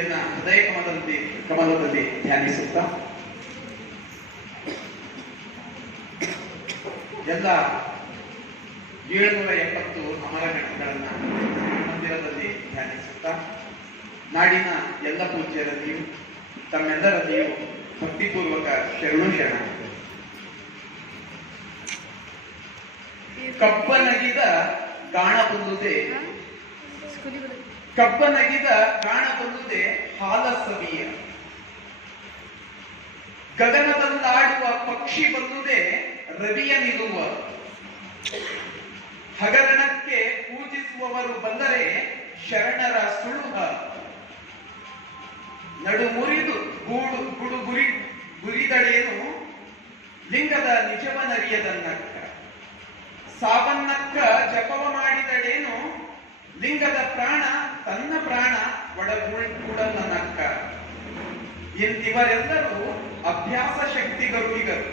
ಎನ್ನ ಹೃದಯ ಕಮಲದಲ್ಲಿ ಧ್ಯಾನಿಸುತ್ತಾ ಎಲ್ಲ 770 ಅಮರ ಘಟ್ಟಗಳನ್ನ ಮಂದಿರದಲ್ಲಿ ಧ್ಯಾನಿಸುತ್ತಾ ನಾಡಿನ ಎಲ್ಲ ಪೂಜ್ಯರಲ್ಲಿಯೂ ತಮ್ಮೆಲ್ಲರಲ್ಲಿಯೂ ಭಕ್ತಿಪೂರ್ವಕ ಶರಣು ಶರಣ. ಕಬ್ಬನಗಿದ ಗಾಣ ಬಂದುದೇ ಹಾಲ ಸವಿಯ, ಗಗನದಲ್ಲಾಡುವ ಪಕ್ಷಿ ಬಂದುದೇ ರವಿಯ ನಿಲ್ಲುವ, ಹಗರಣಕ್ಕೆ ಪೂಜಿಸುವವರು ಬಂದರೆ ಶರಣರ ಸುಳುಹ, ನಡು ಮುರಿದು ಗುಡು ಗುರಿದಳೇನು ಲಿಂಗದ ನಿಜವನರಿಯದನ್ನಕ್ಕ, ಸಾವನ್ನಕ್ಕ ಜಪವ ಮಾಡಿದಳೇನು ಲಿಂಗದ ಪ್ರಾಣ ತನ್ನ ಪ್ರಾಣ ಒಡಗೂಡಲನಕ್ಕ. ಇವರೆಲ್ಲರೂ ಅಭ್ಯಾಸ ಶಕ್ತಿಗರುಡಿಗರು.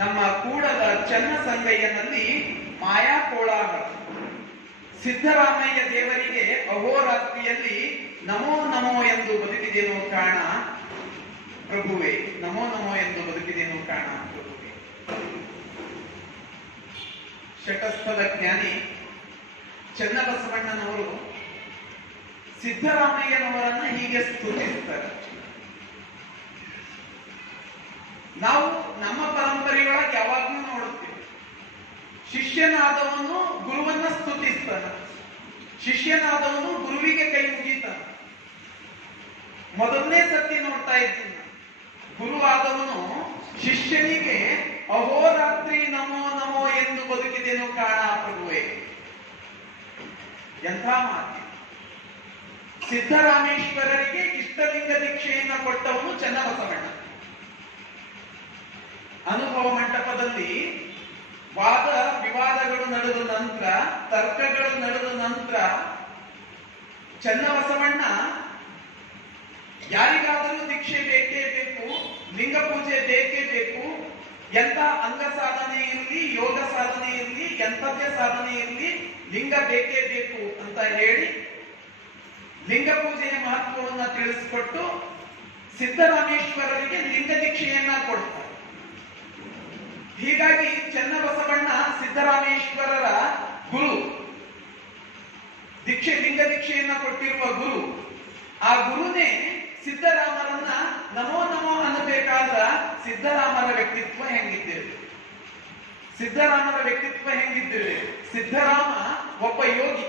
ನಮ್ಮ ಕೂಡಲ ಚನ್ನ ಸಂಗಯ್ಯನಲ್ಲಿ ಮಾಯಾ ಕೋಳಾಹಲ. ಸಿದ್ದರಾಮಯ್ಯ ದೇವರಿಗೆ ಅಹೋರಾತ್ರಿಯಲ್ಲಿ ನಮೋ ನಮೋ ಎಂದು ಬದುಕಿದೇನೋ ಕಾಣ ಪ್ರಭುವೆ, ನಮೋ ನಮೋ ಎಂದು ಬದುಕಿದೇನೋ ಕಾಣ ಪ್ರಭುವೆ. ಶಟಸ್ಥಲ ಜ್ಞಾನಿ ಚನ್ನಬಸವಣ್ಣನವರು ಸಿದ್ದರಾಮಯ್ಯನವರನ್ನ ಹೀಗೆ ಸ್ತುತಿಸ್ತಾರೆ. ನಾವು ನಮ್ಮ ಪರಂಪರೆಯೊಳಗೆ ಯಾವಾಗ್ಲೂ ನೋಡುತ್ತೇವೆ, ಶಿಷ್ಯನಾದವನು ಗುರುವನ್ನ ಸ್ತುತಿಸ್ತಾನ, ಶಿಷ್ಯನಾದವನು ಗುರುವಿಗೆ ಕೈ ಮುಗಿತಾನ. ಮೊದಲನೇ ಸತಿ ನೋಡ್ತಾ ಇದ್ದೀನಿ, ಗುರು ಆದವನು ಶಿಷ್ಯನಿಗೆ ಅಹೋರಾತ್ರಿ ನಮೋ ನಮೋ ಎಂದು ಬದುಕಿದೇನು ಕಾಣ ಪ್ರಭುವೆ. ಎಂಥ ಮಾತಿ. ಸಿದ್ದರಾಮೇಶ್ವರರಿಗೆ ಇಷ್ಟಲಿಂಗ ದೀಕ್ಷೆಯನ್ನು ಕೊಟ್ಟವನು ಚನ್ನಬಸವಣ್ಣ. ಅನುಭವ ಮಂಟಪದಲ್ಲಿ ವಾದ ವಿವಾದಗಳು ನಡೆದ ನಂತರ, ತರ್ಕಗಳು ನಡೆದ ನಂತರ ಚನ್ನಬಸವಣ್ಣ ಯಾರಿಗಾದರೂ ದೀಕ್ಷೆ ಬೇಕೇ ಬೇಕು, ಲಿಂಗ ಪೂಜೆ ಬೇಕೇ ಬೇಕು, ಎಂತ ಅಂಗ ಸಾಧನೆ ಇರಲಿ, ಯೋಗ ಸಾಧನೆ ಇರಲಿ, ಎಂಥದ್ದೇ ಸಾಧನೆ ಇರಲಿ, ಲಿಂಗ ಬೇಕೇ ಬೇಕು ಅಂತ ಹೇಳಿ ಲಿಂಗ ಪೂಜೆಯ ಮಹತ್ವವನ್ನು ತಿಳಿಸಿಕೊಟ್ಟು ಸಿದ್ದರಾಮೇಶ್ವರರಿಗೆ ಲಿಂಗ ದೀಕ್ಷೆಯನ್ನ ಕೊಡ್ತಾರೆ. ಹೀಗಾಗಿ ಚನ್ನಬಸವಣ್ಣ ಸಿದ್ದರಾಮೇಶ್ವರರ ಗುರು, ಲಿಂಗ ದೀಕ್ಷೆಯನ್ನ ಕೊಟ್ಟಿರುವ ಗುರು. ಆ ಗುರುನೇ ಸಿದ್ದರಾಮರನ್ನ ನಮೋ ನಮೋ ಅನ್ನಬೇಕಾದ ಸಿದ್ದರಾಮರ ವ್ಯಕ್ತಿತ್ವ ಹೆಂಗಿದ್ದೇವೆ? ಸಿದ್ದರಾಮರ ವ್ಯಕ್ತಿತ್ವ ಹೆಂಗಿದ್ದೇವೆ? ಸಿದ್ದರಾಮ ಒಬ್ಬ ಯೋಗಿ.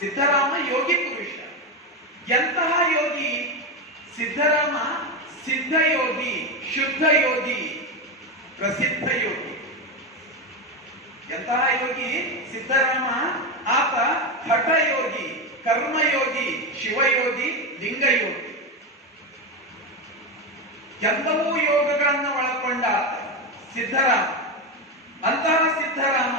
ಸಿದ್ದರಾಮ ಯೋಗಿ ಪುರುಷ. ಎಂತಹ ಯೋಗಿ ಸಿದ್ದರಾಮ? ಸಿದ್ಧ ಯೋಗಿ, ಶುದ್ಧ ಯೋಗಿ, ಪ್ರಸಿದ್ಧ ಯೋಗಿ. ಎಂತಹ ಯೋಗಿ ಸಿದ್ದರಾಮ? ಆತ ಹಠಯೋಗಿ, ಕರ್ಮಯೋಗಿ, ಶಿವಯೋಗಿ, ಲಿಂಗಯೋಗಿ. ಎಲ್ಲವೂ ಯೋಗಗಳನ್ನು ಒಳಗೊಂಡ ಆತ ಸಿದ್ದರಾಮ. ಅಂತಹ ಸಿದ್ದರಾಮ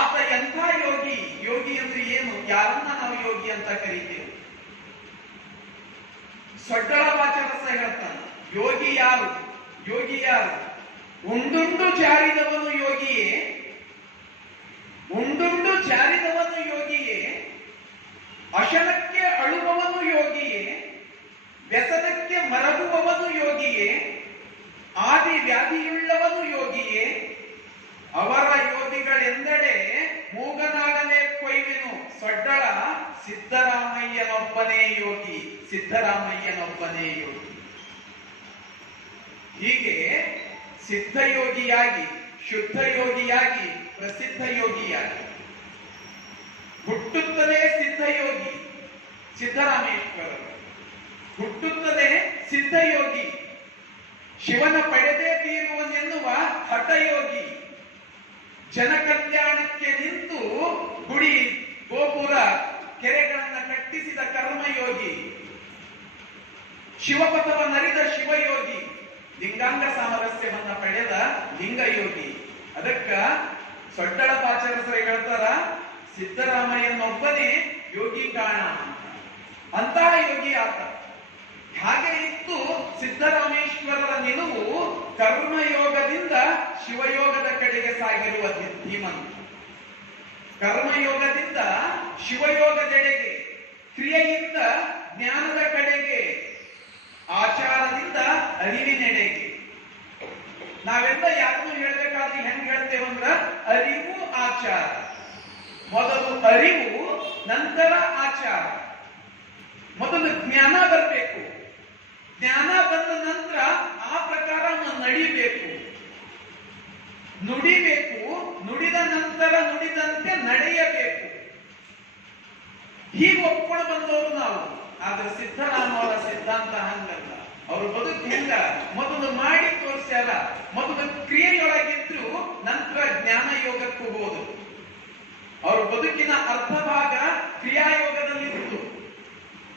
ಆತ ಎಂಥ ಯೋಗಿ? ಯೋಗಿ ಅಂದ್ರೆ ಏನು? ಯಾರನ್ನ ನಾವು ಯೋಗಿ ಅಂತ ಕರೀತೇವೆ? ಸೊಡ್ಡಳ ವಾಚರಸ ಹೇಳ್ತಾನೆ, ಯೋಗಿ ಯಾರು? ಯೋಗಿ ಯಾರು? ಉಂಡುಂಡು ಜಾರಿದವನು ಯೋಗಿಯೇ, ಉಂಡುಂಡು ಜಾರಿದವನು ಯೋಗಿಯೇ, ಅಶನಕ್ಕೆ ಅಳುವವನು ಯೋಗಿಯೇ, ವ್ಯಸನಕ್ಕೆ ಮರಗುವವನು ಯೋಗಿಯೇ, ಆದಿ ವ್ಯಾಧಿಯುಳ್ಳವನು ಯೋಗಿಯೇ. ಅವರ ಯೋಗಿಗಳೆಂದಡೆ ಮೂಗನಾಗಲೇ ಕೊಯ್ವೆನು ಸೊಡ್ಡಳ, ಸಿದ್ದರಾಮಯ್ಯನೊಬ್ಬನೇ ಯೋಗಿ, ಸಿದ್ದರಾಮಯ್ಯನೊಬ್ಬನೇ ಯೋಗಿ. ಹೀಗೆ ಸಿದ್ಧಯೋಗಿಯಾಗಿ, ಶುದ್ಧ ಯೋಗಿಯಾಗಿ, ಪ್ರಸಿದ್ಧ ಯೋಗಿಯಾಗಿ ಹುಟ್ಟುತ್ತದೆ ಸಿದ್ಧಯೋಗಿ ಸಿದ್ದರಾಮೇಶ್ವರರು. ಹುಟ್ಟುತ್ತದೆ ಸಿದ್ಧಯೋಗಿ, ಶಿವನ ಪಡೆದೇ ತೀರುವನೆನ್ನುವ ಹಠಯೋಗಿ, ಜನ ಕಲ್ಯಾಣಕ್ಕೆ ನಿಂತು ಗುಡಿ ಗೋಪುರ ಕೆರೆಗಳನ್ನ ಕಟ್ಟಿಸಿದ ಕರ್ಮಯೋಗಿ, ಶಿವಪಥವ ನರಿದ ಶಿವಯೋಗಿ, ಲಿಂಗಾಂಗ ಸಾಮರಸ್ಯವನ್ನ ಪಡೆದ ಲಿಂಗಯೋಗಿ. ಅದಕ್ಕ ಸೊಡ್ಡಳ ಪಾಚರಸರು ಹೇಳ್ತಾರ, ಸಿದ್ದರಾಮಯ್ಯನೊಬ್ಬನೇ ಯೋಗಿ ಕಾಣ. ಅಂತಹ ಯೋಗಿ ಆತ. ಹಾಗೆ ಇತ್ತು ಸಿದ್ದರಾಮೇಶ್ವರರ ನಿಲುವು ಕರ್ಮಯೋಗದಿಂದ ಶಿವಯೋಗದ ಕಡೆಗೆ ಸಾಗಿರುವ ಧೀಮಂತ. ಕರ್ಮಯೋಗದಿಂದ ಶಿವಯೋಗದೆಡೆಗೆ, ಕ್ರಿಯೆಯಿಂದ ಜ್ಞಾನದ ಕಡೆಗೆ, ಆಚಾರದಿಂದ ಅರಿವಿನೆಡೆಗೆ. ನಾವೆಲ್ಲ ಯಾರನ್ನು ಹೇಳ್ಬೇಕಾದ್ರೆ ಹೆಂಗ್ ಹೇಳ್ತೇವಂದ್ರ ಅರಿವು ಆಚಾರ. ಮೊದಲು ಅರಿವು, ನಂತರ ಆಚಾರ. ಮೊದಲು ಜ್ಞಾನ ಬರಬೇಕು. ಜ್ಞಾನ ಬಂದ ನಂತರ ಆ ಪ್ರಕಾರ ನಡಿಬೇಕು, ನುಡಿಬೇಕು. ನುಡಿದ ನಂತರ ನುಡಿದಂತೆ ನಡೆಯಬೇಕು. ಹೀಗೆ ಒಪ್ಕೊಂಡು ಬಂದವರು ನಾವು. ಆದ್ರೆ ಸಿದ್ದರಾಮ ಅವರ ಸಿದ್ಧಾಂತ ಹಂಗಲ್ಲ. ಅವರು ಬದುಕು ಹೆಂಗ, ಮೊದಲು ಮಾಡಿ ತೋರಿಸ್ಯಾರ. ಮೊದಲು ಕ್ರಿಯೆಯೊಳಗಿದ್ರು ನಂತರ ಜ್ಞಾನ ಯೋಗಕ್ಕೂ ಹೋದ್ರು. ಅವ್ರ ಬದುಕಿನ ಅರ್ಧ ಭಾಗ ಕ್ರಿಯಾಯೋಗದಲ್ಲಿತ್ತು,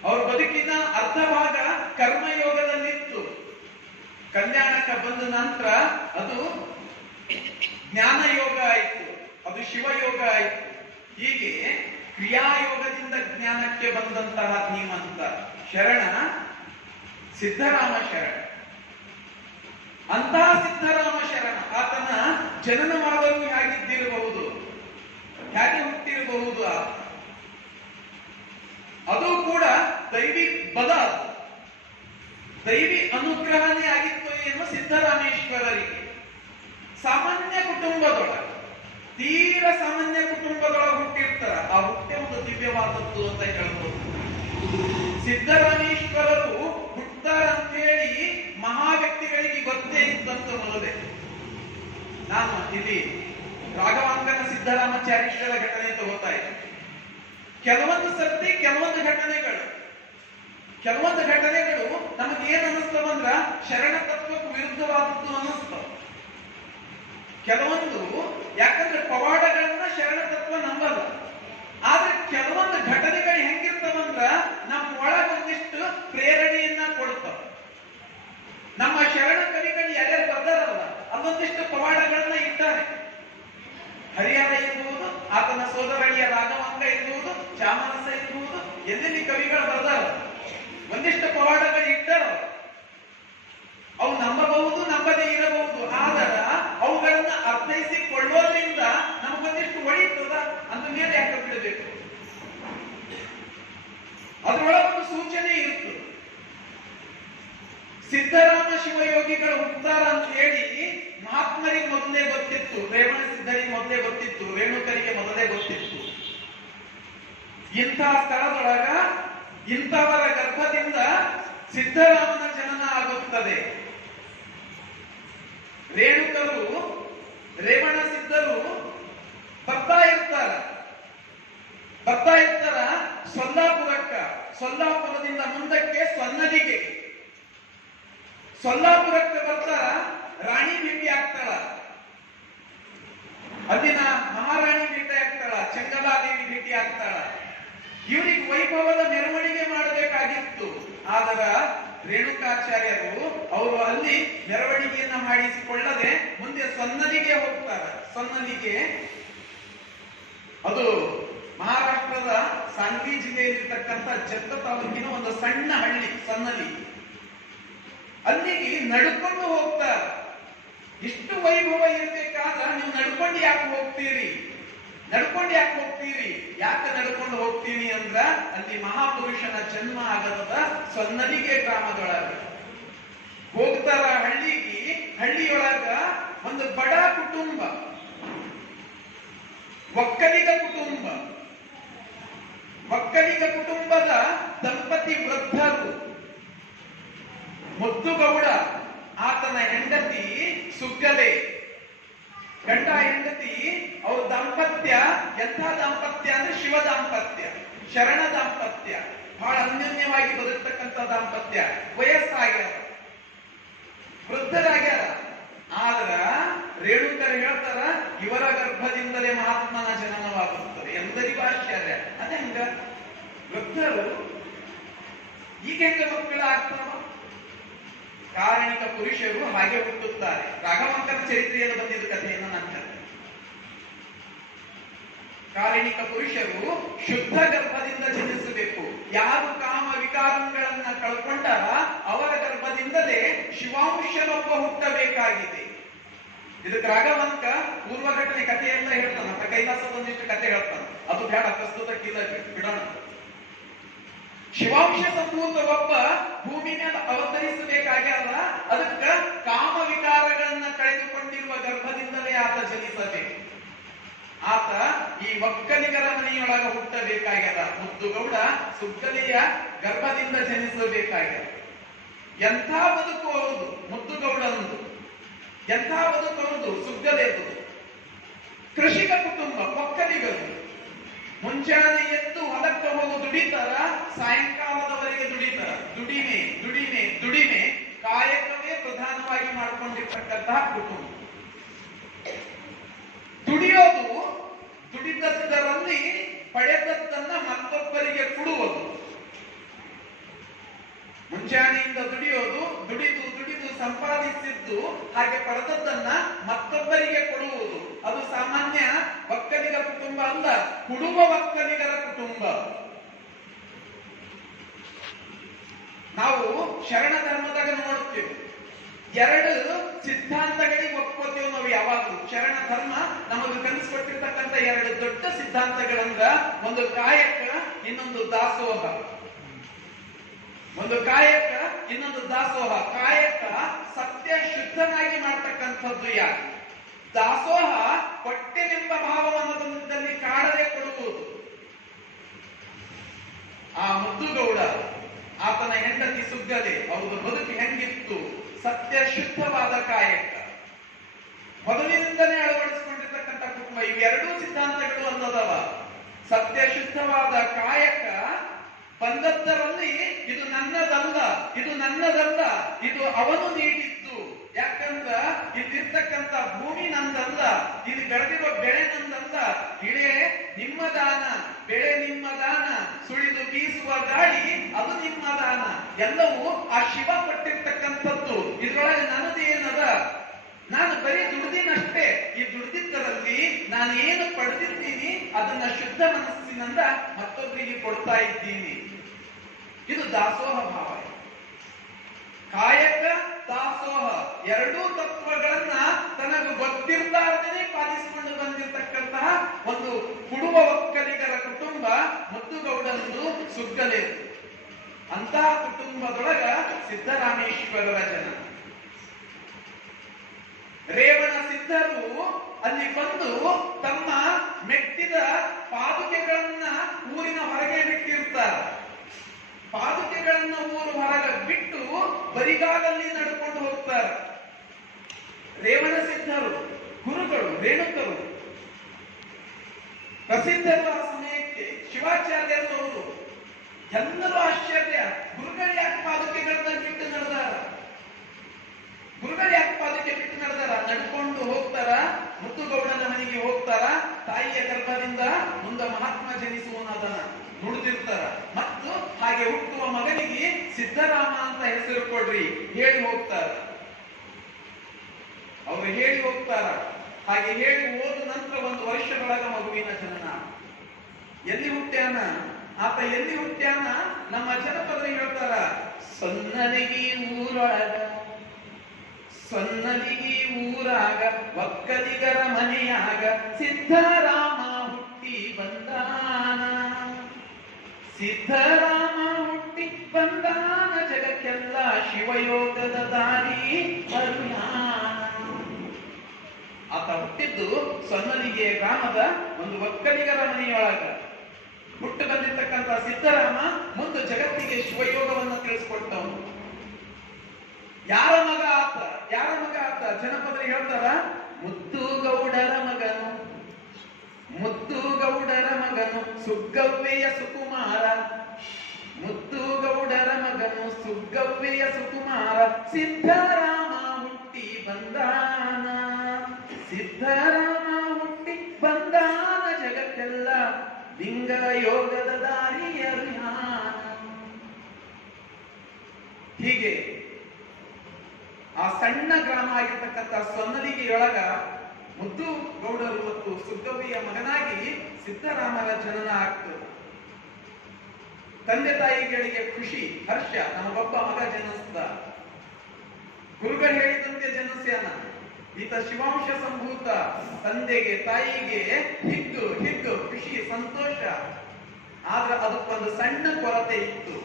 ಅವ್ರ ಬದುಕಿನ ಅರ್ಧ ಭಾಗ ಕರ್ಮಯೋಗದಲ್ಲಿತ್ತು. ಕಲ್ಯಾಣಕ್ಕೆ ಬಂದ ನಂತರ ಅದು ಜ್ಞಾನ ಯೋಗ ಆಯಿತು, ಅದು ಶಿವಯೋಗ ಆಯಿತು. ಹೀಗೆ ಕ್ರಿಯಾಯೋಗದಿಂದ ಜ್ಞಾನಕ್ಕೆ ಬಂದಂತಹ ಧೀಮಂತ ಶರಣ ಸಿದ್ದರಾಮ ಶರಣ. ಅಂತಹ ಸಿದ್ದರಾಮ ಶರಣ ಆತನ ಜನನವಾದರೂ ಹೇಗಿದ್ದಿರಬಹುದು, ಹೇಗೆ ಹುಟ್ಟಿರಬಹುದು. ಅದು ಕೂಡ ದೈವಿ ಬಲ, ದೈವಿ ಅನುಗ್ರಹನೇ ಆಗಿತ್ತು ಏನು ಸಿದ್ದರಾಮೇಶ್ವರರಿಗೆ. ಸಾಮಾನ್ಯ ಕುಟುಂಬದೊಳಗೆ, ತೀರ ಸಾಮಾನ್ಯ ಕುಟುಂಬದೊಳಗೆ ಹುಟ್ಟಿರ್ತಾರ. ಆ ಹುಟ್ಟೆ ಒಂದು ದಿವ್ಯವಾದದ್ದು ಅಂತ ಹೇಳ್ಬೋದು. ಸಿದ್ದರಾಮೇಶ್ವರರು ಹುಟ್ಟಾರ ಅಂತ ಹೇಳಿ ಮಹಾ ವ್ಯಕ್ತಿಗಳಿಗೆ ಗೊತ್ತೇ ಇದ್ದಂತ ಮೊದಲೇ. ನಾನು ಇಲ್ಲಿ ರಾಘವಾಂಕನ ಸಿದ್ದರಾಮಚಾರ್ಯರ ಘಟನೆ ತಗೋತಾ ಇದ್ದೆ. ಕೆಲವೊಂದು ಸರ್ತಿ ಕೆಲವೊಂದು ಘಟನೆಗಳು ನಮಗೆ ಏನ್ ಅನಿಸ್ತವಂದ್ರ ಶರಣ ತತ್ವಕ್ಕೆ ವಿರುದ್ಧವಾದದ್ದು ಅನಿಸ್ತವ. ಕೆಲವೊಂದು ಯಾಕಂದ್ರೆ ಪವಾಡಗಳನ್ನ ಶರಣ ತತ್ವ ನಂಬಲ್ಲ. ಆದ್ರೆ ಕೆಲವೊಂದು ಘಟನೆಗಳು ಹೆಂಗಿರ್ತವಂದ್ರ ನಮ್ಮ ಒಳಗ ಒಂದಿಷ್ಟು ಪ್ರೇರಣೆಯನ್ನ ಕೊಡ್ತಾವ. ನಮ್ಮ ಶರಣ ಕವಿಗಳು ಯಾರ್ಯಾರು ಬರ್ದಾರಲ್ಲ ಅದೊಂದಿಷ್ಟು ಪವಾಡಗಳನ್ನ ಇಟ್ಟಾರೆ. ಹರಿಹರ ಇರ್ಬಹುದು, ಆತನ ಸೋದರಳಿಯ ರಾಘವಾಂಕ ಇರ್ಬಹುದು, ಚಾಮರಸ ಇರ್ಬಹುದು, ಎಲ್ಲೆಲ್ಲಿ ಕವಿಗಳು ಬರ್ದಾರ ಒಂದಿಷ್ಟು ಪವಾಡಗಳು ಇಟ್ಟಾರ. ಅವು ನಂಬಬಹುದು, ನಂಬದೇ ಇರಬಹುದು. ಆದ್ರ ಅವುಗಳನ್ನ ಅರ್ಥೈಸಿಕೊಳ್ಳೋದ್ರಿಂದ ನಮಗೊಂದಿಷ್ಟು ಒಳಿತದ ಅಂದ ಮೇಲೆ ಯಾಕೆ ಬಿಡಬೇಕು? ಅದ್ರೊಳಗೊಂದು ಸೂಚನೆ ಇರ್ತದೆ. ಸಿದ್ದರಾಮ ಶಿವಯೋಗಿಗಳು ಹುಟ್ಟಾರ ಅಂತ ಹೇಳಿ ಮಹಾತ್ಮರಿಗೆ ಮೊದಲೇ ಗೊತ್ತಿತ್ತು, ರೇವಣ ಸಿದ್ಧರಿಗೆ ಮೊದಲೇ ಗೊತ್ತಿತ್ತು, ರೇಣುಕರಿಗೆ ಮೊದಲೇ ಗೊತ್ತಿತ್ತು. ಇಂಥ ಸ್ಥಳದೊಳಗ ಇಂಥವರ ಗರ್ಭದಿಂದ ಸಿದ್ದರಾಮನ ಜನನ ಆಗುತ್ತದೆ. ರೇಣುಕರು, ರೇವಣ ಸಿದ್ಧರು ಬರ್ತಾ ಇರ್ತಾರ ಸೊಲ್ಲಾಪುರಕ್ಕ. ಸೊಲ್ಲಾಪುರದಿಂದ ಮುಂದಕ್ಕೆ ಸೊನ್ನದಿಗೆ. ಸೊಲ್ಲಾಪುರಕ್ಕೆ ಬರ್ತಾರ, ರಾಣಿ ಭೇಟಿ ಆಗ್ತಾಳ. ಅಲ್ಲಿನ ಮಹಾರಾಣಿ ಭೇಟಿ ಆಗ್ತಾಳ, ಚೆಂಗಲಾದೇವಿ ಭೇಟಿ ಆಗ್ತಾಳ. ಇವರಿಗೆ ವೈಭವದ ಮೆರವಣಿಗೆ ಮಾಡಬೇಕಾಗಿತ್ತು. ಆದರ ರೇಣುಕಾಚಾರ್ಯರು ಅವರು ಅಲ್ಲಿ ಮೆರವಣಿಗೆಯನ್ನ ಮಾಡಿಸಿಕೊಳ್ಳದೆ ಮುಂದೆ ಸೊನ್ನದಿಗೆ ಹೋಗ್ತಾರೆ. ಸೊನ್ನದಿಗೆ ಅದು ಮಹಾರಾಷ್ಟ್ರದ ಸಾಂಗ್ಲಿ ಜಿಲ್ಲೆಯಲ್ಲಿರ್ತಕ್ಕಂಥ ಜತ್ತ ತಾಲೂಕಿನ ಒಂದು ಸಣ್ಣ ಹಳ್ಳಿ ಸೊನ್ನದಿ. ಅಲ್ಲಿಗೆ ನಡ್ಕೊಂಡು ಹೋಗ್ತಾರೆ. ಇಷ್ಟು ವೈಭವ ಇರಬೇಕಾದ್ರೆ ನೀವು ನಡ್ಕೊಂಡು ಯಾಕೆ ಹೋಗ್ತೀರಿ? ಯಾಕೆ ನಡ್ಕೊಂಡು ಹೋಗ್ತೀವಿ ಅಂದ್ರ ಅಲ್ಲಿ ಮಹಾಪುರುಷನ ಜನ್ಮ ಆಗದ ಸೊನ್ನದಿಗೆ ಗ್ರಾಮದೊಳಗೆ ಹೋಗ್ತಾರ. ಹಳ್ಳಿಯೊಳಗ ಒಂದು ಬಡ ಕುಟುಂಬ, ಒಕ್ಕಲಿಗ ಕುಟುಂಬದ ದಂಪತಿ ವೃದ್ಧರು. ಮುದ್ದುಗೌಡ, ಆತನ ಹೆಂಡತಿ ಸುಗ್ಗಲೆ, ಗಂಡ ಹೆಂಡತಿ. ಅವ್ರ ದಾಂಪತ್ಯ ಎಂಥ ದಾಂಪತ್ಯ ಅಂದ್ರೆ ಶಿವ ದಾಂಪತ್ಯ, ಶರಣ ದಾಂಪತ್ಯ. ಬಹಳ ಅನ್ಯೋನ್ಯವಾಗಿ ಬದುಕ್ತಕ್ಕಂಥ ದಾಂಪತ್ಯ. ವಯಸ್ಸಾಗ್ಯಾರ, ವೃದ್ಧರಾಗ್ಯಾರ. ಆದ್ರ ರೇಣುಕರು ಹೇಳ್ತಾರ ಇವರ ಗರ್ಭದಿಂದಲೇ ಮಹಾತ್ಮನ ಜನನವಾಗುತ್ತದೆ. ಎಲ್ಲರಿಗೂ ಆಶ್ಚರ್ಯ. ಅದೇ ಹಂಗ ವೃದ್ಧರು ಈಗ ಹೆಂಗ ಮಕ್ಕಳು ಆಗ್ತಾವ? ಕಾರಣಿಕ ಪುರುಷರು ಹಾಗೆ ಹುಟ್ಟುತ್ತಾರೆ. ರಾಘವಾಂಕನ ಚರಿತ್ರೆಯಲ್ಲಿ ಬಂದಿದ್ದ ಕಥೆಯನ್ನು ನಾನು ಹೇಳ್ತೇನೆ. ಕಾರಣಿಕ ಪುರುಷರು ಶುದ್ಧ ಗರ್ಭದಿಂದ ಜನಿಸಬೇಕು. ಯಾರು ಕಾಮ ವಿಕಾರಗಳನ್ನ ಕಳ್ಕೊಂಡಾರ ಅವರ ಗರ್ಭದಿಂದಲೇ ಶಿವಾಂಶನೊಬ್ಬ ಹುಟ್ಟಬೇಕಾಗಿದೆ. ಇದಕ್ಕೆ ರಾಘವಾಂಕ ಪೂರ್ವ ಘಟನೆ ಕಥೆಯೆಲ್ಲ ಹೇಳ್ತಾನ. ಕೈಲಾಸದ ಒಂದಿಷ್ಟು ಕಥೆ ಹೇಳ್ತಾನ. ಅದು ಬೇಡ, ಪ್ರಸ್ತುತಕ್ಕಿಲ್ಲ, ಬಿಡೋಣ. ಶಿವಾಂಶ ಸಂಭೂತ ಒಬ್ಬ ಭೂಮಿ ಮೇಲೆ ಅವತರಿಸಬೇಕಾಗ್ಯಾದ, ಅದಕ್ಕ ಕಾಮ ವಿಕಾರಗಳನ್ನ ಕಳೆದುಕೊಂಡಿರುವ ಗರ್ಭದಿಂದಲೇ ಆತ ಜನಿಸಬೇಕು. ಆತ ಈ ಒಕ್ಕಲಿಗರ ಮನೆಯೊಳಗ ಹುಟ್ಟಬೇಕಾಗ್ಯದ. ಮುದ್ದುಗೌಡ ಸುಗ್ಗಲಿಯ ಗರ್ಭದಿಂದ ಜನಿಸಬೇಕಾಗ್ಯದ. ಎಂಥ ಬದುಕು ಹೌದು ಮುದ್ದುಗೌಡಂದು, ಎಂಥ ಬದುಕು ಹೌದು ಸುಗ್ಗಲೆದು. ಕೃಷಿಕ ಕುಟುಂಬ, ಒಕ್ಕಲಿಗರು. ಮುಂಜಾನೆ ಎದ್ದು ಹೊಲಕ್ಕೆ ಹೋಗು ದುಡಿತಾರ, ಸಾಯಂಕಾಲದವರೆಗೆ ದುಡಿತಾರ. ದುಡಿಮೆ ದುಡಿಮೆ ದುಡಿಮೆ, ಕಾಯಕವೇ ಪ್ರಧಾನವಾಗಿ ಮಾಡಿಕೊಂಡಿರ್ತಕ್ಕಂತಹ ಕುಟುಂಬ. ದುಡಿಯೋದು, ದುಡಿದದ್ದರಲ್ಲಿ ಪಡೆದದ್ದನ್ನ ಮತ್ತೊಬ್ಬರಿಗೆ ಕೊಡುವುದು. ಮುಂಜಾನೆಯಿಂದ ದುಡಿಯೋದು, ದುಡಿದು ದುಡಿದು ಸಂಪಾದಿಸಿದ್ದು ಹಾಗೆ ಪಡೆದದ್ದನ್ನ ಮತ್ತೊಬ್ಬರಿಗೆ ಕೊಡುವುದು. ಅದು ಸಾಮಾನ್ಯ ಒಕ್ಕಲಿಗರ ಕುಟುಂಬ ಅಲ್ಲ, ಕುಡುವ ಒಕ್ಕಲಿಗರ ಕುಟುಂಬ. ನಾವು ಶರಣ ಧರ್ಮದಾಗ ನೋಡ್ತೇವೆ, ಎರಡು ಸಿದ್ಧಾಂತಗಳಿಗೆ ಒಪ್ಕೋತೇವೆ ನಾವು ಯಾವಾಗಲೂ. ಶರಣ ಧರ್ಮ ನಮಗೆ ಕಲಿಸಿಕೊಟ್ಟಿರ್ತಕ್ಕಂಥ ಎರಡು ದೊಡ್ಡ ಸಿದ್ಧಾಂತಗಳಂದ್ರ ಒಂದು ಕಾಯಕ, ಇನ್ನೊಂದು ದಾಸೋಹ. ಒಂದು ಕಾಯಕ, ಇನ್ನೊಂದು ದಾಸೋಹ. ಕಾಯಕ ಸತ್ಯ ಶುದ್ಧನಾಗಿ ಮಾಡ್ತಕ್ಕಂಥದ್ದು ಯಾಕೆ? ದಾಸೋಹ ಹೊಟ್ಟೆನೆಂಬ ಭಾವವನ್ನು ಕಾಡದೆ ಕೊಡುವುದು. ಆ ಮುದ್ದುಗೌಡ, ಆತನ ಹೆಂಡತಿ ಸುಗ್ಗಲೆ, ಅವರು ಬದುಕು ಹೆಂಗಿತ್ತು? ಸತ್ಯ ಶುದ್ಧವಾದ ಕಾಯಕ, ಮೊದಲಿನಿಂದಲೇ ಅಳವಡಿಸಿಕೊಂಡಿರ್ತಕ್ಕಂಥ ಕುಟುಂಬ. ಇವೆರಡೂ ಸಿದ್ಧಾಂತಗಳು ಅಲ್ಲದವ. ಸತ್ಯ ಶುದ್ಧವಾದ ಕಾಯಕ ಬಂದದ್ದರಲ್ಲಿ ಇದು ನನ್ನದಲ್ಲ, ಇದು ನನ್ನದಲ್ಲ, ಇದು ಅವನು ನೀಡಿದ್ದು. ಯಾಕಂದ್ರ ಇಲ್ಲಿರ್ತಕ್ಕಂಥ ಭೂಮಿ ನಂದಲ್ಲ, ಇಲ್ಲಿ ಬೆಳೆದಿರುವ ಬೆಳೆ ನಂದಲ್ಲ, ಇಳೆ ನಿಮ್ಮ ದಾನ, ಬೆಳೆ ನಿಮ್ಮ ದಾನ, ಸುಳಿದು ಬೀಸುವ ಗಾಳಿ ಅದು ನಿಮ್ಮ ದಾನ. ಎಲ್ಲವೂ ಆ ಶಿವ ಕೊಟ್ಟಿರ್ತಕ್ಕಂಥದ್ದು. ಇದ್ರೊಳಗೆ ನನ್ನದೇನದ? ನಾನು ಬರೀ ದುಡ್ದಿನಷ್ಟೇ. ಈ ದುಡ್ದಿದ್ದರಲ್ಲಿ ನಾನು ಏನು ಪಡೆದಿದ್ದೀನಿ ಅದನ್ನ ಶುದ್ಧ ಮನಸ್ಸಿನಿಂದ ಮತ್ತೊಬ್ಬರಿಗೆ ಕೊಡ್ತಾ ಇದ್ದೀನಿ. ಇದು ದಾಸೋಹ ಭಾವ. ಕಾಯಕ, ದಾಸೋಹ ಎರಡೂ ತತ್ವಗಳನ್ನ ತನಗೆ ಗೊತ್ತಿರ್ಲಾರ್ದೇನೆ ಪಾಲಿಸಿಕೊಂಡು ಬಂದಿರತಕ್ಕಂತಹ ಒಂದು ಕುಡುವ ಒಕ್ಕಲಿಗರ ಕುಟುಂಬ ಮುದ್ದುಗೌಡನದು, ಸುಗ್ಗಲೆ. ಅಂತಹ ಕುಟುಂಬದೊಳಗ ಸಿದ್ದರಾಮೇಶ್ವರರ ಜನ. ರೇವಣ ಸಿದ್ಧರು ಅಲ್ಲಿ ಬಂದು ತಮ್ಮ ಮೆಟ್ಟಿದ ಪಾದುಕೆಗಳನ್ನ ಊರಿನ ಹೊರಗೆ ಬಿಟ್ಟಿರ್ತಾರೆ. ಪಾದುಕೆಗಳನ್ನ ಊರು ಹೊರಗೆ ಬಿಟ್ಟು ಬರಿಗಾಲಲ್ಲಿ ನಡ್ಕೊಂಡು ಹೋಗ್ತಾರೆ. ರೇವಣ ಸಿದ್ಧರು, ಗುರುಗಳು, ರೇಣುಕರು ಪ್ರಸಿದ್ಧರು. ಆ ಸಮಯಕ್ಕೆ ಶಿವಾಚಾರ್ಯರು ಅವರು ಎಲ್ಲರೂ ಆಶ್ಚರ್ಯ. ಗುರುಗಳು ಯಾಕೆ ಪಾದುಕೆಗಳನ್ನ ಬಿಟ್ಟು ನಡೆದಾರ? ಗುರುಗಳು ಯಾಕೆ ಪಾದುಕೆ ಬಿಟ್ಟು ನಡೆದಾರ? ನಡ್ಕೊಂಡು ಹೋಗ್ತಾರ, ಮುತ್ತುಗೌಡನ ಮನೆಗೆ ಹೋಗ್ತಾರ. ತಾಯಿಯ ಗರ್ಭದಿಂದ ಮುಂದೆ ಮಹಾತ್ಮ ಜನಿಸುವನದನ್ನ ನುಡಿದಿರ್ತಾರ. ಮತ್ತು ಹಾಗೆ ಹುಟ್ಟುವ ಮಗನಿಗೆ ಸಿದ್ದರಾಮ ಅಂತ ಹೆಸರು ಕೊಡ್ರಿ ಹೇಳಿ ಹೋಗ್ತಾರ. ಅವರು ಹೇಳಿ ಹೋಗ್ತಾರ. ಹಾಗೆ ಹೇಳಿ ಹೋದ ನಂತರ ಒಂದು ವರ್ಷದೊಳಗ ಮಗುವಿನ ಜನನ. ಎಲ್ಲಿ ಹುಟ್ಟ್ಯಾನ ಆತ? ಎಲ್ಲಿ ಹುಟ್ಟ್ಯಾನ? ನಮ್ಮ ಜನಪದ ಹೇಳ್ತಾರ, ಸೊನ್ನಲಿಗಿ ಊರೊಳಗ, ಸೊನ್ನಲಿಗಿ ಊರಾಗ, ಒಕ್ಕಲಿಗರ ಮನೆಯಾಗ ಸಿದ್ದರಾಮ ಹುಟ್ಟಿ ಬಂದಾನ. ಸಿದ್ದರಾಮ ಹುಟ್ಟಿ ಬಂದಾನ, ಜಗಕ್ಕೆಲ್ಲ ಶಿವಯೋಗದ ದಾರಿ ಅರುಯಾನ. ಆತ ಹುಟ್ಟಿದ್ದು ಸೊನ್ನಲಿಗೆ ಗ್ರಾಮದ ಒಂದು ಒಕ್ಕಲಿಗರ ಮನೆಯೊಳಗ. ಹುಟ್ಟು ಬಂದಿರ್ತಕ್ಕಂಥ ಸಿದ್ದರಾಮ ಮುಂದೆ ಜಗತ್ತಿಗೆ ಶಿವಯೋಗವನ್ನು ತಿಳಿಸ್ಕೊಟ್ಟವನು. ಯಾರ ಮಗ ಆತ? ಯಾರ ಮಗ ಆತ? ಜನಪದರು ಹೇಳ್ತಾರ, ಮುದ್ದುಗೌಡರ ಮಗನು, ಮುದ್ದುಗೌಡರ ಮಗನು ಸುಗ್ಗವ್ವೆಯ ಸುಕುಮಾರ. ಮುದ್ದುಗೌಡರ ಮಗನು ಸುಗ್ಗವ್ವೆಯ ಸುಕುಮಾರ, ಸಿದ್ದರಾಮ ಹುಟ್ಟಿ ಬಂದಾನ. ಸಿದ್ದರಾಮ ಹುಟ್ಟಿ ಬಂದಾನ, ಜಗತ್ತೆಲ್ಲ ಲಿಂಗ ಯೋಗದ ದಾರಿಯ ಧ್ಯಾನ. ಹೀಗೆ ಆ ಸಣ್ಣ ಗ್ರಾಮ ಆಗಿರ್ತಕ್ಕಂಥ ಸೊನ್ನಲಿಗೆಯೊಳಗ ಮುದ್ದು ಗೌಡರು ಮತ್ತು ಸುಗ್ಗವ್ವಿಯ ಮಗನಾಗಿ ಸಿದ್ದರಾಮರ ಜನನ ಆಗ್ತದೆ. ತಂದೆ ತಾಯಿಗಳಿಗೆ ಖುಷಿ, ಹರ್ಷ, ನಮಗೊಬ್ಬ ಮಗ ಜನಿಸ್ತ. ಗುರುಗಳು ಹೇಳಿದಂತೆ ಜನಿಸ್ಯಾನ. ಈತ ಶಿವಾಂಶ ಸಂಭೂತ. ತಂದೆಗೆ ತಾಯಿಗೆ ಹಿಗ್ಗು ಹಿಗ್ಗು, ಖುಷಿ, ಸಂತೋಷ. ಆದ್ರೆ ಅದಕ್ಕೊಂದು ಸಣ್ಣ ಕೊರತೆ ಇತ್ತು.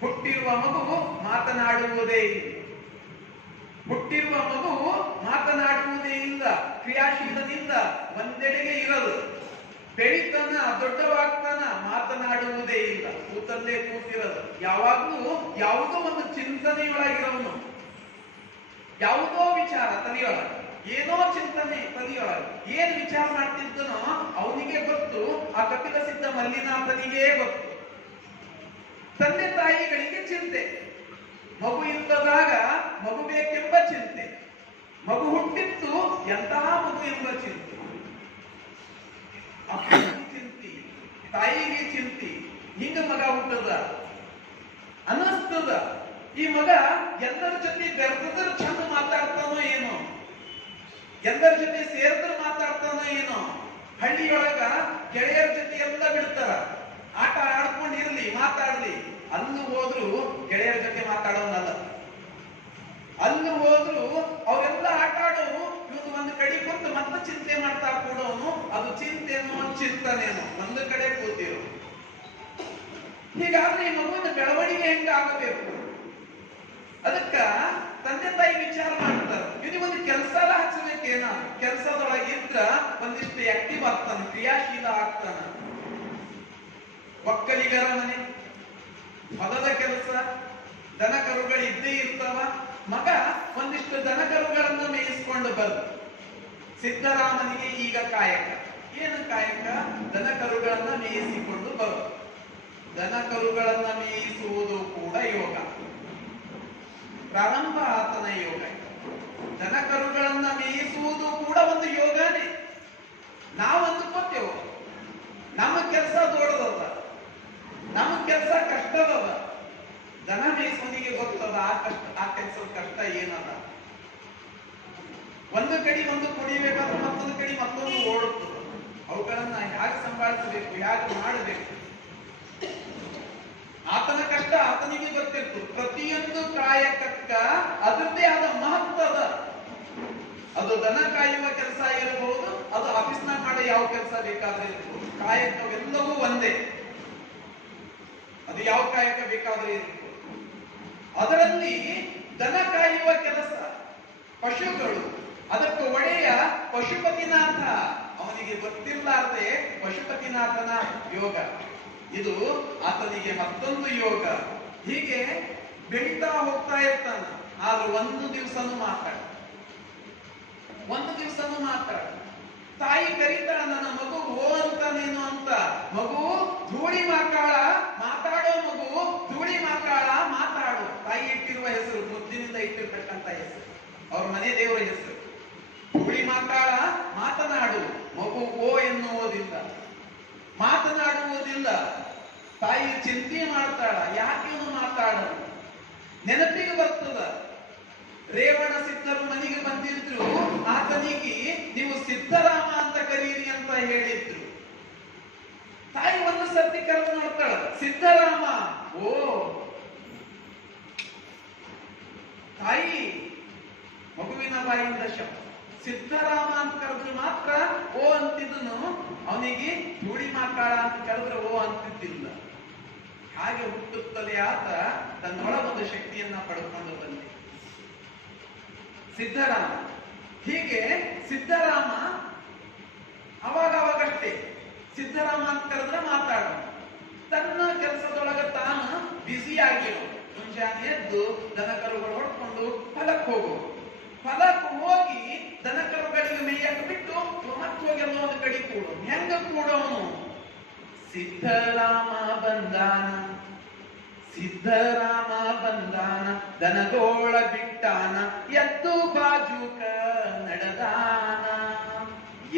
ಹುಟ್ಟಿರುವ ಮಗು ಮಾತನಾಡುವುದೇ ಇಲ್ಲ. ಹುಟ್ಟಿರುವ ಮಗು ಮಾತನಾಡುವುದೇ ಇಲ್ಲ, ಕ್ರಿಯಾಶೀಲದಿಂದ ಒಂದೆಡೆಗೆ ಇರಲು. ಬೆಳಿತಾನ, ದೊಡ್ಡವಾಗ್ತಾನ, ಮಾತನಾಡುವುದೇ ಇಲ್ಲ, ಕೂತಲ್ಲೇ ಕೂತಿರದು. ಯಾವಾಗ್ಲೂ ಯಾವುದೋ ಒಂದು ಚಿಂತನೆಯೊಳಗಿರೋನು, ಯಾವುದೋ ವಿಚಾರ ತಲೆಯೊಳಗೆ, ಏನೋ ಚಿಂತನೆ ತಲೆಯೊಳಗೆ. ಏನ್ ವಿಚಾರ ಮಾಡ್ತಿದ್ದನೋ ಅವನಿಗೆ ಗೊತ್ತು, ಆ ಕಪಿಲ ಸಿದ್ಧ ಮಲ್ಲಿನಾಥನಿಗೆ ಗೊತ್ತು. ತಂದೆ ತಾಯಿಗಳಿಗೆ ಚಿಂತೆ, ಮಗು ಇಲ್ಲದಾಗ ಮಗು ಬೇಕೆಂಬ ಚಿಂತೆ, ಮಗು ಹುಟ್ಟಿತ್ತು ಎಂತಹ ಮಗು ಎಂಬ ಚಿಂತೆ, ಅಪ್ಪನಿಗೆ ಚಿಂತೆ, ತಾಯಿಗೆ ಚಿಂತೆ. ಹಿಂಗ ಮಗ ಹುಟ್ಟದ ಅನ್ನಿಸ್ತದ. ಈ ಮಗ ಎಲ್ಲರ ಜೊತೆ ಬೆರೆದ್ರ ಚಂದ ಮಾತಾಡ್ತಾನೋ ಏನೋ, ಎಲ್ಲರ ಜೊತೆ ಸೇರಿದ್ರೆ ಮಾತಾಡ್ತಾನೋ ಏನೋ. ಹಳ್ಳಿಯೊಳಗ ಗೆಳೆಯರ ಜೊತೆ ಎಲ್ಲ ಬಿಡ್ತಾರ, ಆಟ ಆಡ್ಕೊಂಡಿರ್ಲಿ, ಮಾತಾಡ್ಲಿ. ಅಲ್ಲಿ ಹೋದ್ರು ಗೆಳೆಯರ ಜೊತೆ ಮಾತಾಡೋನಲ್ಲ. ಅಲ್ಲಿ ಹೋದ್ರು ಅವರೆಲ್ಲ ಆಟ ಆಡೋರು, ಇವನು ಒಂದು ಕಡೆ ಕೂತು ಮತ್ತೆ ಚಿಂತೆ ಮಾಡ್ತಾ ಕೂಡೋನು. ಅದು ಚಿಂತೆನೋ ಚಿಂತನೇನೋ ಒಂದು ಕಡೆ ಕೂತಿರು. ಹೀಗಾದ್ರೆ ಈ ಮಗುವಿನ ಬೆಳವಣಿಗೆ ಹೆಂಗಾಗಬೇಕು? ಅದಕ್ಕ ತಂದೆ ತಾಯಿ ವಿಚಾರ ಮಾಡ್ತಾರೆ, ಇವನಿಗೊಂದು ಕೆಲಸ ಹಚ್ಚಬೇಕೇನ, ಕೆಲಸದೊಳಗೆ ಇದ್ರ ಒಂದಿಷ್ಟು ಆಕ್ಟಿವ್ ಆಗ್ತಾನ, ಕ್ರಿಯಾಶೀಲ ಆಗ್ತಾನ. ಒಕ್ಕಲಿಗರ ಮನೆ, ಹೊಲದ ಕೆಲಸ, ದನ ಕರುಗಳು ಇದ್ದೇ ಇರ್ತಾವ. ಮಗ ಒಂದಿಷ್ಟು ದನ ಕರುಗಳನ್ನು ಮೇಯಿಸ್ಕೊಂಡು ಬಂದು. ಸಿದ್ದರಾಮನಿಗೆ ಈಗ ಕಾಯಕ ಏನು? ಕಾಯಕ ದನ ಕರುಗಳನ್ನ ಮೇಯಿಸಿಕೊಂಡು ಬರು. ದನ ಕರುಗಳನ್ನ ಮೇಯಿಸುವುದು ಕೂಡ ಯೋಗ. ಪ್ರಾರಂಭ ಆತನ ಯೋಗ. ದನ ಕರುಗಳನ್ನ ಮೇಯಿಸುವುದು ಕೂಡ ಒಂದು ಯೋಗನೇ. ನಾವು ಅಂದುಕೊತೇವು ನಮ್ಮ ಕೆಲಸ ದೊಡ್ಡದದ, ನಮ್ಮ ಕೆಲಸ ಕಷ್ಟದದ. ದನ ಮೇಯಿಸೋನಿಗೆ ಗೊತ್ತದ ಆ ಕೆಲಸದ ಕಷ್ಟ ಏನದ. ಒಂದು ಕಡೆ ಒಂದು ಕುಡಿಬೇಕಾದ್ರೆ ಮತ್ತೊಂದು ಕಡೆ ಮತ್ತೊಂದು ಓಡುತ್ತದೆ. ಅವುಗಳನ್ನ ಹೇಗೆ ಸಂಭಾಳಿಸಬೇಕು, ಹೇಗೆ ಮಾಡಬೇಕು, ಆತನ ಕಷ್ಟ ಆತನಿಗೆ ಗೊತ್ತಿತ್ತು. ಪ್ರತಿಯೊಂದು ಕಾಯಕಕ್ಕ ಅದರದ್ದೇ ಆದ ಮಹತ್ವದ. ಅದು ದನ ಕಾಯುವ ಕೆಲಸ ಇರಬಹುದು, ಅದು ಆಫೀಸ್ನಾಗ ಮಾಡೋ ಯಾವ ಕೆಲಸ ಬೇಕಾದ್ರೆ ಇರಬಹುದು. ಕಾಯಕವೆಲ್ಲವೂ ಒಂದೇ. ಅದು ಯಾವ ಕಾಯಕ ಬೇಕಾದ್ರೆ ಇರಬಹುದು. ಅದರಲ್ಲಿ ದನ ಕಾಯುವ ಕೆಲಸ, ಪಶುಗಳು, ಅದಕ್ಕೆ ಒಡೆಯ ಪಶುಪತಿನಾಥ. ಅವನಿಗೆ ಗೊತ್ತಿಲ್ಲಾರ್ದೆ ಪಶುಪತಿನಾಥನ ಯೋಗ ಇದು ಆತನಿಗೆ ಮತ್ತೊಂದು ಯೋಗ. ಹೀಗೆ ಬೆಳೀತಾ ಹೋಗ್ತಾ ಇರ್ತಾನ. ಆದ್ರೆ ಒಂದು ದಿವಸನೂ ಮಾತಾಡ. ತಾಯಿ ಕರೀತಾಳ, ನನ್ನ ಮಗು ಓ ಅಂತಾನೇನು ಅಂತ. ಮಗು ಧೂಳಿ ಮಾತಾಡ, ಮಾತಾಡೋ ಮಗು ಧೂಳಿ ಮಾತಾಡ, ಮಾತಾಡು. ತಾಯಿ ಇಟ್ಟಿರುವ ಹೆಸರು, ಮುದ್ದಿನಿಂದ ಇಟ್ಟಿರ್ತಕ್ಕಂಥ ಹೆಸರು, ಅವ್ರ ಮನೆ ದೇವರ ಹೆಸರು. ಧೂಳಿ ಮಾತಾಡ, ಮಾತನಾಡು. ಮಗು ಓ ಎನ್ನುವುದಿಲ್ಲ, ಮಾತನಾಡುವುದಿಲ್ಲ. ತಾಯಿ ಚಿಂತೆ ಮಾಡ್ತಾಳ, ಯಾಕೇನು ಮಾತಾಡೋದು. ನೆನಪಿಗೆ ಬರ್ತದ. ರೇವಣ ಸಿದ್ಧರು ಮನೆಗೆ ಬಂದಿದ್ರು, ಆತನಿಗೆ ನೀವು ಸಿದ್ದರಾಮ ಅಂತ ಕರೀರಿ ಅಂತ ಹೇಳಿದ್ರು. ತಾಯಿ ಒಂದು ಸರ್ತಿ ಕರೆದು ನೋಡ್ತಾಳ, ಸಿದ್ದರಾಮ. ಓ ತಾಯಿ ಮಗುವಿನ ಬಾಯಿಂದ ಶಬ್ದ. ಸಿದ್ದರಾಮ ಅಂತ ಕರೆದ್ರು ಮಾತ್ರ ಓ ಅಂತಿದ್ದನು. ಅವನಿಗೆ ಧೂಳಿ ಮಾತಾಡ ಅಂತ ಕರೆದ್ರೆ ಓ ಅಂತಿದ್ದಿಲ್ಲ. ಹಾಗೆ ಹುಟ್ಟುತ್ತದೆ ಆತ ತನ್ನೊಳಗೊಂದು ಶಕ್ತಿಯನ್ನ ಪಡ್ಕೊಂಡು ಬಂದೆ ಸಿದ್ದರಾಮ. ಹೀಗೆ ಸಿದ್ದರಾಮ ಅವಾಗಷ್ಟೇ ಸಿದ್ದರಾಮ ಅಂತ ಕರೆದ್ರೆ ಮಾತಾಡ. ತನ್ನ ಕೆಲಸದೊಳಗ ತಾನು ಬ್ಯುಸಿ ಆಗಿರೋ. ಮುಂಜಾನೆ ಎದ್ದು ದನ ಕರುಗಳು ಹೊಡ್ಕೊಂಡು ಹೊಲಕ್ಕೆ ಹೋಗೋ. ಹೊಲಕ್ಕೆ ಹೋಗಿ ದನ ಕರುಗಳಿಗೆ ಮೇಯಕ್ಕೆ ಬಿಟ್ಟು ಮತ್ತೆ ಹೋಗಿ ಎಲ್ಲ ಒಂದು ಕಡೆ ಕೂಡೋ. ಹೆಂಗ ಕೂಡೋನು? ಸಿದ್ದರಾಮ ಬಂದಾನ, ಸಿದ್ದರಾಮ ಬಂದಾನ, ದನಗೋಳ ಬಿಟ್ಟಾನ, ಎದ್ದು ಬಾಜೂಕ ನಡೆದಾನ,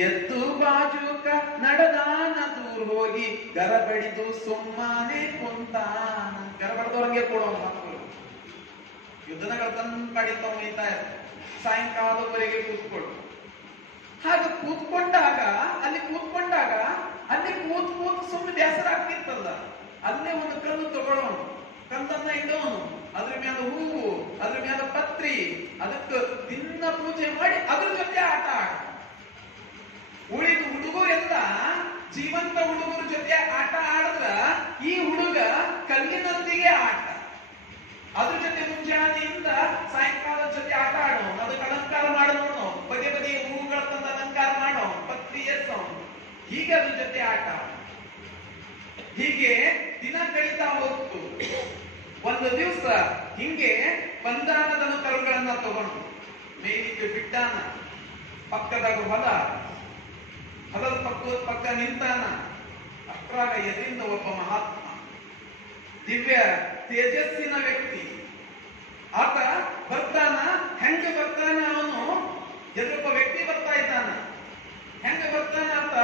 ಎದ್ದು ಬಾಜೂಕ ನಡೆದಾನ. ದೂರ ಹೋಗಿ ಗರ ಬಡಿದು ಸುಮ್ಮನೆ ಕುಂತಾನ. ಗರ ಬಡ್ದವ್ರಿಗೆ ಕೊಡೋನು ಮಕ್ಕಳು. ಯುದ್ಧನಗಳ ತನ್ನ ಕಡಿತ ಹೊಯ್ತಾ ಇರ್ತಾರೆ. ಸಾಯಂಕಾಲದವರೆಗೆ ಕೂತ್ಕೊಳ್ಳು. ಹಾಗೆ ಕೂತ್ಕೊಂಡಾಗ ಅಲ್ಲಿ ಕೂತ್ ಸುಮ್ಮನೆ ಬೇಸರ ಆಗ್ತಿರ್ತಲ್ಲ. ಅಲ್ಲೇ ಒಂದು ಕಲ್ಲು ತಗೊಳ್ಳೋನು, ಕಲ್ಲನ್ನ ಇಡೋನು, ಅದ್ರ ಮೇಲೆ ಹೂವು, ಅದ್ರ ಮೇಲೆ ಪತ್ರಿ, ಅದಕ್ಕೆ ದಿನ ಪೂಜೆ ಮಾಡಿ ಅದ್ರ ಜೊತೆ ಆಟ ಆಡ. ಉಳಿದು ಹುಡುಗರೆಲ್ಲ ಜೀವಂತ ಹುಡುಗರ ಜೊತೆ ಆಟ ಆಡಿದ್ರ ಕಲ್ಲಿನೊಂದಿಗೆ ಆಟ. ಅದ್ರ ಜೊತೆ ಮುಂಜಾನೆಯಿಂದ ಸಾಯಂಕಾಲದ ಜೊತೆ ಆಟ ಆಡೋ, ಅದಕ್ಕೆ ಅಲಂಕಾರ ಮಾಡೋನು, ಬಗೆ ಬಗೆಯ ಹೂವುಗಳ ತಂದು ಅಲಂಕಾರ ಮಾಡೋ, ಪತ್ರಿ ಎರ್ಸೋನು, ಹೀಗೆ ಅದ್ರ ಜೊತೆ ಆಟ. ಹೀಗೆ ದಿನ ಕಳೀತಾ ಹೋಗ್ತು. ಒಂದು ದಿವಸ ಹಿಂಗೆ ಬಂಧಾನದನು ಕರುಗಳನ್ನ ತಗೊಂಡು ಮೇಲಿಗೆ ಬಿಟ್ಟಾನ. ಪಕ್ಕದಾಗ ಹೊಲದ ಪಕ್ಕ ನಿಂತಾನ. ಅಷ್ಟ್ರಾಗ ಎದರಿಂದ ಒಬ್ಬ ಮಹಾತ್ಮ, ದಿವ್ಯ ತೇಜಸ್ಸಿನ ವ್ಯಕ್ತಿ, ಆತ ಬರ್ತಾನ. ಹೆಂಗ ಬರ್ತಾನ? ಅವನು ಎದುರೊಬ್ಬ ವ್ಯಕ್ತಿ ಬರ್ತಾ ಇದ್ದಾನ. ಹೆಂಗ ಬರ್ತಾನ ಆತ?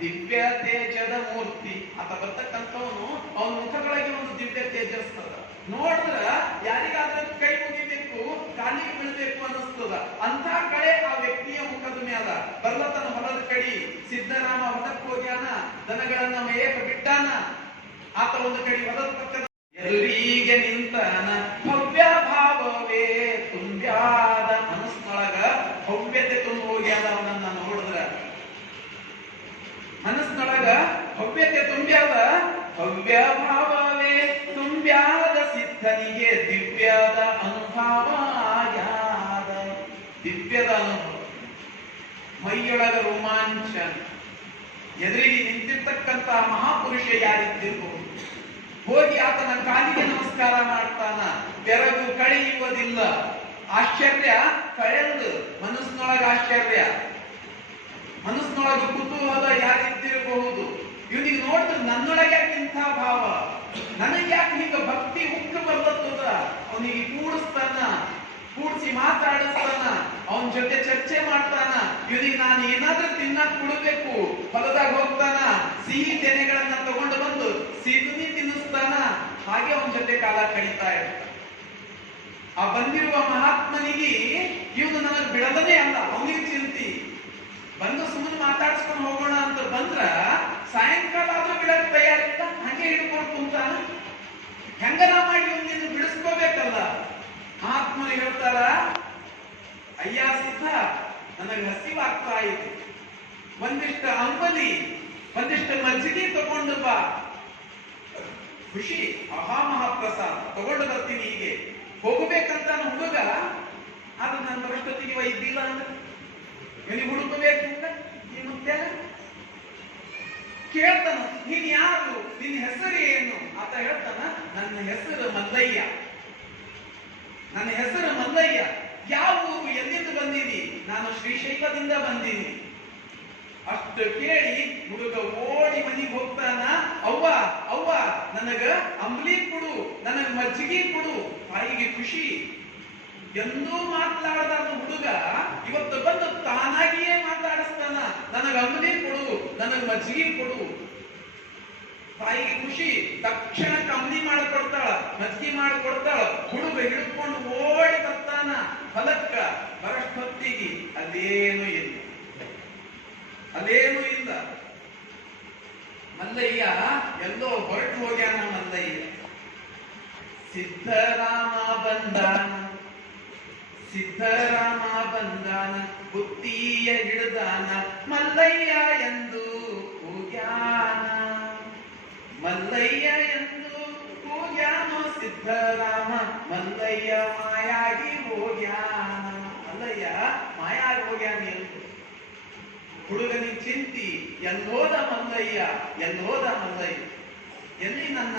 ದಿವ್ಯ ತೇಜದ ಮೂರ್ತಿ. ಆತ ಬರ್ತಕ್ಕಂಥವನು, ಅವನ ಮುಖದೊಳಗೆ ಒಂದು ದಿವ್ಯ ತೇಜಸ್ಸದ. ನೋಡಿದ್ರ ಯಾರಿಗಾದ್ರೂ ಕೈ ಮುಗಿಬೇಕು, ಕಾಲಿಗೆ ಬೀಳ್ಬೇಕು ಅನ್ನಿಸ್ತದ. ಅಂತ ಕಡೆ ಆ ವ್ಯಕ್ತಿಯ ಮುಖದ ಮ್ಯಾಲ ಬರ್ಲತನ. ಹೊಲದ ಕಡಿ ಸಿದ್ದರಾಮ ಹೊಲಕ್ಕೆ ಹೋಗ್ಯಾನ, ದನಗಳನ್ನ ಮೇಯಕ ಬಿಟ್ಟಾನ. ಆತ ಒಂದು ಕಡೆ ಹೊಲದ ಪಕ್ಕದ ಎದುರಿಗೆ ನಿಂತಾನ. ಭವ್ಯ ಭಾವವೇ ತುಂಬ್ಯಾದ ಮನಸ್ಸೊಳಗ ಭವ್ಯತೆ ತುಂಬ ಹೋಗ್ಯಾದ. ಅವನನ್ನ ನೋಡಿದ್ರ ಮನಸ್ಸಿನೊಳಗ ಭವ್ಯತೆ ತುಂಬ್ಯಾದ. ಭವ್ಯ ಭಾವವೇ ತುಂಬ್ಯಾದ ಸಿದ್ಧನಿಗೆ ದಿವ್ಯದ ಅನುಭವ ಆಗ್ಯಾದ. ದಿವ್ಯದ ಅನುಭವ, ಮೈಯೊಳಗ ರೋಮಾಂಚನ. ಎದುರಿಗೆ ನಿಂತಿರ್ತಕ್ಕಂತಹ ಮಹಾಪುರುಷ ಯಾರಿದ್ದಿರ್ಬೋದು. ಹೋಗಿ ಆತನ ಕಾಲಿಗೆ ನಮಸ್ಕಾರ ಮಾಡ್ತಾನ. ಬೆರಗು ಕಳೆಯುವುದಿಲ್ಲ. ಆಶ್ಚರ್ಯ ಕಳೆದು ಮನಸ್ಸಿನೊಳಗ ಆಶ್ಚರ್ಯ, ಮನಸ್ಸಿನೊಳಗೆ ಕುತೂಹಲ ಯಾರಿದ್ದಿರಬಹುದು. ಇವನಿಗೆ ನೋಡಿದ್ರೆ ನನ್ನೊಳಗೆ ಯಾಕೆ ಇಂಥ ಭಾವ, ನನಗೆ ಯಾಕೆ ಹಿಂಗ ಭಕ್ತಿ ಉಕ್ಕು ಬರ್ಲತ್ತದ. ಅವನಿಗೆ ಕೂಡಿಸ್ತಾನ, ಕೂಡಿಸಿ ಮಾತಾಡಿಸ್ತಾನ, ಅವನ ಜೊತೆ ಚರ್ಚೆ ಮಾಡ್ತಾನ. ಇವನಿಗೆ ನಾನು ಏನಾದ್ರೂ ತಿನ್ನಕ್ ಕೊಡಬೇಕು. ಹೊಲದಾಗ ಹೋಗ್ತಾನ, ಸಿಹಿ ತೆನೆಗಳನ್ನ ತಗೊಂಡು ಬಂದು ಸಿಹಿನಿ ತಿನ್ನಿಸ್ತಾನ. ಹಾಗೆ ಅವನ ಜೊತೆ ಕಾಲ ಕಳೀತಾ ಇರ್ತಾನ. ಆ ಬಂದಿರುವ ಮಹಾತ್ಮನಿಗೆ ಇವನು ನನಗೆ ಬಿಡದನೇ ಅಲ್ಲ, ಅವನಿಗೆ ಚಿಂತಿ. ಬಂದು ಸುಮ್ಮನೆ ಮಾತಾಡ್ಸ್ಕೊಂಡು ಹೋಗೋಣ ಅಂತ ಬಂದ್ರ ಸಾಯಂಕಾಲ ಆದ್ರೂ ಬಿಡಕ್ ತಯಾರಿಲ್ಲ. ಹಂಗೆ ಹಿಡ್ಕೊಂಡು ಕುಂತಾನ. ಹೆಂಗನ ಮಾಡಿ ಒಂದಿನ ಬಿಡಿಸ್ಕೋಬೇಕಲ್ಲ. ಮಹಾತ್ಮರು ಹೇಳ್ತಾರ, ಅಯ್ಯ ಸಿದ್ಧ, ನನಗೆ ಹಸಿವಾಗ್ತಾ ಇದೆ. ಒಂದಿಷ್ಟು ಅಂಬಲಿ, ಒಂದಿಷ್ಟು ಮಜ್ಜಿಗೆ ತಗೊಂಡು ಬಾ. ಖುಷಿ, ಆಹಾ ಮಹಾಪ್ರಸಾದ, ತಗೊಂಡು ಬರ್ತೀನಿ. ಹೀಗೆ ಹೋಗಬೇಕಂತ ಹುಡುಗ, ಅದು ನನ್ನ ಬರಷ್ಟೊತ್ತಿಗೆ ಇದ್ದಿಲ್ಲ ಅಂದ್ರೆ ಇವನಿಗೆ ಹುಡುಕಬೇಕು. ಈ ಮುತ್ಯ ಕೇಳ್ತಾನ, ನೀನ್ ಯಾರು, ನಿನ್ನ ಹೆಸರು ಏನು? ಆತ ಹೇಳ್ತಾನ, ನನ್ನ ಹೆಸರು ಮಲ್ಲಯ್ಯ. ನನ್ನ ಹೆಸರು ಮಲ್ಲಯ್ಯ. ಯಾವ ಊರು, ಎಲ್ಲಿಂದ ಬಂದೀನಿ? ನಾನು ಶ್ರೀಶೈಲದಿಂದ ಬಂದೀನಿ. ಅಷ್ಟು ಕೇಳಿ ಹುಡುಗ ಓಡಿ ಮನೆಗೆ ಹೋಗ್ತಾನ. ಅವ್ವ ಅವ್ವ, ನನಗ ಅಂಬ್ಲಿ ಕೊಡು, ನನಗ ಮಜ್ಜಿಗೆ ಕೊಡು. ತಾಯಿಗೆ ಖುಷಿ. ಎಂದೂ ಮಾತನಾಡದ ಹುಡುಗ ಇವತ್ತು ಬಂದು ತಾನಾಗಿಯೇ ಮಾತಾಡಿಸ್ತಾನ. ನನಗ ಅಂಬ್ಲಿ ಕೊಡು, ನನಗ ಮಜ್ಜಿಗೆ ಕೊಡು. ತಾಯಿಗೆ ಖುಷಿ. ತಕ್ಷಣ ಅಂಬ್ಲಿ ಮಾಡಿಕೊಡ್ತಾಳ, ಮಜ್ಜಿಗೆ ಮಾಡಿಕೊಡ್ತಾಳ. ಹುಡುಗ ಹಿಡ್ಕೊಂಡು ಓಡಿ ಬರ್ತಾನ ಹೊಲಕ್ಕ. ಬರಷ್ಟೊತ್ತಿಗೆ ಅದೇನು ಇಲ್ಲ, ಅದೇನು ಇಲ್ಲ. ಮಲ್ಲಯ್ಯ ಎಲ್ಲೋ ಹೊರಟು ಹೋಗ್ಯಾನ. ಮಲ್ಲಯ್ಯ ಸಿದ್ಧರಾಮ ಬಂದಾನ, ಸಿದ್ಧರಾಮ ಬಂದಾನ, ಬುತ್ತಿಯ ಹಿಡ್ದಾನ. ಮಲ್ಲಯ್ಯ ಎಂದು ಕೂಗ್ಯಾನ, ಮಲ್ಲಯ್ಯ ಎಂದು ಕೂಗ್ಯಾನೋ ಸಿದ್ಧರಾಮ. ಮಲ್ಲಯ್ಯ ಮಾಯಾಗಿ ಹೋಗ್ಯಾನ. ಮಲ್ಲಯ್ಯ ಮಾಯಾಗಿ ಹೋಗ್ಯಾನ ಎಂದು ಹುಡುಗನಿಗೆ ಚಿಂತಿ. ಎಲ್ಲೋದ ಮಲ್ಲಯ್ಯ, ಎಲ್ಲೋದ ಮಲ್ಲಯ್ಯ, ಎಲ್ಲಿ ನನ್ನ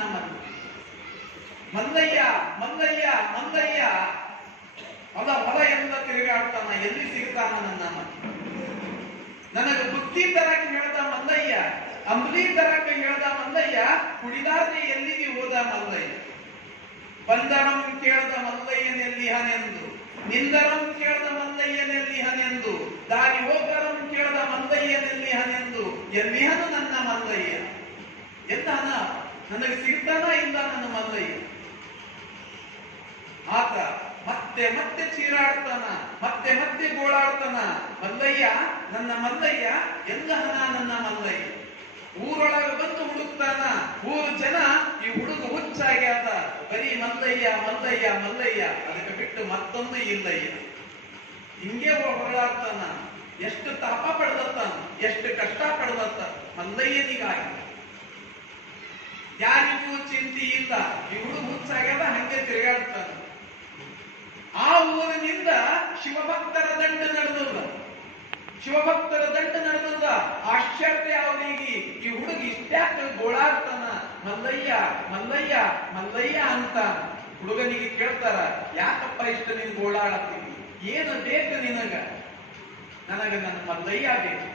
ಮಲ್ಲಯ್ಯ, ಮಲ್ಲಯ್ಯ, ಮಲ್ಲಯ್ಯ. ಹೊಲ ಎಲ್ಲ ತಿರುಗಾಡ್ತಾನ, ಎಲ್ಲಿ ಸಿಗ್ತಾನ ನನ್ನ ನನಗೆ ಬುದ್ಧಿ ತರಕ್ಕೆ ಹೇಳ್ದ ಮಲ್ಲಯ್ಯ, ಅಂಬ್ಲಿ ತರಕ್ಕೆ ಹೇಳ್ದ ಮಲ್ಲಯ್ಯ. ಕುಡಿದಾದ್ರೆ ಎಲ್ಲಿಗೆ ಹೋದ ಮಲ್ಲಯ್ಯ? ಬಂದರಂ ಕೇಳ್ದ ಮಲ್ಲಯ್ಯನೆಲ್ಲಿ ಹನೆಂದು, ನಿಂದರಂ ಕೇಳ್ದ ಮಲ್ಲಯ್ಯನೆಲ್ಲಿ ಹನೆಂದು, ದಾರಿ ಹೋಗರಂ ಕೇಳ್ದ ಮಲ್ಲಯ್ಯನೆಲ್ಲಿ ಹನೆಂದು. ಎಲ್ಲಿ ಹನು ನನ್ನ ಮಲ್ಲಯ್ಯ? ಎಂದ ಹನ ನನಗೆ ಸಿಗ್ತಾನ ಇಲ್ಲ ನನ್ನ ಮಲ್ಲಯ್ಯ? ಆತ ಮತ್ತೆ ಮತ್ತೆ ಚೀರಾಡ್ತಾನ, ಮತ್ತೆ ಮತ್ತೆ ಗೋಳಾಡ್ತಾನ. ಮಲ್ಲಯ್ಯ, ನನ್ನ ಮಲ್ಲಯ್ಯ, ಎಲ್ಲ ಹನ ನನ್ನ ಮಲ್ಲಯ್ಯ? ಊರೊಳಗೆ ಬಂದು ಹುಡುಕ್ತಾನ. ಊರು ಜನ ಈ ಹುಡುಗ ಹುಚ್ಚಾಗ್ಯಾದ, ಬರೀ ಮಲ್ಲಯ್ಯ ಮಲ್ಲಯ್ಯ ಮಲ್ಲಯ್ಯ, ಅದಕ್ಕೆ ಬಿಟ್ಟು ಮತ್ತೊಂದು ಇಲ್ಲಯ್ಯ. ಹಿಂಗೆ ಹೊರಳಾಡ್ತಾನ. ಎಷ್ಟು ತಾಪ ಪಡೆದತ್ತಾನ, ಎಷ್ಟು ಕಷ್ಟ ಪಡೆದತ್ತ ಮಲ್ಲಯ್ಯನಿಗಾಗಿ. ಯಾರಿಗೂ ಚಿಂತೆ ಇಲ್ಲ. ಈ ಹುಡುಗ ಹುಚ್ಚಾಗ್ಯದ, ಹಂಗೆ ತಿರುಗಾಡ್ತಾನೆ. ಆ ಊರಿನಿಂದ ಶಿವಭಕ್ತರ ದಂಡ ನಡೆದದ. ಶಿವಭಕ್ತರ ದಂಡ ನಡೆದದ. ಆಶ್ಚರ್ಯ ಅವರಿಗೆ, ಈ ಹುಡುಗ ಇಷ್ಟ್ಯಾಕ ಗೋಳಾಡ್ತಾನ, ಮಲ್ಲಯ್ಯ ಮಲ್ಲಯ್ಯ ಮಲ್ಲಯ್ಯ ಅಂತ. ಹುಡುಗನಿಗೆ ಕೇಳ್ತಾರ, ಯಾಕಪ್ಪ ಇಷ್ಟ ನೀನು ಗೋಳಾಡತ್ತೀವಿ, ಏನು ಬೇಕು ನಿನಗ? ನನಗ ನನ್ನ ಮಲ್ಲಯ್ಯ ಬೇಕು,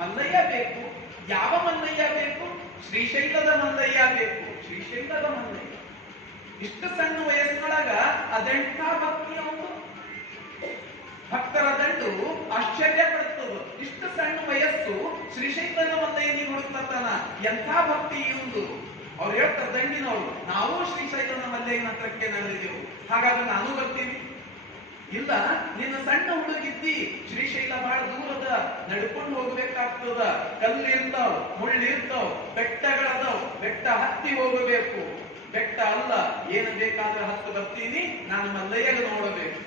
ಮಲ್ಲಯ್ಯ ಬೇಕು. ಯಾವ ಮಲ್ಲಯ್ಯ ಬೇಕು? ಶ್ರೀಶೈಲದ ಮಲ್ಲಯ್ಯ ಬೇಕು, ಶ್ರೀಶೈಲದ ಮಲ್ಲಯ್ಯ. ಇಷ್ಟು ಸಣ್ಣ ವಯಸ್ಸಿನೊಳಗ ಅದೆಂಥ ಭಕ್ತಿ ಅವನು. ಭಕ್ತರ ದಂಡು ಆಶ್ಚರ್ಯ ಪಡ್ತದ. ಇಷ್ಟು ಸಣ್ಣ ವಯಸ್ಸು ಶ್ರೀಶೈಲದ ಮಲ್ಲಯ್ಯನಿಗೆ ಹುಡುಕ್ತಾನ. ಎಂಥ ಭಕ್ತಿ ಇವಂದು. ಅವ್ರು ಹೇಳ್ತಾರೆ ದಂಡಿನವ್ರು, ನಾವು ಶ್ರೀಶೈಲನ ಮಲ್ಲಯ್ಯನ ಹತ್ರಕ್ಕೆ ನಡೆದೆವು, ಹಾಗಾದ್ರೆ ನಾನು ಬರ್ತೀನಿ. ಇಲ್ಲ, ನೀನು ಸಣ್ಣ ಹುಡುಗಿದ್ದಿ, ಶ್ರೀಶೈಲ ಬಹಳ ದೂರದ, ನಡ್ಕೊಂಡು ಹೋಗ್ಬೇಕಾಗ್ತದ. ಕಲ್ಲಿರ್ತಾವ್, ಮುಳ್ಳಿರ್ತಾವ್, ಬೆಟ್ಟಗಳದಾವ್, ಬೆಟ್ಟ ಹತ್ತಿ ಹೋಗಬೇಕು. ಬೆಟ್ಟ ಅಲ್ಲ, ಏನು ಬೇಕಾದ್ರೆ ಹತ್ತು ಬರ್ತೀನಿ, ನಾನು ಮಲ್ಲಯ್ಯಗ ನೋಡಬೇಕು.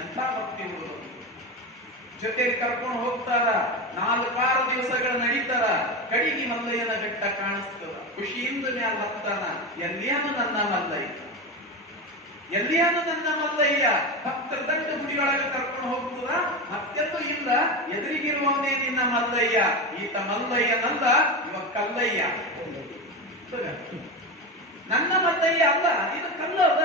ಎಂಥ ಭಕ್ತಿ ಹುಡುಗ. ಜೊತೆಗೆ ಕರ್ಕೊಂಡು ಹೋಗ್ತಾರ. 4-6 ದಿವಸಗಳ ನಡೀತಾರ. ಕಡಿಗೆ ಮಲ್ಲಯ್ಯನ ಬೆಟ್ಟ ಕಾಣಿಸ್ತದ. ಖುಷಿಯಿಂದ ಮ್ಯಾಲ ಹತ್ತಾನ. ಎಲ್ಲಿಯಾನು ನನ್ನ ಮಲ್ಲಯ್ಯ, ಎಲ್ಲಿಯಾನು ನನ್ನ ಮಲ್ಲಯ್ಯ. ಭಕ್ತರ ದಂಡ ಗುಡಿಯೊಳಗೆ ಕರ್ಕೊಂಡು ಹೋಗ್ತದ. ಮತ್ತೆಲ್ಲೂ ಇಲ್ಲ, ಎದುರಿಗಿರುವವನೇ ನಿನ್ನ ಮಲ್ಲಯ್ಯ. ಈತ ಮಲ್ಲಯ್ಯನಲ್ಲ, ಇವ ಕಲ್ಲಯ್ಯ. ನನ್ನ ಮಲ್ಲಯ್ಯ ಅಲ್ಲ, ಇದು ಕಲ್ಲದ.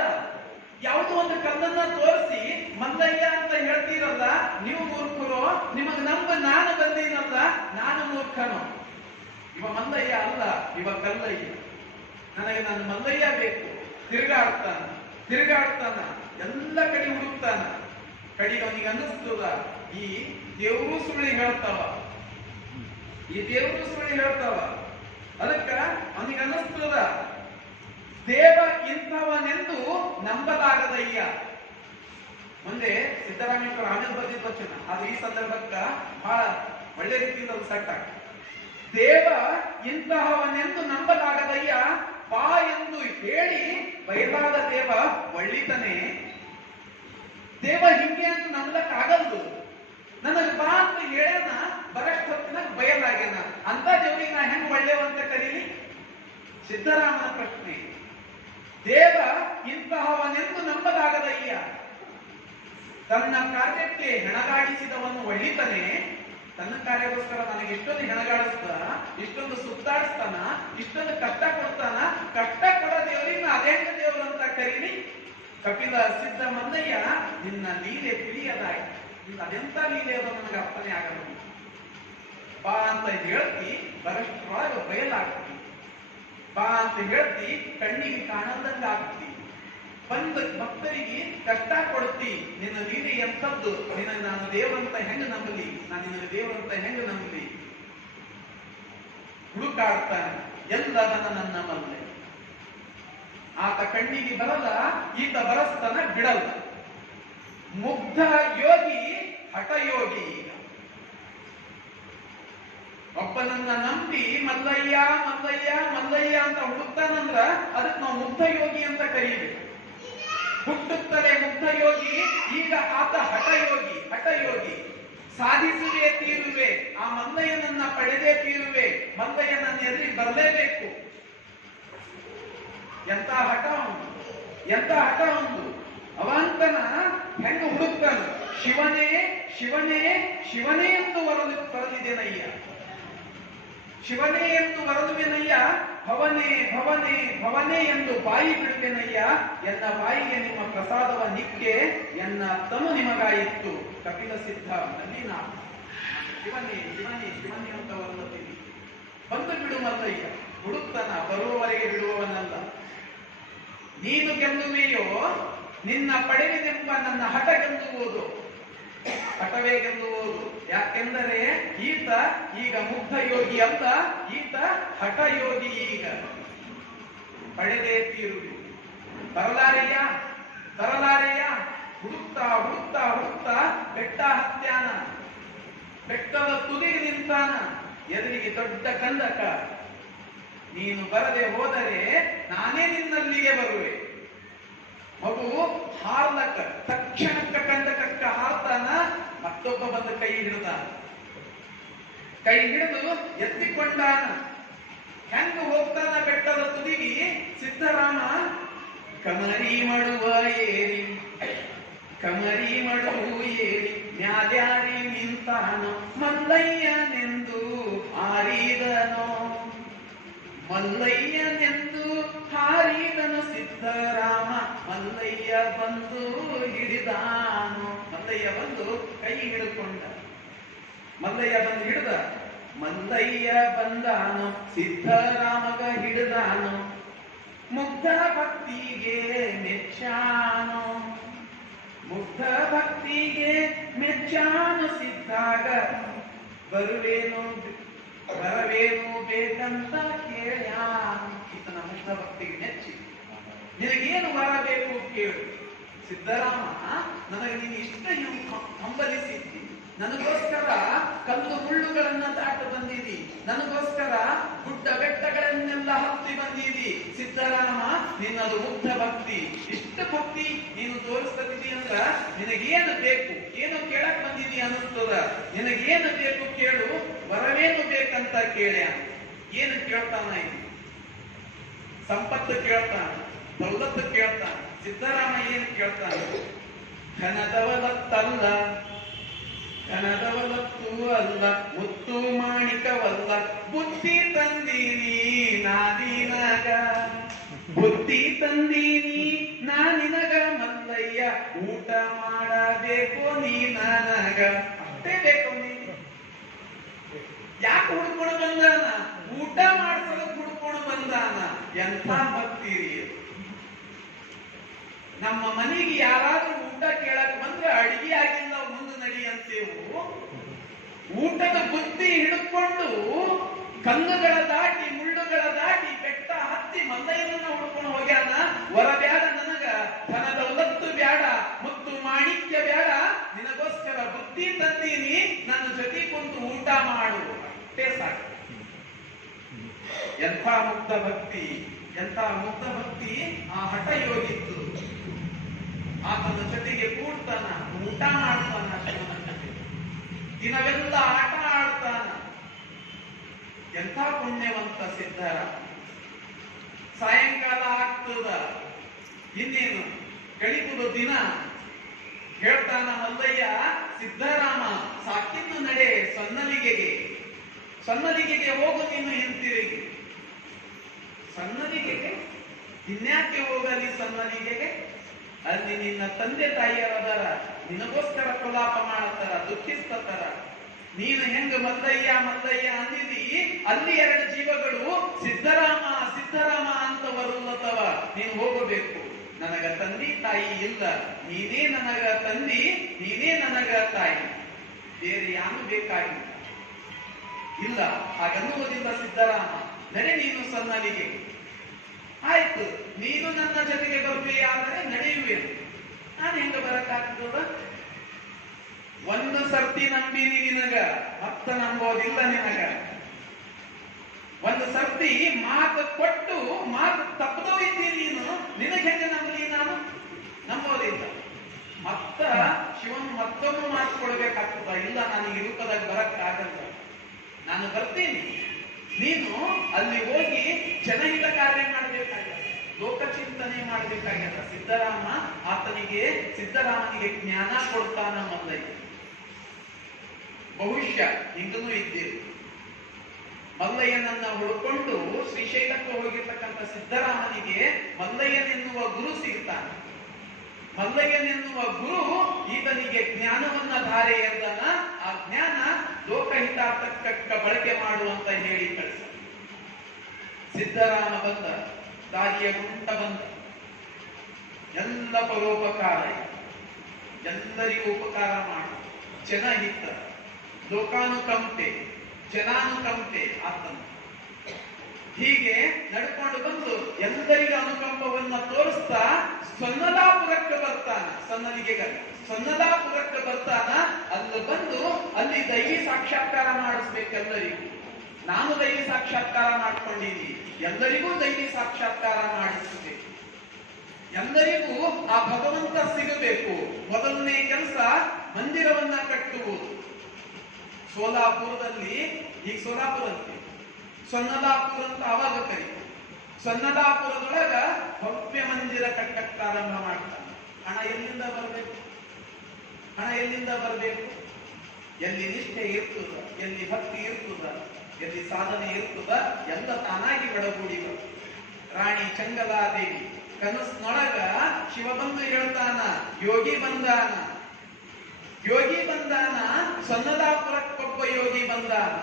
ಯಾವುದೋ ಒಂದು ಕಲ್ಲನ್ನ ತೋರಿಸಿ ಮಲ್ಲಯ್ಯ ಅಂತ ಹೇಳ್ತೀರಲ್ಲ, ನೀವು ಮೂರ್ಖರು. ನಿಮಗ್ ನಂಬ ನಾನು ಬಂದೀನಲ್ಲ, ನಾನು ಮೂರ್ಖನು. ಇವ ಮಲ್ಲಯ್ಯ ಅಲ್ಲ, ಇವ ಕಲ್ಲಯ್ಯ. ನನಗೆ ನನ್ನ ಮಲ್ಲಯ್ಯ ಬೇಕು. ತಿರುಗಾಡ್ತಾನ, ತಿರುಗಾಡ್ತಾನ, ಎಲ್ಲ ಕಡೆ ಹುಡುಕ್ತಾನ. ಕಡೆಗೆ ಅವನಿಗೆ ಅನ್ನಿಸ್ತದ, ಈ ದೇವರು ಸುಳ್ಳಿ ಹೇಳ್ತಾವ, ಈ ದೇವರು ಸುಳ್ಳಿ ಹೇಳ್ತಾವ. ಅದಕ್ಕ ಅವನಿಗೆ ಅನ್ನಿಸ್ತದ, ದೇವ ಇಂಥವನೆಂದು ನಂಬಲಾಗದಯ್ಯ. ಮುಂದೆ ಸಿದ್ದರಾಮೇಶ್ವರ ಆಮೇಲೆ ಬಂದಿದ್ದ ವಚನ, ಅದು ಈ ಸಂದರ್ಭಕ್ಕ ಬಹಳ ಒಳ್ಳೆ ರೀತಿಯಿಂದ ಅದು ಸೆಟ್ ಆಗ್ತದೆ. ದೇವ ಇಂತಹವನೆಂದು ನಂಬಲಾಗದಯ್ಯ, ಬಾ ಎಂದು ಹೇಳಿ ಬಯಲಾದ ದೇವ ಒಳ್ಳಿತನೇ. ದೇವ ಹಿಂಗೆ ಅಂತ ನಂಬಲಕ್ ಆಗಲ್ದು. ನನಗೆ ಬಾ ಅಂತ ಹೇಳ್ಯಾನ, ಬರಷ್ಟೊತ್ತಿನಾಗ ಬಯಲಾಗ್ಯಾನ. ಅಂತ ದೇವರಿಗೆ ನಾ ಹೆಂಗ್ ಒಳ್ಳೆವಂತ ಕರೀಲಿ? ಸಿದ್ದರಾಮನ ಪ್ರಶ್ನೆ. ದೇವ ಇಂತಹವನೆಂದು ನಂಬಲಾಗದಯ್ಯ, ತನ್ನ ಕಾರ್ಯಕ್ಕೆ ಹೆಣಗಾಡಿಸಿದವನು ಒಳ್ಳಿತನೇ. ತನ್ನ ಕಾರ್ಯಕ್ಕೋಸ್ಕರ ನನಗೆ ಇಷ್ಟೊಂದು ಹೆಣಗಾಡಿಸ್ತಾನ, ಇಷ್ಟೊಂದು ಸುತ್ತಾಡಿಸ್ತಾನ, ಇಷ್ಟೊಂದು ಕಷ್ಟ ಕೊಡ್ತಾನ. ಕಷ್ಟ ಕೊಡೋ ದೇವರಿಗೆ ಅದೇಂಗ ದೇವರು ಅಂತ ಕರೀಲಿ? ಕಪಿಲ ಸಿದ್ಧ ಮಲ್ಲಯ್ಯ, ನಿನ್ನ ಲೀಲೆ ತಿಳಿಯದಾಯ್ತು. ಅದೆಂತ ಲೀಲೆ ಅದು ನನಗೆ ಅರ್ಥನೇ ಆಗಲ್ಲ. ಬಾ ಅಂತ ಹೇಳ್ತಿ, ಬರಷ್ಟೊಳಗ ಬಯಲಾಗ್ತಿ. ಬಾ ಅಂತ ಹೇಳ್ತಿ, ಕಣ್ಣಿಗೆ ಕಾಣದಂಗ ಆಗ್ತಿ. ಬಂದ ಭಕ್ತರಿಗೆ ಕಷ್ಟ ಕೊಡ್ತಿ. ನಿನ್ನ ಲೀಲೆ ಎಂಥದ್ದು? ನಿನ್ನ ನಾನು ದೇವರಂತ ಹೆಂಗ ನಂಬಲಿ? ನಾನು ನಿನ್ನ ದೇವರಂತ ಹೆಂಗ ನಂಬಲಿ? ಹುಡುಕಾಡ್ತಾನೆ, ಎಲ್ಲದನ್ನ ನನ್ನ ಮಲ್ಲೆ. ಆತ ಕಣ್ಣಿಗೆ ಬರಲ್ಲ, ಈತ ಬರಸ್ತಾನ ಬಿಡಲ್ಲ. ಮುಗ್ಧ ಯೋಗಿ ಹಠಯೋಗಿ. ಈಗ ಒಬ್ಬನನ್ನ ನಂಬಿ ಮಲ್ಲಯ್ಯ ಮಲ್ಲಯ್ಯ ಮಲ್ಲಯ್ಯ ಅಂತ ಹುಡುಕ್ತಾನಂದ್ರ ಅದಕ್ಕೆ ನಾವು ಮುಗ್ಧ ಯೋಗಿ ಅಂತ ಕರೀಬೇಕು. ಹುಟ್ಟುತ್ತದೆ ಮುಗ್ಧ ಯೋಗಿ. ಈಗ ಆತ ಹಠಯೋಗಿ. ಹಠಯೋಗಿ ಸಾಧಿಸುವೆ ತೀರುವೆ, ಆ ಮಲ್ಲಯ್ಯನನ್ನ ಪಡೆದೇ ತೀರುವೆ, ಮಲ್ಲಯ್ಯ ನನ್ನ ಎದುರಿಗೆ ಬರಲೇಬೇಕು. ಎಂತ ಹಠ ಒಂದು, ಎಂತ ಹಠ ಒಂದು. ಅವಂತನ ಹೆಂಗ ಹುಡುಕ್ತಾನ? ಶಿವನೇ ಶಿವನೇ ಶಿವನೇ ಎಂದು ಬರಲಿದ್ದೇನಯ್ಯ, ಶಿವನೇ ಎಂದು ಬರದುವೆನಯ್ಯ. ಭವನೇ ಭವನೇ ಭವನೇ ಎಂದು ಬಾಯಿ ಬಿಡುವೆನಯ್ಯ. ಎನ್ನ ಬಾಯಿಗೆ ನಿಮ್ಮ ಪ್ರಸಾದವ ನಿಕ್ಕೆ, ಎನ್ನ ತನು ನಿಮಗಾಯಿತ್ತು. ಕಪಿಲ ಸಿದ್ಧ ಮಲ್ಲಿನ ಶಿವನೇ ಶಿವನೇ ಶಿವನೇ ಅಂತ ಬರುತ್ತೀನಿ. ಬಂದು ಬಿಡು ಮಲ್ಲಯ್ಯ. ಹುಡುಕ್ತಾನ, ಬರುವವರೆಗೆ ಬಿಡುವವನಲ್ಲ. ನೀನು ಗೆಲ್ಲುವೆಯೋ, ನಿನ್ನ ಪಡೆಯದೆಂಬ ನನ್ನ ಹಠ ಗೆಲ್ಲುವುದು. ಹಠವೇ ಗೆಲ್ಲುವುದು. ಯಾಕೆಂದರೆ ಈತ ಈಗ ಮುಗ್ಧ ಯೋಗಿ ಅಲ್ಲ, ಈತ ಹಠಯೋಗಿ. ಈಗ ಪಡೆದೇ ತೀರುವಿ. ಬರಲಾರೆಯ ಬರಲಾರೆಯ. ಹುಡುಕ್ತಾ ಹುಡುಕ್ತಾ ಹುಡುಕ್ತಾ ಬೆಟ್ಟ ಹತ್ಯಾನ. ಬೆಟ್ಟದ ತುದಿಗೆ ನಿಂತಾನ. ಎದುರಿಗೆ ದೊಡ್ಡ ಕಂದಕ. ನೀನು ಬರದೆ ಹೋದರೆ ನಾನೇ ನಿನ್ನಲ್ಲಿಗೆ ಬರುವೆ. ಮಗು ಹಾರ್ಲಕ್ಕ ತಕ್ಷಣಕ್ಕ ಕಂದಕಕ್ಕ ಹಾರ್ತಾನ. ಮತ್ತೊಬ್ಬ ಬಂದ ಕೈ ಹಿಡಿದಾನ. ಕೈ ಹಿಡಿದು ಎತ್ತಿಕೊಂಡಾನ. ಹೆಂಗ ಹೋಗ್ತಾನ ಬೆಟ್ಟದ ತುದಿಗಿ ಸಿದ್ದರಾಮ ಕಮರಿ ಮಡುವ ಏರಿ ಕಮರಿ ಮಡುವು ಏರಿ ನ್ಯಾದ್ಯಾರಿ ನಿಂತಾನೋ ಮಲ್ಲಯ್ಯನೆಂದು ಹಾರಿದನೋ ಮಲ್ಲಯ್ಯನೆಂದು ಹಾರಿದನು ಸಿದ್ದರಾಮ ಮಲ್ಲಯ್ಯ ಬಂದು ಹಿಡಿದಾನು ಮಲ್ಲಯ್ಯ ಬಂದು ಕೈ ಹಿಡಿದುಕೊಂಡ ಮಲ್ಲಯ್ಯ ಬಂದು ಹಿಡಿದ ಮಲ್ಲಯ್ಯ ಬಂದಾನು ಸಿದ್ದರಾಮಗ ಹಿಡಿದಾನು ಮುಗ್ಧ ಭಕ್ತಿಗೆ ಮೆಚ್ಚಾನು ಮುಗ್ಧ ಭಕ್ತಿಗೆ ಮೆಚ್ಚಾನು ಸಿದ್ಧಾಗ ಬರುವೇನು ಬೇಕಂತ ಕೇಳ್ಯಾನು ಈತನ ಮುಗ್ಧ ಭಕ್ತಿಗೆ ಮೆಚ್ಚಿ ನಿನಗೇನು ಬರಬೇಕು ಕೇಳು ಸಿದ್ದರಾಮ ನನಗೆ ನೀನು ಇಷ್ಟ ಹಂಬಲಿಸಿದ್ದಿ ನನಗೋಸ್ಕರ ಕಲ್ಲು ಮುಳ್ಳುಗಳನ್ನ ದಾಟು ಬಂದಿದಿ ನನಗೋಸ್ಕರ ಗುಡ್ಡ ಬೆಟ್ಟಗಳನ್ನೆಲ್ಲ ಹತ್ತಿ ಬಂದಿದಿ ಸಿದ್ದರಾಮ ನಿನ್ನದು ಮುಗ್ಧ ಭಕ್ತಿ ಇಷ್ಟ ಭಕ್ತಿ ನೀನು ತೋರಿಸ್ತಿದ್ದಿ ಅಂದ್ರ ನಿನಗೇನು ಬೇಕು ಏನು ಕೇಳಕ್ ಬಂದಿದಿ ಅನ್ನಿಸ್ತದ ನಿನಗೇನು ಬೇಕು ಕೇಳು ವರವೇನು ಬೇಕಂತ ಕೇಳ್ಯ ಏನು ಕೇಳ್ತಾನ ಇದು ಸಂಪತ್ತು ಕೇಳ್ತಾನ ದೌಲತ್ತು ಕೇಳ್ತಾನ ಸಿದ್ದರಾಮ ಏನು ಕೇಳ್ತಾನ ಘನದವಲತ್ತಲ್ಲ ಘನದವಲತ್ತೂ ಅಲ್ಲ ಮುತ್ತು ಮಾಣಿಕವಲ್ಲ ಬುದ್ಧಿ ತಂದೀನಿ ನಾನಿನಗ ಬುದ್ಧಿ ತಂದೀನಿ ನಾನಿನಗ ಮಲ್ಲಯ್ಯ ಊಟ ಮಾಡಬೇಕು ನೀ ನನಗ ಅಷ್ಟೇ ಬೇಕು ನೀನು ಯಾಕೆ ಹುಡ್ಕೊಂಡು ಬಂದಾನ ಊಟ ಮಾಡ್ಸೋದಕ್ಕೆ ಹುಡ್ಕೊಂಡು ಬಂದಾನ ಎಂಥ ಭಕ್ತಿ ನಮ್ಮ ಮನೆಗೆ ಯಾರಾದ್ರೂ ಊಟ ಕೇಳಕ್ ಬಂದ್ರೆ ಅಡಿಗೆ ಆಗಿಲ್ಲ ಮುಂದೆ ನಡಿ ಅಂತೇವು ಊಟದ ಬುದ್ಧಿ ಹಿಡ್ಕೊಂಡು ಕಲ್ಲುಗಳ ದಾಟಿ ಮುಳ್ಳುಗಳ ದಾಟಿ ಬೆಟ್ಟ ಹತ್ತಿ ಮಲ್ಲಯ್ಯನನ್ನ ಹುಡ್ಕೊಂಡು ಹೋಗ್ಯಾನ ವರ ಬ್ಯಾಡ ನನಗ ಧನದ ಒಲತ್ತು ಬ್ಯಾಡ ಮುತ್ತು ಮಾಣಿಕ್ಯ ಬ್ಯಾಡ ನಿನಗೋಸ್ಕರ ಬುದ್ಧಿ ತಂದೀನಿ ನನ್ನ ಜೊತೆ ಕುಂತು ಊಟ ಮಾಡು ಅಷ್ಟೇ ಸಾಕು ಎಂಥ ಮುಗ್ಧ ಭಕ್ತಿ ಎಂಥ ಮುಗ್ಧ ಭಕ್ತಿ ಆ ಹಠ ಯೋಗಿತ್ತು ಆತನ ಜೊತೆಗೆ ಕೂಡ್ತಾನ ಊಟ ಮಾಡ್ತಾನ ದಿನವೆಲ್ಲ ಆಟ ಆಡ್ತಾನ ಎಂಥ ಪುಣ್ಯವಂತ ಸಿದ್ಧರಾಮ ಸಾಯಂಕಾಲ ಆಗ್ತದ ಇನ್ನೇನು ಕಳಿಪುದು ದಿನ ಹೇಳ್ತಾನ ಮಲ್ಲಯ್ಯ ಸಿದ್ದರಾಮ ಸಾಕಿನ್ನು ನಡೆ ಸನ್ನಲಿಗೆಗೆ ಹೋಗು ನೀನು ಹಿಂತಿರುಗಿ ಸನ್ನಲಿಗೆಗೆ ಇನ್ಯಾಕೆ ಹೋಗಲಿ ಸನ್ನಲಿಗೆಗೆ ಅಲ್ಲಿ ನಿನ್ನ ತಂದೆ ತಾಯಿಯರದರ ನಿನಗೋಸ್ಕರ ಪ್ರಲಾಪ ಮಾಡತ್ತಾರ ದುಃಖಿಸ್ತಾರ ನೀನು ಹೆಂಗ ಮಲ್ಲಯ್ಯ ಮಲ್ಲಯ್ಯ ಅಂದಿದಿ ಅಲ್ಲಿ ಎರಡು ಜೀವಗಳು ಸಿದ್ದರಾಮ ಸಿದ್ದರಾಮ ಅಂತ ಬರುಲ್ಲತವ ನೀನು ಹೋಗಬೇಕು ನನಗ ತಂದಿ ತಾಯಿ ಇಲ್ಲ ನೀನೇ ನನಗ ತಂದಿ ನೀನೇ ನನಗ ತಾಯಿ ಬೇರೆ ಯಾನು ಬೇಕಾಗಿಲ್ಲ ಇಲ್ಲ ಹಾಗನ್ನುವುದಿಲ್ಲ ಸಿದ್ದರಾಮ ನಡೆ ನೀನು ಸನ್ನಲಿಗೆ ಆಯ್ತು ನೀನು ನನ್ನ ಜೊತೆಗೆ ಬರ್ತೀಯಾದರೆ ನಡೆಯುವೇನು ನಾನು ಹೆಂಗ ಬರಕ್ಕಾಗ್ತದ ಒಂದು ಸರ್ತಿ ನಂಬಿನಿ ನಿನಗ ಮತ್ತ ನಂಬೋದಿಲ್ಲ ನಿನಗ ಒಂದು ಸರ್ತಿ ಮಾತು ಕೊಟ್ಟು ಮಾತು ತಪ್ಪದೋ ಇದ್ದೀನಿ ನೀನು ನಿನಗೆ ಹೆಂಗ ನಂಬಲಿ ನಾನು ನಂಬೋದಿಲ್ಲ ಮತ್ತ ಶಿವನ್ ಮತ್ತೊಂದು ಮಾತು ಕೊಡ್ಬೇಕಾಗ್ತದ ಇಲ್ಲ ನಾನು ಈ ರೂಪದಾಗ ಬರಕ್ಕಾಗಲ್ಲ ನಾನು ಬರ್ತೀನಿ ನೀನು ಅಲ್ಲಿ ಹೋಗಿ ಜನಹಿತ ಕಾರ್ಯ ಮಾಡಬೇಕಾಗ್ಯದ ಲೋಕಚಿಂತನೆ ಮಾಡಬೇಕಾಗ್ಯದ ಸಿದ್ದರಾಮನಿಗೆ ಜ್ಞಾನ ಕೊಡ್ತಾನ ಮಲ್ಲಯ್ಯ ಬಹುಶಃ ಹಿಂದೂ ಇದ್ದೇವೆ ಮಲ್ಲಯ್ಯನನ್ನ ಹುಡುಕೊಂಡು ಶ್ರೀಶೈಲಕ್ಕೆ ಹೋಗಿರ್ತಕ್ಕಂಥ ಸಿದ್ದರಾಮನಿಗೆ ಮಲ್ಲಯ್ಯನೆನ್ನುವ ಗುರು ಸಿಗ್ತಾನೆ ಮಲ್ಲಯ್ಯನೆನ್ನುವ ಗುರು ಈತನಿಗೆ ಜ್ಞಾನವನ್ನ ಧಾರೆ ಎರ್ದನ ಆ ಜ್ಞಾನ ಲೋಕಹಿತಾರ್ಥಕ್ಕ ಬಳಕೆ ಮಾಡುವಂತ ಹೇಳಿ ಕಳಿಸ ಸಿದ್ದರಾಮ ಬಂದ ದಾರಿಯ ಗುಂಟ ಬಂದ ಎಲ್ಲ ಪರೋಪಕಾರ ಎಲ್ಲರಿಗೂ ಉಪಕಾರ ಮಾಡು ಜನಹಿತ ಲೋಕಾನುಕಂಪೆ ಜನಾನುಕಂಪೆ ಆತನ ಹೀಗೆ ನಡ್ಕೊಂಡು ಬಂದು ಎಲ್ಲರಿಗೂ ಅನುಕಂಪವನ್ನ ತೋರಿಸ್ತಾ ಸನ್ನದಾಪುರಕ್ಕೆ ಬರ್ತಾನ ಸನ್ನದಾಪುರಕ್ಕೆ ಬರ್ತಾನ ಅಲ್ಲಿ ಬಂದು ಅಲ್ಲಿ ದೈವಿ ಸಾಕ್ಷಾತ್ಕಾರ ಮಾಡಿಸ್ಬೇಕೆಲ್ಲರಿಗೂ ನಾನು ದೈವಿ ಸಾಕ್ಷಾತ್ಕಾರ ಮಾಡ್ಕೊಂಡಿದ್ದೀನಿ ಎಲ್ಲರಿಗೂ ದೈವಿ ಸಾಕ್ಷಾತ್ಕಾರ ಮಾಡಿಸಬೇಕು ಎಲ್ಲರಿಗೂ ಆ ಭಗವಂತ ಸಿಗಬೇಕು ಮೊದಲನೇ ಕೆಲಸ ಮಂದಿರವನ್ನ ಕಟ್ಟುವುದು ಸೋಲಾಪುರದಲ್ಲಿ ಈಗ ಸೋಲಾಪುರದಲ್ಲಿ ಸೊನ್ನದಾಪುರ ಅಂತ ಅವಾಗ ಕರೀತಾರೆ. ಸೊನ್ನದಾಪುರದೊಳಗ ಭವ್ಯ ಮಂದಿರ ಕಟ್ಟಕ್ಕೆ ಪ್ರಾರಂಭ ಮಾಡ್ತಾನೆ. ಹಣ ಎಲ್ಲಿಂದ ಬರಬೇಕು? ಹಣ ಎಲ್ಲಿಂದ ಬರಬೇಕು? ಎಲ್ಲಿ ನಿಷ್ಠೆ ಇರ್ತದ, ಎಲ್ಲಿ ಭಕ್ತಿ ಇರ್ತದ, ಎಲ್ಲಿ ಸಾಧನೆ ಇರ್ತದ, ಎಲ್ಲ ತಾನಾಗಿ ಒಳಗೂಡಿ ಬರ್ತದೆ. ರಾಣಿ ಚಂಗಲಾದೇವಿ ಕನಸ್ನೊಳಗ ಶಿವ ಬಂದು ಹೇಳ್ತಾನ, ಯೋಗಿ ಬಂದಾನ, ಯೋಗಿ ಬಂದಾನ, ಸೊನ್ನದಾಪುರಕ್ಕೊಬ್ಬ ಯೋಗಿ ಬಂದಾನ,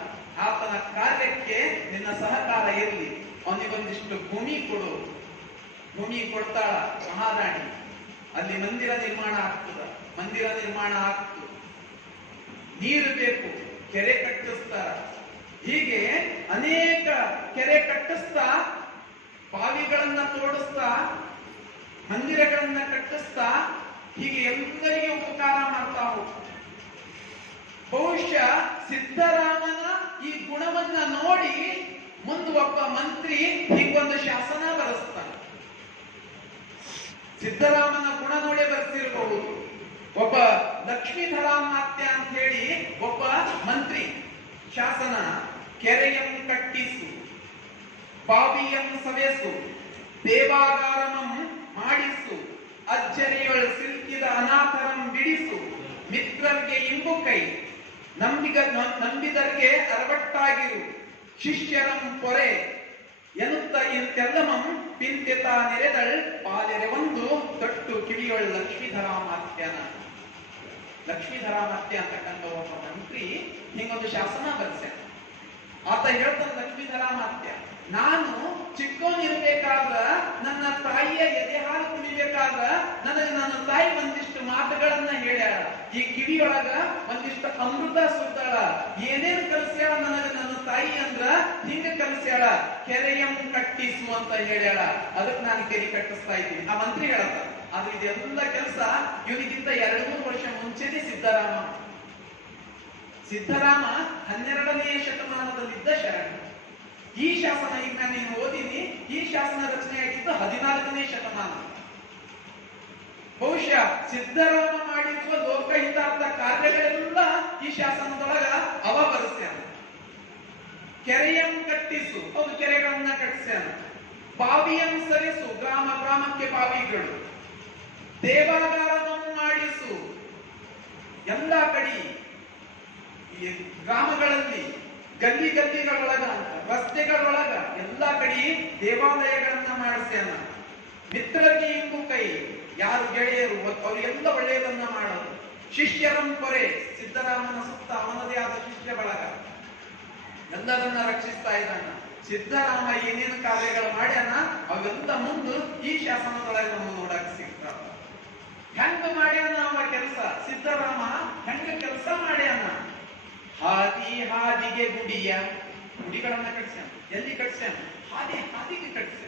ಆತನ ಕಾರ್ಯಕ್ಕೆ ನಿನ್ನ ಸಹಕಾರ ಇರಲಿ, ಅವನಿಗೊಂದಿಷ್ಟು ಭೂಮಿ ಕೊಡು. ಭೂಮಿ ಕೊಡ್ತಾಳ ಮಹಾರಾಣಿ. ಅಲ್ಲಿ ಮಂದಿರ ನಿರ್ಮಾಣ ಆಗ್ತದ. ಮಂದಿರ ನಿರ್ಮಾಣ ಆಗ್ತದೆ. ನೀರು ಬೇಕು, ಕೆರೆ ಕಟ್ಟಿಸ್ತಾರ. ಹೀಗೆ ಅನೇಕ ಕೆರೆ ಕಟ್ಟಿಸ್ತಾ, ಬಾವಿಗಳನ್ನ ತೋಡಿಸ್ತಾ, ಮಂದಿರಗಳನ್ನ ಕಟ್ಟಿಸ್ತಾ, ಹೀಗೆ ಎಲ್ಲರಿಗೂ ಉಪಕಾರ ಮಾಡ್ತಾ ಹೋಗ್ತಾರೆ. ಬಹುಶಃ ಸಿದ್ದರಾಮನ ಈ ಗುಣವನ್ನ ನೋಡಿ ಮುಂದೆ ಒಬ್ಬ ಮಂತ್ರಿ ಹೀಗೊಂದು ಶಾಸನ ಬರೆಸ್ತಾನೆ. ಸಿದ್ದರಾಮನ ಗುಣ ನೋಡಿ ಬರೆಸಿರಬಹುದು. ಒಬ್ಬ ಲಕ್ಷ್ಮೀಧರಾಮಾತ್ಯ ಅಂತ ಹೇಳಿ ಒಬ್ಬ ಮಂತ್ರಿ ಶಾಸನ, ಕೆರೆಯಂ ಕಟ್ಟಿಸು, ಬಾವಿಯಂ ಸವೆಸು, ದೇವಾಗಾರಮಂ ಮಾಡಿಸು, ಅಜ್ಜರಿಯೊಳ ಸಿಲ್ಕಿದ ಅನಾಥರಂ ಬಿಡಿಸು, ಮಿತ್ರರಿಗೆ ಇಂಬು ಕೈ, ನಂಬಿದರಿಗೆ ಅರವಟ್ಟಾಗಿರು, ಶಿಷ್ಯರಂ ಪೊರೆ ಎನ್ನುತ್ತ ಇಂತೆಲ್ಲಮಂ ಪಿಂತೆತ ನೆರೆದಳ್ ಪಾಲೆರೆ ಒಂದು ತೊಟ್ಟು ಕಿವಿಯೊಳ್ ಲಕ್ಷ್ಮೀಧರಾಮಾತ್ಯನ. ಲಕ್ಷ್ಮೀಧರಾಮಾತ್ಯ ಅಂತಕ್ಕಂಥ ಒಬ್ಬ ಮಂತ್ರಿ ಹಿಂಗೊಂದು ಶಾಸನ ಬರೆಸ. ಆತ ಹೇಳ್ತಾನೆ, ಲಕ್ಷ್ಮೀಧರಾಮಾತ್ಯ, ನಾನು ಚಿಕ್ಕವನಿರ್ಬೇಕಾದ್ರ ನನ್ನ ತಾಯಿಯ ಎದೆ ಹಾಲು ಕುಡಿಬೇಕಾದ್ರ ನನಗೆ ನನ್ನ ತಾಯಿ ಒಂದಿಷ್ಟು ಮಾತುಗಳನ್ನ ಹೇಳ್ಯಾಳ. ಈ ಕಿವಿಯೊಳಗ ಒಂದಿಷ್ಟು ಅಮೃತ ಸುತ್ತಾಳ. ಏನೇನು ಕಲಿಸ್ಯಾಳ ನನಗೆ ನನ್ನ ತಾಯಿ ಅಂದ್ರ ಹಿಂಗ ಕಲಿಸ್ಯಾಳ, ಕೆರೆಯಂ ಕಟ್ಟಿಸು ಅಂತ ಹೇಳ್ಯಾಳ. ಅದಕ್ಕೆ ನಾನು ಕೆರೆ ಕಟ್ಟಿಸ್ತಾ ಇದ್ದೀನಿ. ಆ ಮಂತ್ರಿ ಹೇಳತ್ತ. ಆದ್ರೆ ಇದೆಲ್ಲ ಕೆಲಸ ಇವನಿಗಿಂತ 2-3 ವರ್ಷ ಮುಂಚೆನೆ ಸಿದ್ದರಾಮ 12ನೇ ಶತಮಾನದಲ್ಲಿದ್ದ ಶರಣ. ಈ ಶಾಸನ ಈಗ ನಾನು ಓದಿನಿ. ಈ ಶಾಸನ ರಚನೆ ಆಗಿದ್ದು 14ನೇ ಶತಮಾನ. ಬಹುಶಃ ಸಿದ್ದರಾಮ ಮಾಡಿರುವ ಲೋಕಹಿತಾರ್ಥ ಕಾರ್ಯಗಳೆಲ್ಲ ಈ ಶಾಸನದೊಳಗ ಅವ ಬರೆಸ್ಯಾನ. ಕೆರೆಯಂ ಕಟ್ಟಿಸು, ಹೌದು ಕೆರೆಗಳನ್ನ ಕಟ್ಟಿಸ್ಯಾನ. ಬಾವಿಯಂ ಸರಿಸು, ಗ್ರಾಮಕ್ಕೆ ಬಾವಿಗಳು. ದೇವಾಗಾರವನ್ನು ಮಾಡಿಸು, ಎಲ್ಲ ಕಡೆ ಗ್ರಾಮಗಳಲ್ಲಿ ಗಲ್ಲಿಗಳೊಳಗ ರಸ್ತೆಗಳೊಳಗ ಎಲ್ಲ ಕಡೆ ದೇವಾಲಯಗಳನ್ನ ಮಾಡಿಸ್ಯಾನ. ಮಿತ್ರರಿಗೆ ಇಂಬು ಕೈ, ಯಾರು ಗೆಳೆಯರು ಅವರಿಗೆಲ್ಲ ಒಳ್ಳೆಯದನ್ನ ಮಾಡೋದು. ಶಿಷ್ಯರಂ ಪೊರೆ, ಸಿದ್ದರಾಮನ ಸುತ್ತ ಅವನದೇ ಆದ ಶಿಷ್ಯ ಬಳಗ ಎಲ್ಲರನ್ನ ರಕ್ಷಿಸ್ತಾ ಇದ್ದಾನ. ಸಿದ್ದರಾಮ ಏನೇನು ಕಾರ್ಯಗಳು ಮಾಡ್ಯಾನ ಅವೆಲ್ಲ ಮುಂದೆ ಈ ಶಾಸನದೊಳಗೆ ನಮ್ಮ ನೋಡಕ್ ಸಿಗ್ತಾವ. ಹೆಂಗ ಮಾಡ್ಯಾನ ಅವ ಕೆಲಸ, ಸಿದ್ದರಾಮ ಹೆಂಗ ಕೆಲಸ ಮಾಡ್ಯಾನ. ಹಾದಿಗೆ ಗುಡಿಗಳನ್ನ ಕಟ್ಸ್ಯಾನ. ಎಲ್ಲಿ ಕಟ್ಸ್ಯಾನ? ಹಾದಿಗೆ ಕಟ್ಸ್ಯಾನ.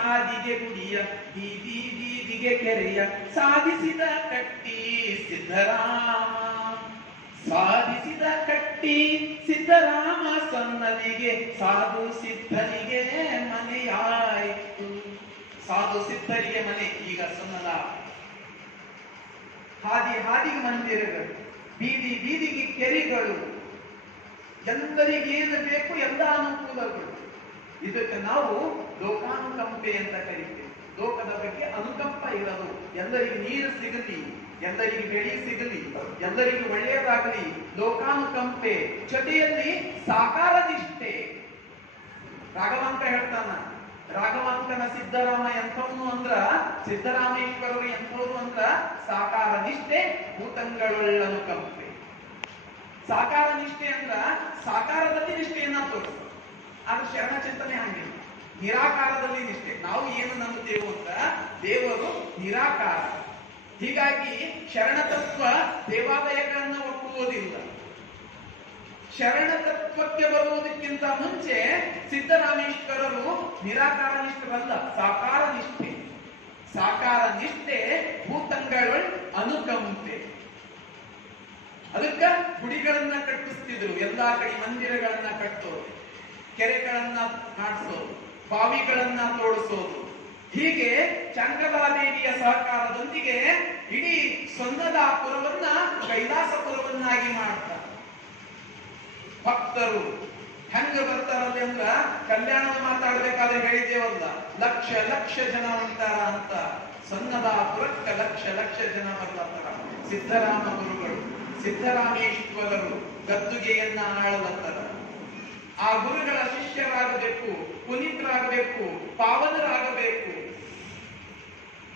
ಹಾದಿಗೆ ಗುಡಿಯ, ಬೀದಿಗೆ ಕೆರೆಯ, ಸಾಧಿಸಿದ ಕಟ್ಟಿ ಸಿದ್ದರಾಮ, ಸಾಧಿಸಿದ ಕಟ್ಟಿ ಸಿದ್ದರಾಮ, ಸನ್ನದಿಗೆ ಸಾಧು ಸಿದ್ಧರಿಗೆ ಮನೆಯಾಯಿತು. ಸಾಧು ಸಿದ್ಧರಿಗೆ ಮನೆ ಈಗ ಸನ್ನದ. ಹಾದಿಗೆ ಮಂದಿರಗಳು, ಬೀದಿಗೆ ಕೆರೆಗಳು, ಎಲ್ಲರಿಗೆ ಏನು ಬೇಕು ಎಲ್ಲ ಅನುಕೂಲಗಳು. ಇದಕ್ಕೆ ನಾವು ಲೋಕಾನುಕಂಪೆ ಅಂತ ಕರೀತೇವೆ. ಲೋಕದ ಬಗ್ಗೆ ಅನುಕಂಪ ಇರೋದು. ಎಲ್ಲರಿಗೆ ನೀರು ಸಿಗಲಿ, ಎಲ್ಲರಿಗೆ ಬೆಳೆ ಸಿಗಲಿ, ಎಲ್ಲರಿಗೂ ಒಳ್ಳೆಯದಾಗಲಿ, ಲೋಕಾನುಕಂಪೆ. ಜೊತೆಯಲ್ಲಿ ಸಾಕಾರ ನಿಷ್ಠೆ. ರಾಘವಾಂಕ ಹೇಳ್ತಾನ, ರಾಘವಾಂಕನ ಸಿದ್ದರಾಮ ಎಂಥವನು ಅಂದ್ರ, ಸಿದ್ದರಾಮೇಶ್ವರರು ಎಂಥವರು ಅಂದ್ರ ಸಾಕಾರ ನಿಷ್ಠೆ, ಭೂತಂಗಳೊಳ್ಳನುಕಂಪೆ. ಸಾಕಾರ ನಿಷ್ಠೆ ಅಂದ್ರ ಸಾಕಾರದಲ್ಲಿ ನಿಷ್ಠೆಯನ್ನ ತೋರಿಸ. ಆದ್ರೆ ಶರಣ ಚಿಂತನೆ ಹಂಗಿಲ್ಲ, ನಿರಾಕಾರದಲ್ಲಿ ನಿಷ್ಠೆ. ನಾವು ಏನು ನಂಬುತ್ತೇವೆ ಅಂತ, ದೇವರು ನಿರಾಕಾರ. ಹೀಗಾಗಿ ಶರಣ ತತ್ವ ದೇವಾಲಯಗಳನ್ನ ಒಪ್ಪುವುದಿಲ್ಲ. ಶರಣ ತತ್ವಕ್ಕೆ ಬರುವುದಕ್ಕಿಂತ ಮುಂಚೆ ಸಿದ್ದರಾಮೇಶ್ವರರು ನಿರಾಕಾರ ನಿಷ್ಠರಲ್ಲ, ಸಾಕಾರ ನಿಷ್ಠೆ. ಸಾಕಾರ ನಿಷ್ಠೆ, ಭೂತಂಗಳೊಳ್ ಅನುಕಂಪೆ. ಅದಕ್ಕ ಗುಡಿಗಳನ್ನ ಕಟ್ಟಿಸ್ತಿದ್ರು, ಎಲ್ಲಾ ಕಡೆ ಮಂದಿರಗಳನ್ನ ಕಟ್ಟೋದು, ಕೆರೆಗಳನ್ನ ಮಾಡಿಸೋದು, ಬಾವಿಗಳನ್ನ ತೋಡಿಸೋದು. ಹೀಗೆ ಚಂಗಲಾದೇವಿಯ ಸಹಕಾರದೊಂದಿಗೆ ಇಡೀ ಸೊನ್ನದಾಪುರವನ್ನ ಕೈಲಾಸಪುರವನ್ನಾಗಿ ಮಾಡ್ತಾರೆ. ಭಕ್ತರು ಹೆಂಗ ಬರ್ತಾರಲ್ಲಿ ಅಂದ್ರ ಕಲ್ಯಾಣದ ಮಾತಾಡ್ಬೇಕಾದ್ರೆ ಹೇಳಿದೇವಲ್ಲ, ಲಕ್ಷ ಲಕ್ಷ ಜನ ಉಂಟಾರ ಅಂತ. ಸನ್ನದಾಪುರಕ್ಕ ಲಕ್ಷ ಲಕ್ಷ ಜನ ಬರ್ಲತ್ತಾರ. ಸಿದ್ದರಾಮ ಗುರುಗಳು, ಸಿದ್ದರಾಮೇಶ್ವರರು ಗದ್ದುಗೆಯನ್ನ ಆಳಲತ್ತಾರ. ಆ ಗುರುಗಳ ಶಿಷ್ಯರಾಗಬೇಕು, ಪುನೀತರಾಗಬೇಕು, ಪಾವನರಾಗಬೇಕು.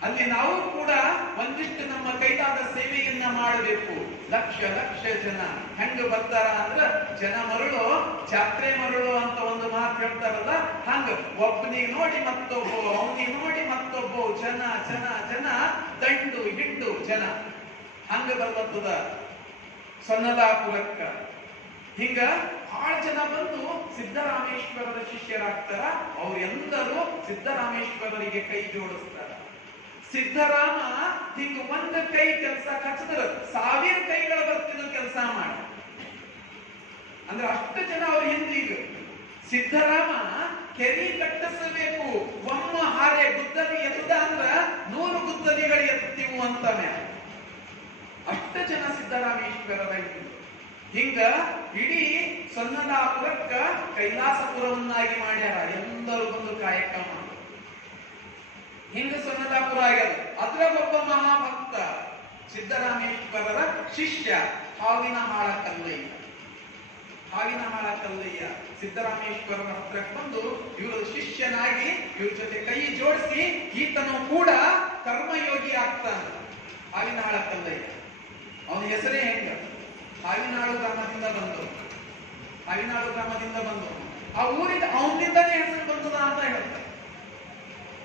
ಅಲ್ಲಿ ನಾವು ಕೂಡ ಒಂದಿಷ್ಟು ನಮ್ಮ ಕೈಲಾದ ಸೇವೆಯನ್ನ ಮಾಡಬೇಕು. ಲಕ್ಷ ಲಕ್ಷ ಜನ ಹೆಂಗ ಬರ್ತಾರ ಅಂದ್ರ, ಜನ ಮರಳು ಜಾತ್ರೆ ಮರಳು ಅಂತ ಒಂದು ಮಾತು ಹೇಳ್ತಾರಲ್ಲ, ಹಂಗ ಒಬ್ಬನಿಗೆ ನೋಡಿ ಮತ್ತೊಬ್ಬ, ಅವನಿಗೆ ನೋಡಿ ಮತ್ತೊಬ್ಬ, ಜನ ಜನ ಜನ, ದಂಡು ಹಿಂಡು ಜನ ಹಂಗ ಬರ್ಲತ್ತದ ಸನ್ನದಾಪುರಕ್ಕ. ಹಿಂಗ ಬಹಳ ಜನ ಬಂದು ಸಿದ್ದರಾಮೇಶ್ವರರ ಶಿಷ್ಯರಾಗ್ತಾರ. ಅವ್ರೆಲ್ಲರೂ ಸಿದ್ದರಾಮೇಶ್ವರರಿಗೆ ಕೈ ಜೋಡಿಸ್ತಾರ. ಸಿದ್ದರಾಮ ಹಿಂಗ ಒಂದ್ ಕೈ ಕೆಲಸ ಕಚ್ಚಿದ್ರ 1000 ಕೈಗಳು ಬರ್ತಿದ್ರು ಕೆಲಸ ಮಾಡ. ಅಂದ್ರೆ ಅಷ್ಟು ಜನ ಅವ್ರ ಹಿಂದಿಗ. ಸಿದ್ದರಾಮ ಕೆರಿ ಕಟ್ಟಿಸಬೇಕು, ಒಮ್ಮ ಹಾರೆ ಗುದ್ದಲಿ ಎತ್ತದ ಅಂದ್ರ 100 ಗುದ್ದಲಿಗಳು ಎತ್ತಿವು ಅಂತ. ಅಷ್ಟು ಜನ ಸಿದ್ದರಾಮೇಶ್ವರರ ಹಿಂಗ ಇಡೀ ಸನ್ನದಾಪುರಕ್ಕ ಕೈಲಾಸಪುರವನ್ನಾಗಿ ಮಾಡ್ಯಾರ. ಎಲ್ಲರೂ ಬಂದು ಕಾಯಕ ಮಾಡ. ಹಿಂಗ ಸನ್ನದಾಪುರ ಆಗ್ಯದ. ಅದ್ರೊಬ್ಬ ಮಹಾಭಕ್ತ ಸಿದ್ದರಾಮೇಶ್ವರರ ಶಿಷ್ಯ ಹಾವಿನಹಾಳ ಕಲ್ಲಯ್ಯ. ಹಾವಿನಹಾಳ ಕಲ್ಲಯ್ಯ ಸಿದ್ದರಾಮೇಶ್ವರರ ಹತ್ರಕ್ಕೆ ಬಂದು ಇವರ ಶಿಷ್ಯನಾಗಿ ಇವ್ರ ಜೊತೆ ಕೈ ಜೋಡಿಸಿ ಈತನು ಕೂಡ ಕರ್ಮಯೋಗಿ ಆಗ್ತಾನ. ಹಾವಿನಹಾಳ ಕಲ್ಲಯ್ಯ ಅವನ ಹೆಸರೇ ಹೆಂಗ, ಹಾವಿನಾಳು ಗ್ರಾಮದಿಂದ ಬಂದು, ಹಾವಿನಾಳು ಗ್ರಾಮದಿಂದ ಬಂದು ಆ ಊರಿಗೆ ಅವನಿಂದನೇ ಹೆಸರು ಬಂದದ ಅಂತ ಹೇಳ್ತಾರೆ.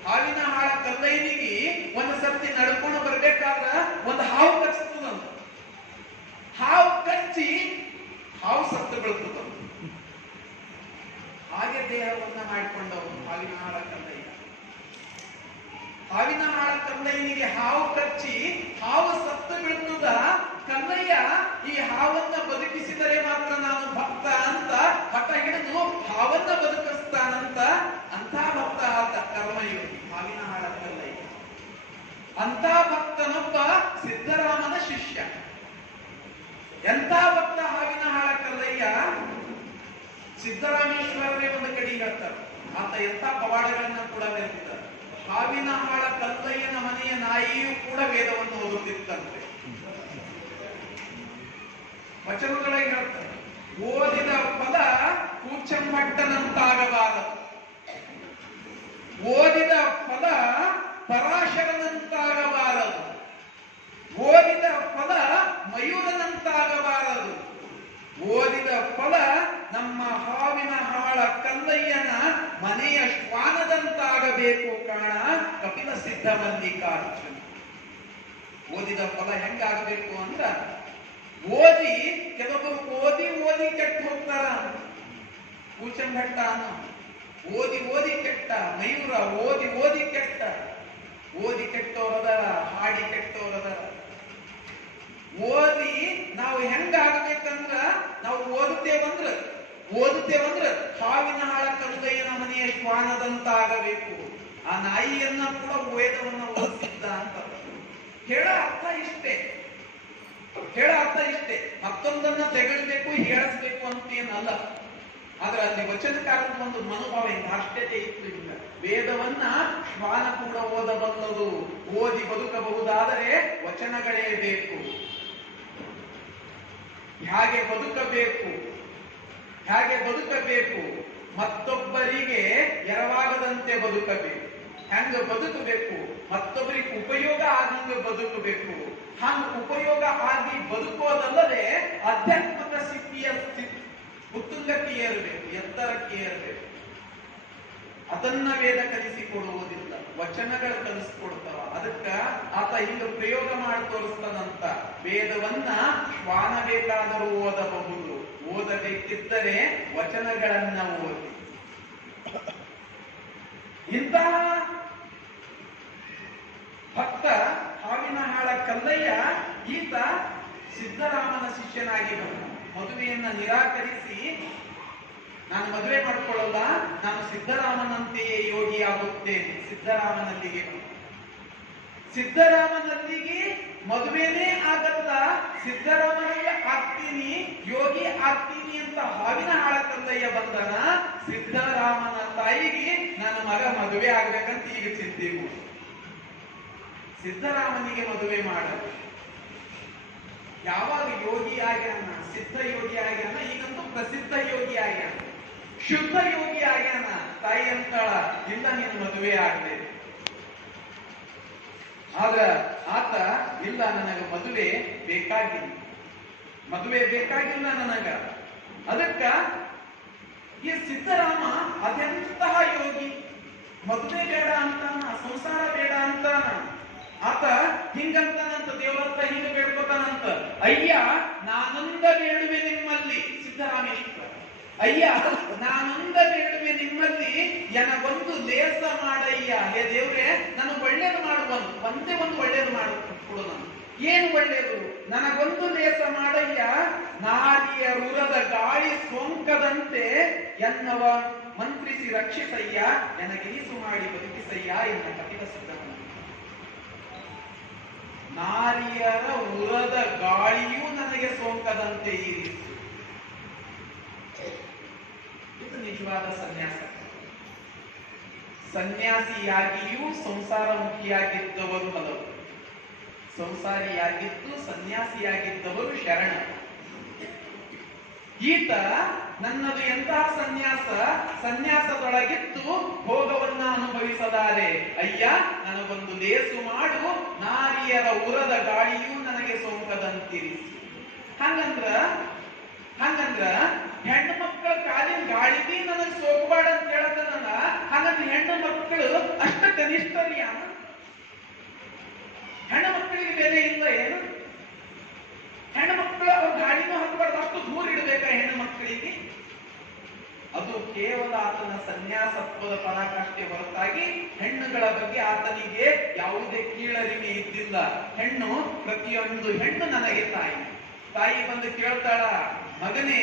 ಹಾವಿನಹಾಳ ಕಲ್ಲಯ್ಯನಿಗೆ ಒಂದು ಸರ್ತಿ ನಡ್ಕೊಂಡು ಬರ್ಬೇಕಾದ್ರ ಒಂದು ಹಾವು ಕಚ್ತದಂತ. ಹಾವು ಕಚ್ಚಿ ಹಾವು ಸತ್ತು ಬೀಳ್ತದ. ಹಾಗೆ ದೇಹವನ್ನ ಮಾಡಿಕೊಂಡವನು ಹಾವಿನಹಾಳ ಕಲ್ಲಯ್ಯ. ಹಾವಿನಹಾಳ ಕಲ್ಲಯ್ಯನಿಗೆ ಹಾವು ಕಚ್ಚಿ ಹಾವು ಸತ್ತು ಬೀಳ್ತದ. ಕಲ್ಲಯ್ಯ ಈ ಹಾವನ್ನ ಬದುಕಿಸಿದರೆ ಮಾತ್ರ ನಾನು ಭಕ್ತ ಅಂತ ಹಠ ಹಿಡಿದು ಹಾವನ್ನ ಬದುಕಿಸ್ತಾನಂತ. ಅಂತ ಭಕ್ತ ಆತ ಕರ್ಮಯೋಗಿ ಹಾವಿನಹಾಳ ಕಲ್ಲಯ್ಯ. ಅಂತ ಭಕ್ತನೊಬ್ಬ ಸಿದ್ದರಾಮನ ಶಿಷ್ಯ. ಎಂತ ಭಕ್ತ ಹಾವಿನಹಾಳ ಕಲ್ಲಯ್ಯ. ಸಿದ್ದರಾಮೇಶ್ವರರೇ ಒಂದು ಕಡೆ ಹೇಳ್ತಾರೆ, ಆತ ಎಂತ ಪವಾಡಗಳನ್ನ ಕೂಡ ಬೆಳೆದಿದ್ದಾರೆ. ಹಾವಿನಹಾಳ ಕಲ್ಲಯ್ಯನ ಮನೆಯ ನಾಯಿಯೂ ಕೂಡ ವೇದವನ್ನು ಓದುತ್ತಿತ್ತಂತೆ. ವಚನದೊಳಗೆ ಹೇಳ್ತಾರೆ, ಓದಿದ ಫಲ ಕೂಚಂಭಟ್ಟನಂತಾಗಬಾರದು, ಓದಿದ ಫಲ ಪರಾಶರನಂತಾಗಬಾರದು, ಓದಿದ ಫಲ ಮಯೂರನಂತಾಗಬಾರದು, ಓದಿದ ಫಲ ನಮ್ಮ ಹಾವಿನಹಾಳ ಕಲ್ಲಯ್ಯನ ಮನೆಯ ಶ್ವಾನದಂತಾಗಬೇಕು ಕಾಣ ಕಪಿಲ ಸಿದ್ಧ ಮಲ್ಲಿಕಾರ್ಜುನ. ಓದಿದ ಫಲ ಹೆಂಗಾಗಬೇಕು ಅಂದ್ರ, ಓದಿ ಕೆಲವೊಬ್ಬರು ಓದಿ ಓದಿ ಕೆಟ್ಟ ಹೋಗ್ತಾರ. ಕೂಚಂಭಟ್ಟ ಓದಿ ಓದಿ ಕೆಟ್ಟ, ಮಯೂರ ಓದಿ ಓದಿ ಕೆಟ್ಟ. ಓದಿ ಕೆಟ್ಟವರದಾರ, ಹಾಡಿ ಕೆಟ್ಟವರದಾರ. ಓದಿ ನಾವು ಹೆಂಗಾಗಬೇಕಂದ್ರ, ನಾವು ಓದುತ್ತೇವಂದ್ರ ಹಾವಿನಹಾಳ ಕಲ್ಲಯ್ಯನ ಮನೆಯ ಶ್ವಾನದಂತಾಗಬೇಕು. ಆ ನಾಯಿಯನ್ನ ಕೂಡ ವೇದವನ್ನ ಓದಿಸಿದ್ದ ಅಂತ ಹೇಳ ಅರ್ಥ ಇಷ್ಟೇ. ಮತ್ತೊಂದನ್ನ ತೆಗಳ್ಬೇಕು, ಹೇಳಿಸ್ಬೇಕು ಅಂತ ಏನಲ್ಲ. ಆದ್ರೆ ಅಲ್ಲಿ ವಚನಕಾರದ ಒಂದು ಮನೋಭಾವ ಧಾರ್ಷ್ಟ್ಯತೆ ಇತ್ತು. ವೇದವನ್ನ ಶ್ವಾನ ಕೂಡ ಓದಬಲ್ಲದು. ಓದಿ ಬದುಕಬಹುದಾದರೆ ವಚನಗಳೇ ಬೇಕು. ಹೇಗೆ ಬದುಕಬೇಕು, ಮತ್ತೊಬ್ಬರಿಗೆ ಎರವಾಗದಂತೆ ಬದುಕಬೇಕು. ಹೆಂಗ ಬದುಕಬೇಕು, ಮತ್ತೊಬ್ಬರಿಗೆ ಉಪಯೋಗ ಆಗಂಗ ಬದುಕಬೇಕು. ಹಂಗ ಉಪಯೋಗ ಆಗಿ ಬದುಕೋದಲ್ಲದೆ ಆಧ್ಯಾತ್ಮಿಕ ಸ್ಥಿತಿಯ ಉತ್ತುಂಗಕ್ಕೆ ಏರಬೇಕು, ಎತ್ತರಕ್ಕೆ ಏರಬೇಕು. ಅದನ್ನ ವೇದ ಕಲಿಸಿಕೊಡುವುದಿಲ್ಲ, ವಚನಗಳು ಕಲಿಸಿಕೊಡ್ತಾವ. ಅದಕ್ಕ ಆತ ಹಿಂಗ ಪ್ರಯೋಗ ಮಾಡಿ ತೋರಿಸ್ತಾನಂತ. ವೇದವನ್ನ ಶ್ವಾನ ಬೇಕಾದರೂ ಓದಬಹುದು, ಓದಬೇಕಿದ್ದರೆ ವಚನಗಳನ್ನ ಓದಿ. ಇಂತಹ ಭಕ್ತ ಹಾವಿನಹಾಳ ಕಲ್ಲಯ್ಯ ಈತ ಸಿದ್ದರಾಮನ ಶಿಷ್ಯನಾಗಿ ಬಂದ. ಮದುವೆಯನ್ನ ನಿರಾಕರಿಸಿ, ನಾನು ಮದುವೆ ಮಾಡಿಕೊಳ್ಳಲ್ಲ, ನಾನು ಸಿದ್ದರಾಮನಂತೆಯೇ ಯೋಗಿ ಆಗುತ್ತೇನೆ. ಸಿದ್ದರಾಮನಲ್ಲಿಗೆ ಮದುವೆನೇ ಆಗಲ್ಲ, ಸಿದ್ದರಾಮಯ್ಯ ಆಗ್ತೀನಿ, ಯೋಗಿ ಆಗ್ತೀನಿ ಅಂತ ಹಾವಿನ ಹಾಳಕಂದಯ್ಯ ಬಂದನ. ಸಿದ್ದರಾಮನ ತಾಯಿಗೆ ನನ್ನ ಮಗ ಮದುವೆ ಆಗ್ಬೇಕಂತ ಈಗ ಚಿಂತೆ. ಸಿದ್ದರಾಮನಿಗೆ ಮದುವೆ ಮಾಡಲು ಯಾವಾಗ ಯೋಗಿ ಆಗ್ಯಾನ, ಸಿದ್ಧ ಯೋಗಿ ಆಗ್ಯಾನ, ಈಗಂತೂ ಪ್ರಸಿದ್ಧ ಯೋಗಿ ಆಗ್ಯಾನ, ಶುದ್ಧ ಯೋಗಿ ಆಗ್ಯಾನ. ತಾಯಿ ಅಂತಾಳ, ಇಲ್ಲ ನೀನು ಮದುವೆ ಆಗ್ಬೇಕು. ಆದ್ರ ಆತ ಇಲ್ಲ, ನನಗ ಮದುವೆ ಬೇಕಾಗಿಲ್ಲ, ಮದುವೆ ಬೇಕಾಗಿಲ್ಲ ನನಗ. ಅದಕ್ಕ ಈ ಸಿದ್ದರಾಮ ಅದೆಂತಹ ಯೋಗಿ, ಮದುವೆ ಬೇಡ ಅಂತಾನ, ಸಂಸಾರ ಬೇಡ ಅಂತಾನ. ಆತ ಹಿಂಗಂತಾನಂತ, ದೇವರತ್ತ ಹಿಂಗ ಬೇಡ್ಕೋತಾನಂತ, ಅಯ್ಯ ನಾನೊಂದ ಬೇಡುವೆ ನಿಮ್ಮಲ್ಲಿ. ಸಿದ್ದರಾಮೇಶ್ವರ, ಅಯ್ಯ ನಾನೊಂದ ಬೇಡುವೆ ನಿಮ್ಮಲ್ಲಿ, ನನಗೊಂದು ಲೇಸ ಮಾಡಯ್ಯ. ಹೇ ದೇವ್ರೆ, ನನಗೆ ಒಳ್ಳೇದು ಮಾಡುವನು, ಒಂದೇ ಒಂದು ಒಳ್ಳೇದು ಮಾಡಿಕೊಡು. ನಾನು ಏನು ಒಳ್ಳೇದು? ನನಗೊಂದು ಲೇಸ ಮಾಡಯ್ಯ. ನಾರಿಯ ರುರದ ಗಾಳಿ ಸೋಂಕದಂತೆ ಎನ್ನವ ಮಂತ್ರಿಸಿ ರಕ್ಷಿಸಯ್ಯ, ನನಗಿರಿಸು ಮಾಡಿ ಬದುಕಿಸಯ್ಯ ಎನ್ನ ಕಪಿಲ ಸಿದ್ದರಾಮ. ನಾರಿಯರ ಉರದ ಗಾಳಿಯೂ ನನಗೆ ಸೋಂಕದಂತೆ ಇರಿಸು. ಇದು ನಿಜವಾದ ಸನ್ಯಾಸ. ಸನ್ಯಾಸಿಯಾಗಿಯೂ ಸಂಸಾರ ಮುಖಿಯಾಗಿದ್ದವರು ಹಲವು, ಸಂಸಾರಿಯಾಗಿದ್ದು ಸನ್ಯಾಸಿಯಾಗಿದ್ದವರು ಶರಣ. ಈತ ನನ್ನದು ಎಂತಹ ಸನ್ಯಾಸ, ಸನ್ಯಾಸದೊಳಗಿದ್ದು ಭೋಗವನ್ನ ಅನುಭವಿಸದಾರೆ. ಅಯ್ಯ ನನಗೊಂದು ಲೇಸು ಮಾಡು, ನಾರಿಯರ ಉರದ ಗಾಳಿಯೂ ನನಗೆ ಸೋಂಕದಂತಿರಿಸಿ. ಹಂಗಂದ್ರ ಹೆಣ್ಣು ಮಕ್ಕಳ ಕಾಲಿನ ಗಾಳಿಗೆ ನನಗೆ ಸೋಕಬಾಡ ಅಂತ ಹೇಳತನ. ಹಾಗಂದ್ರೆ ಹೆಣ್ಣು ಮಕ್ಕಳು ಅಷ್ಟ ಕನಿಷ್ಠರಿಯ? ಹೆಣ್ಣು ಮಕ್ಕಳಿಗೆ ಬೆಲೆ ಇಲ್ಲ ಏನು? ಹೆಣ್ಣು ಮಕ್ಕಳು ಅವ್ರ ಗಾಳಿನೂ ಹತ್ತಬಾರ್ದು, ಅಷ್ಟು ದೂರ ಇಡಬೇಕಾ ಹೆಣ್ಣು ಮಕ್ಕಳಿಗೆ? ಅದು ಕೇವಲ ಆತನ ಸನ್ಯಾಸತ್ವದ ಪರಾಕಾಷ್ಠೆ ಹೊರತಾಗಿ ಹೆಣ್ಣುಗಳ ಬಗ್ಗೆ ಆತನಿಗೆ ಯಾವುದೇ ಕೀಳರಿಮೆ ಇದ್ದಿಲ್ಲ. ಹೆಣ್ಣು, ಪ್ರತಿಯೊಂದು ಹೆಣ್ಣು ನನಗೆ ತಾಯಿ. ತಾಯಿ ಬಂದು ಕೇಳ್ತಾಳ, ಮಗನೇ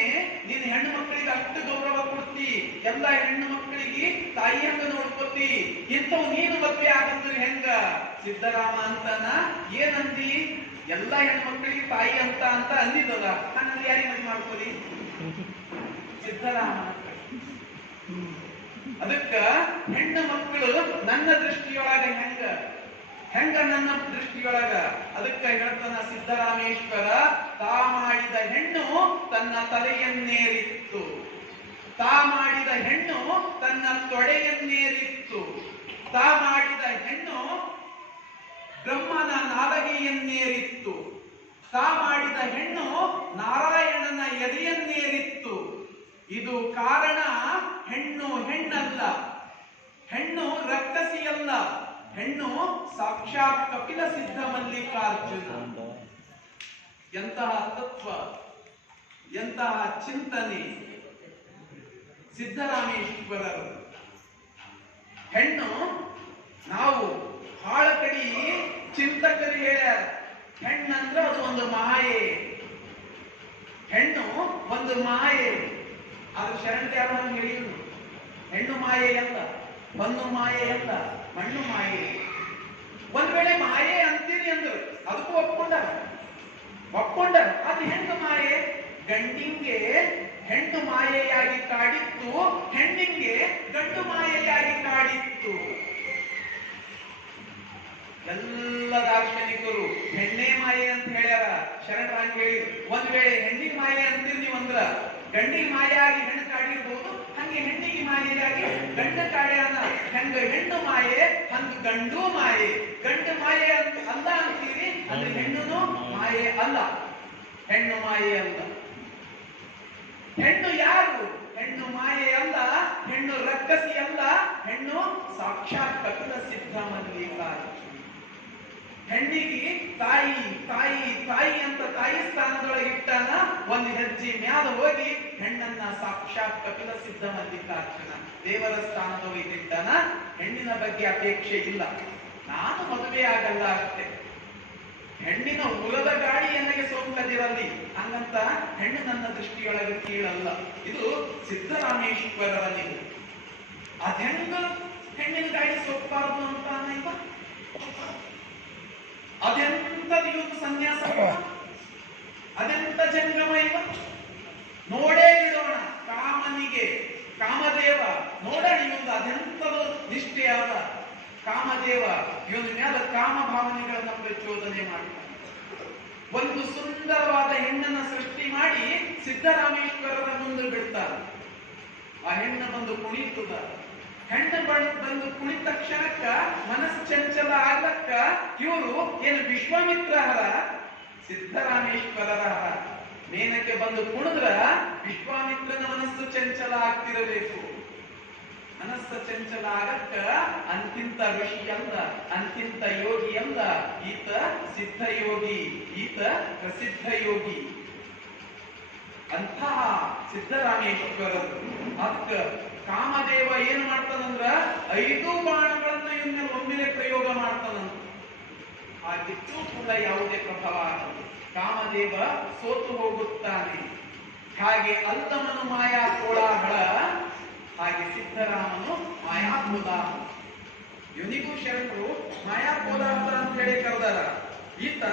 ನೀನು ಹೆಣ್ಣು ಮಕ್ಕಳಿಗೆ ಅಷ್ಟು ಗೌರವ ಕೊಡ್ತಿ, ಎಲ್ಲ ಹೆಣ್ಣು ಮಕ್ಕಳಿಗೆ ತಾಯಿ ಹಂಗ ನೋಡ್ಕೊತಿ, ಇಂಥವು ನೀನು ಮದುವೆ ಆಗಿದ್ರೆ ಹೆಂಗ? ಸಿದ್ದರಾಮ ಅಂತಾನ, ಏನಂದಿ? ಎಲ್ಲ ಹೆಣ್ಣು ಮಕ್ಕಳಿಗೆ ತಾಯಿ ಅಂತ ಅಂದಿದ್ದಲ್ಲ, ಹಂಗಂದ್ರೆ ಯಾರಿಗೆ ಮದುವೆ ಮಾಡ್ಕೊಲಿ? ಸಿದ್ದರಾಮ. ಅದಕ್ಕ ಹೆಣ್ಣು ಮಕ್ಕಳು ನನ್ನ ದೃಷ್ಟಿಯೊಳಗ ಹೆಂಗ ನನ್ನ ದೃಷ್ಟಿಯೊಳಗ. ಅದಕ್ಕ ಹೇಳ್ತಾನ ಸಿದ್ದರಾಮೇಶ್ವರ, ತಾ ಮಾಡಿದ ಹೆಣ್ಣು ತನ್ನ ತಲೆಯನ್ನೇರಿತ್ತು, ತಾ ಮಾಡಿದ ಹೆಣ್ಣು ತನ್ನ ತೊಡೆಯನ್ನೇರಿತ್ತು, ತಾ ಮಾಡಿದ ಹೆಣ್ಣು ಬ್ರಹ್ಮನ ನಾಲಗೆಯನ್ನೇರಿತ್ತು, ತಾ ಮಾಡಿದ ಹೆಣ್ಣು ನಾರಾಯಣನ ಎದೆಯನ್ನೇರಿತ್ತು. ಇದು ಕಾರಣ ಹೆಣ್ಣು ಹೆಣ್ಣಲ್ಲ, ಹೆಣ್ಣು ರಕ್ಕಸಿಯಲ್ಲ, ಹೆಣ್ಣು ಸಾಕ್ಷಾತ್ ಕಪಿಲ ಸಿದ್ಧ ಮಲ್ಲಿಕಾರ್ಜುನ. ಎಂತಹ ತತ್ವ, ಎಂತಹ ಚಿಂತನೆ ಸಿದ್ದರಾಮೇಶ್ವರರು. ಹೆಣ್ಣು, ನಾವು ಹಾಳಕಡಿ ಚಿಂತಕರು ಹೇಳ್ಯಾರ, ಹೆಣ್ಣಂದ್ರೆ ಅದು ಒಂದು ಮಾಯೆ, ಹೆಣ್ಣು ಒಂದು ಮಾಯೆ. ಆದ್ರೆ ಶರಣರು ಯಾರು ಹಂಗೆ ಹೇಳಿದ್ರು, ಹೆಣ್ಣು ಮಾಯೆ ಅಲ್ಲ, ಹೊನ್ನು ಮಾಯೆ ಅಲ್ಲ, ಮಣ್ಣು ಮಾಯೆ. ಒಂದ್ ವೇಳೆ ಮಾಯೆ ಅಂತೀರಿ ಅಂದ್ರು ಅದಕ್ಕೂ ಒಪ್ಕೊಂಡಾರ. ಅದು ಹೆಣ್ಣು ಮಾಯೆ. ಗಂಡಿಂಗೆ ಹೆಣ್ಣು ಮಾಯೆಯಾಗಿ ಕಾಡಿತ್ತು, ಹೆಣ್ಣಿಂಗೆ ಗಂಡು ಮಾಯೆಯಾಗಿ ಕಾಡಿತ್ತು. ಎಲ್ಲ ದಾರ್ಶನಿಕರು ಹೆಣ್ಣೆ ಮಾಯೆ ಅಂತ ಹೇಳ್ಯಾರ, ಶರಣರಾಗಿ ಹೇಳಿ. ಒಂದ್ ವೇಳೆ ಹೆಣ್ಣಿಗೆ ಮಾಯೆ ಅಂತೀರಿ ನೀವು ಅಂದ್ರ, ಗಂಡಿಗೆ ಮಾಯೆಯಾಗಿ ಹೆಣ್ಣು ಕಾಡಿರ್ಬೋದು, ಹಂಗೆ ಹೆಣ್ಣಿಗೆ ಮಾಯೆಯಾಗಿ ಗಂಡ ಕಾಡ್ಯಾನ. ಹೆಂಗ ಹೆಣ್ಣು ಮಾಯೆ ಹಂಗ ಗಂಡು ಮಾಯೆ. ಗಂಡು ಮಾಯೆ ಅಲ್ಲ ಅಂತೀರಿ ಅಂದ್ರೆ ಹೆಣ್ಣು ಮಾಯೆ ಅಲ್ಲ, ಹೆಣ್ಣು ಮಾಯೆ ಅಲ್ಲ. ಹೆಣ್ಣು ಯಾರು? ಹೆಣ್ಣು ಮಾಯೆ ಅಲ್ಲ, ಹೆಣ್ಣು ರಕ್ಕಸಿ ಅಲ್ಲ, ಹೆಣ್ಣು ಸಾಕ್ಷಾತ್ ಕಪಿಲ ಸಿದ್ಧ ಮಲ್ಲಿಕಾರ್ಜುನ. ಹೆಣ್ಣಿಗೆ ತಾಯಿ ತಾಯಿ ತಾಯಿ ಅಂತ ತಾಯಿ ಸ್ಥಾನದೊಳಗೆ ಇಟ್ಟಾನ. ಒಂದು ಹೆಜ್ಜೆ ಮ್ಯಾಲ ಹೋಗಿ ಹೆಣ್ಣನ್ನ ಸಾಕ್ಷಾತ್ ಕಪಿಲ ಸಿದ್ಧ ಮಲ್ಲಿಕಾರ್ಜುನ ದೇವರ ಸ್ಥಾನದೊಳಗೆ ಇಟ್ಟಾನ. ಹೆಣ್ಣಿನ ಬಗ್ಗೆ ಅಪೇಕ್ಷೆ ಇಲ್ಲ, ನಾನು ಮದುವೆ ಆಗಲ್ಲ ಅಷ್ಟೇ. ಹೆಣ್ಣಿನ ಉರದ ಗಾಳಿ ನನಗೆ ಸೋಂಕದಿರಲಿ ಹಂಗಂತ ಹೆಣ್ಣು ನನ್ನ ದೃಷ್ಟಿಯೊಳಗೆ ಕೀಳಲ್ಲ. ಇದು ಸಿದ್ದರಾಮೇಶ್ವರರ ನಿಲುವು. ಅದೆಂಗ ಹೆಣ್ಣಿನ ಗಾಳಿ ಸೋಕ್ಬಾರ್ದು ಅಂತ ಅದೆಂತ ಅದೆಂತದ ಇವತ್ತು ಸನ್ಯಾಸ, ಅದೆಂತ ಜಂಗಮ ಇವ, ನೋಡೇ ಬಿಡೋಣ ಕಾಮನಿಗೆ. ಕಾಮದೇವ ನೋಡೋಣ ಇವನು ಅದೆಂತದು ನಿಷ್ಠೆಯಾದ ಕಾಮದೇವ, ಇವನ ಮ್ಯಾಲ ಕಾಮ ಭಾವನೆಗಳನ್ನ ಪ್ರಚೋದನೆ ಮಾಡ್ತಾನೆ. ಒಂದು ಸುಂದರವಾದ ಹೆಣ್ಣನ್ನ ಸೃಷ್ಟಿ ಮಾಡಿ ಸಿದ್ದರಾಮೇಶ್ವರರ ಮುಂದೆ ಬಿಡ್ತಾರೆ. ಆ ಹೆಣ್ಣು ಬಂದು ಕುಣಿತದ. ಹೆಣ್ಣು ಬಂದು ಕುಣಿತ ತಕ್ಷಣಕ್ಕ ಮನಸ್ಸಂಚಲ ಆಗ್ಲಕ್ಕ ಇವರು ಏನು ವಿಶ್ವಾಮಿತ್ರರ ಸಿದ್ದರಾಮೇಶ್ವರರ ಮೇನಕ್ಕೆ ಬಂದು ಕುಣಿದ್ರ ವಿಶ್ವಾಮಿತ್ರನ ಮನಸ್ಸು ಚಂಚಲ ಆಗ್ತಿರಬೇಕು. ಮನಸ್ಸು ಚಂಚಲ ಆಗಕ್ಕ ಅಂತಿಂತ ಋಷಿ ಅಂದ, ಅಂತಿಂತ ಯೋಗಿ ಅಂದ, ಈತ ಸಿದ್ಧ ಯೋಗಿ, ಈತ ಪ್ರಸಿದ್ಧ ಯೋಗಿ. ಅಂತಹ ಸಿದ್ದರಾಮೇಶ್ವರರು. ಅಕ್ಕ ಕಾಮದೇವ ಏನ್ ಮಾಡ್ತಾನಂದ್ರ 5 ಬಾಣಗಳನ್ನ ಇವನ್ನ ಒಮ್ಮೆಲೆ ಪ್ರಯೋಗ ಮಾಡ್ತಾನಂತ. ಆಗಿತ್ತು ಕೂಡ ಯಾವುದೇ ಪ್ರಭಾವ ಆಗಲ್ಲ. ಕಾಮದೇವ ಸೋತು ಹೋಗುತ್ತಾನೆ. ಹಾಗೆ ಅಲ್ಲಮನು ಮಾಯಾ ಕೋಲಾಹಲ, ಹಾಗೆ ಸಿದ್ದರಾಮನು ಮಾಯಾ ಕೋಲಾಹಲ. ಇವನಿಗೂ ಶರಣರು ಮಾಯಾ ಕೋಲಾಹಲ ಅಂತ ಹೇಳಿ ಕರೆದಾರ. ಈತ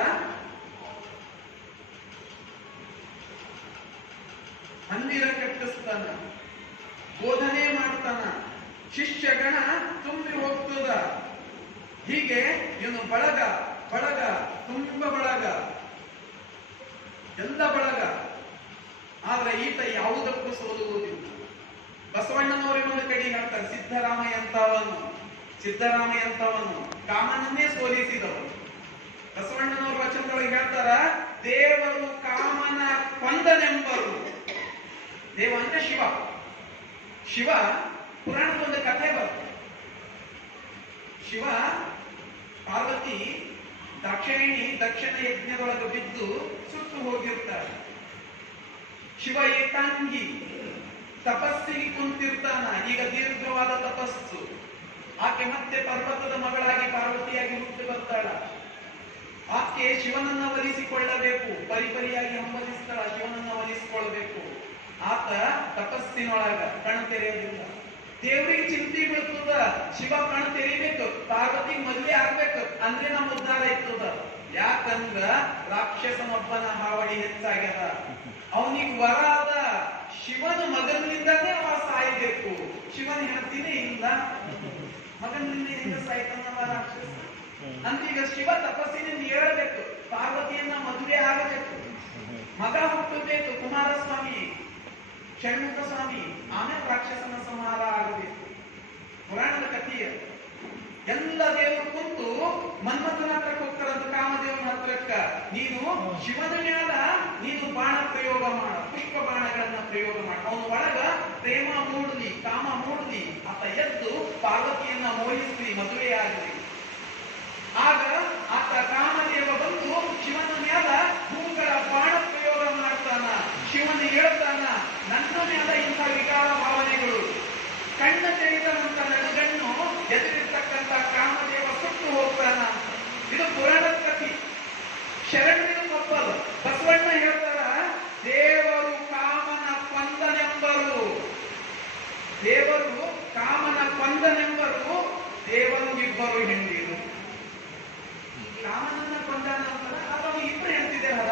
ಮಂದಿರ ಕಟ್ಟಿಸ್ತಾನ, ಬೋಧನೆ ಮಾಡ್ತಾನ, ಶಿಷ್ಯಗಣ ತುಂಬಿ ಹೋಗ್ತದ. ಹೀಗೆ ಇವನು ಬಳಗ ಬಳಗ ತುಂಬ ಬಳಗ, ಎಲ್ಲ ಬಳಗ. ಆದ್ರೆ ಈತ ಯಾವುದಕ್ಕೂ ಸೋಲುವುದಿಲ್ಲ. ಬಸವಣ್ಣನವರಿಗೆ ಒಂದು ಕಡೆ ಹೇಳ್ತಾರೆ, ಸಿದ್ದರಾಮಯ್ಯ ಅಂತವನು ಕಾಮನನ್ನೇ ಸೋಲಿಸಿದವರು. ಬಸವಣ್ಣನವರ ವಚನದೊಳಗೆ ಹೇಳ್ತಾರ, ದೇವರು ಕಾಮನ ಕೊಂದನೆಂಬರು. ದೇವ ಅಂದ್ರೆ ಶಿವ. ಶಿವ ಪುರಾಣದ ಒಂದು ಕಥೆ ಬರ್ತದೆ. ಶಿವ ಪಾರ್ವತಿ ದಾಕ್ಷಾಯಿಣಿ ದಕ್ಷಿಣ ಯಜ್ಞದೊಳಗೆ ಬಿದ್ದು ಸುಟ್ಟು ಹೋಗಿರ್ತಾರೆ. ಶಿವ ಏಕಾಂಗಿ ತಪಸ್ಸಿಗೆ ಕುಂತಿರ್ತಾನ. ಈಗ ದೀರ್ಘವಾದ ತಪಸ್ಸು. ಆಕೆ ಮತ್ತೆ ಪರ್ವತದ ಮಗಳಾಗಿ ಪಾರ್ವತಿಯಾಗಿ ಹುಟ್ಟಿ ಬರ್ತಾಳ. ಆಕೆ ಶಿವನನ್ನ ಒಲಿಸಿಕೊಳ್ಳಬೇಕು, ಪರಿಪರಿಯಾಗಿ ಹಂಬಲಿಸ್ತಾಳ, ಶಿವನನ್ನ ಒಲಿಸಿಕೊಳ್ಬೇಕು. ಆತ ತಪಸ್ಸಿನೊಳಗ ಕಣ್ ತೆರೆಯೋದಿಲ್ಲ. ದೇವರಿಗೆ ಚಿಂತೆ ಬೀಳ್ತದ, ಶಿವ ಕಣ್ ತೆರಿಬೇಕು, ಪಾರ್ವತಿ ಮದುವೆ ಆಗ್ಬೇಕು ಅಂದ್ರೆ ನಮ್ಮ ಉದ್ಧಾರ ಇರ್ತದ. ಯಾಕಂದ್ರ ರಾಕ್ಷಸನೊಬ್ಬನ ಹಾವಳಿ ಹೆಚ್ಚಾಗ್ಯದ. ಅವನಿಗೆ ವರ ಅದ, ಶಿವನ ಮಗನಿಂದಾನೇ ಅವ ಸಾಯ್ಬೇಕು. ಶಿವನ ಹೆಂಡತಿನೇ ಇಲ್ಲ, ಮಗನಿಂದ ಹೆಂಗ ಸಾಯ್ತಾನಲ್ಲ ರಾಕ್ಷಸ. ಅಂತೀಗ ಶಿವ ತಪಸ್ಸಿನಿಂದ ಹೇಳಬೇಕು, ಪಾರ್ವತಿಯನ್ನ ಮದುವೆ ಆಗಬೇಕು, ಮಗ ಹುಟ್ಟಬೇಕು, ಕುಮಾರಸ್ವಾಮಿ, ಷಣ್ಮುಖ ಸ್ವಾಮಿ, ಆಮೇಲೆ ರಾಕ್ಷಸನ ಸಂಹಾರ ಆಗಬೇಕು. ಪುರಾಣದ ಕಥೆಯ ಎಲ್ಲ ದೇವರು ಕುಂತು ಮನ್ಮಥನ ಹತ್ರಕ್ಕೆ ಹೋಗ್ತಾರಂತ, ಕಾಮದೇವನ ಹತ್ರಕ್ಕ. ನೀನು ಶಿವನ ಮ್ಯಾಲ ನೀನು ಬಾಣ ಪ್ರಯೋಗ ಮಾಡ, ಪುಷ್ಪ ಬಾಣಗಳನ್ನ ಪ್ರಯೋಗ ಮಾಡ. ಅವನ ಒಳಗ ಪ್ರೇಮ ಮೂಡಲಿ, ಕಾಮ ಮೂಡಲಿ. ಆತ ಎದ್ದು ಪಾರ್ವತಿಯನ್ನ ಮೋಹಿಸ್ಲಿ, ಮದುವೆಯಾಗಲಿ. ಆಗ ಆತ ಕಾಮದೇವ ಬಂದು ಶಿವನ ಮ್ಯಾಲ ಹೂಗಳ ಬಾಣ ಪ್ರಯೋಗ ಮಾಡ್ತಾನ. ಶಿವನ ಹೇಳ್ತಾನ, ನನ್ನ ಮ್ಯಾಲ ಇಂಥ ವಿಕಾರ ಭಾವನೆಗಳು. ಕಣ್ಣ ತೆರೆದಂತ ನಡುಗಣ್ಣು ಎದುರಿರ್ತಕ್ಕಂಥ ಕಾಮದೇವ ಸುಟ್ಟು ಹೋಗ್ತಾನ. ಇದು ಪುರಾಣದ ಕಥೆ. ಶರಣರಿಗೂ ತಪ್ಪದು. ಬಸವಣ್ಣ ಹೇಳ್ತಾರ, ದೇವರು ಕಾಮನ ಕೊಂದನೆಂಬರು. ದೇವರು ಕಾಮನ ಕೊಂದನೆಂಬರು, ದೇವರಿಗಿಬ್ಬರು ಹೆಂಡಿರು. ಕಾಮನನ್ನ ಕೊಂದಾನ ಅಂತಾರ, ಆಗ ಇಬ್ಬರು ಹೆಂಡ್ತಿದ್ದಾರ.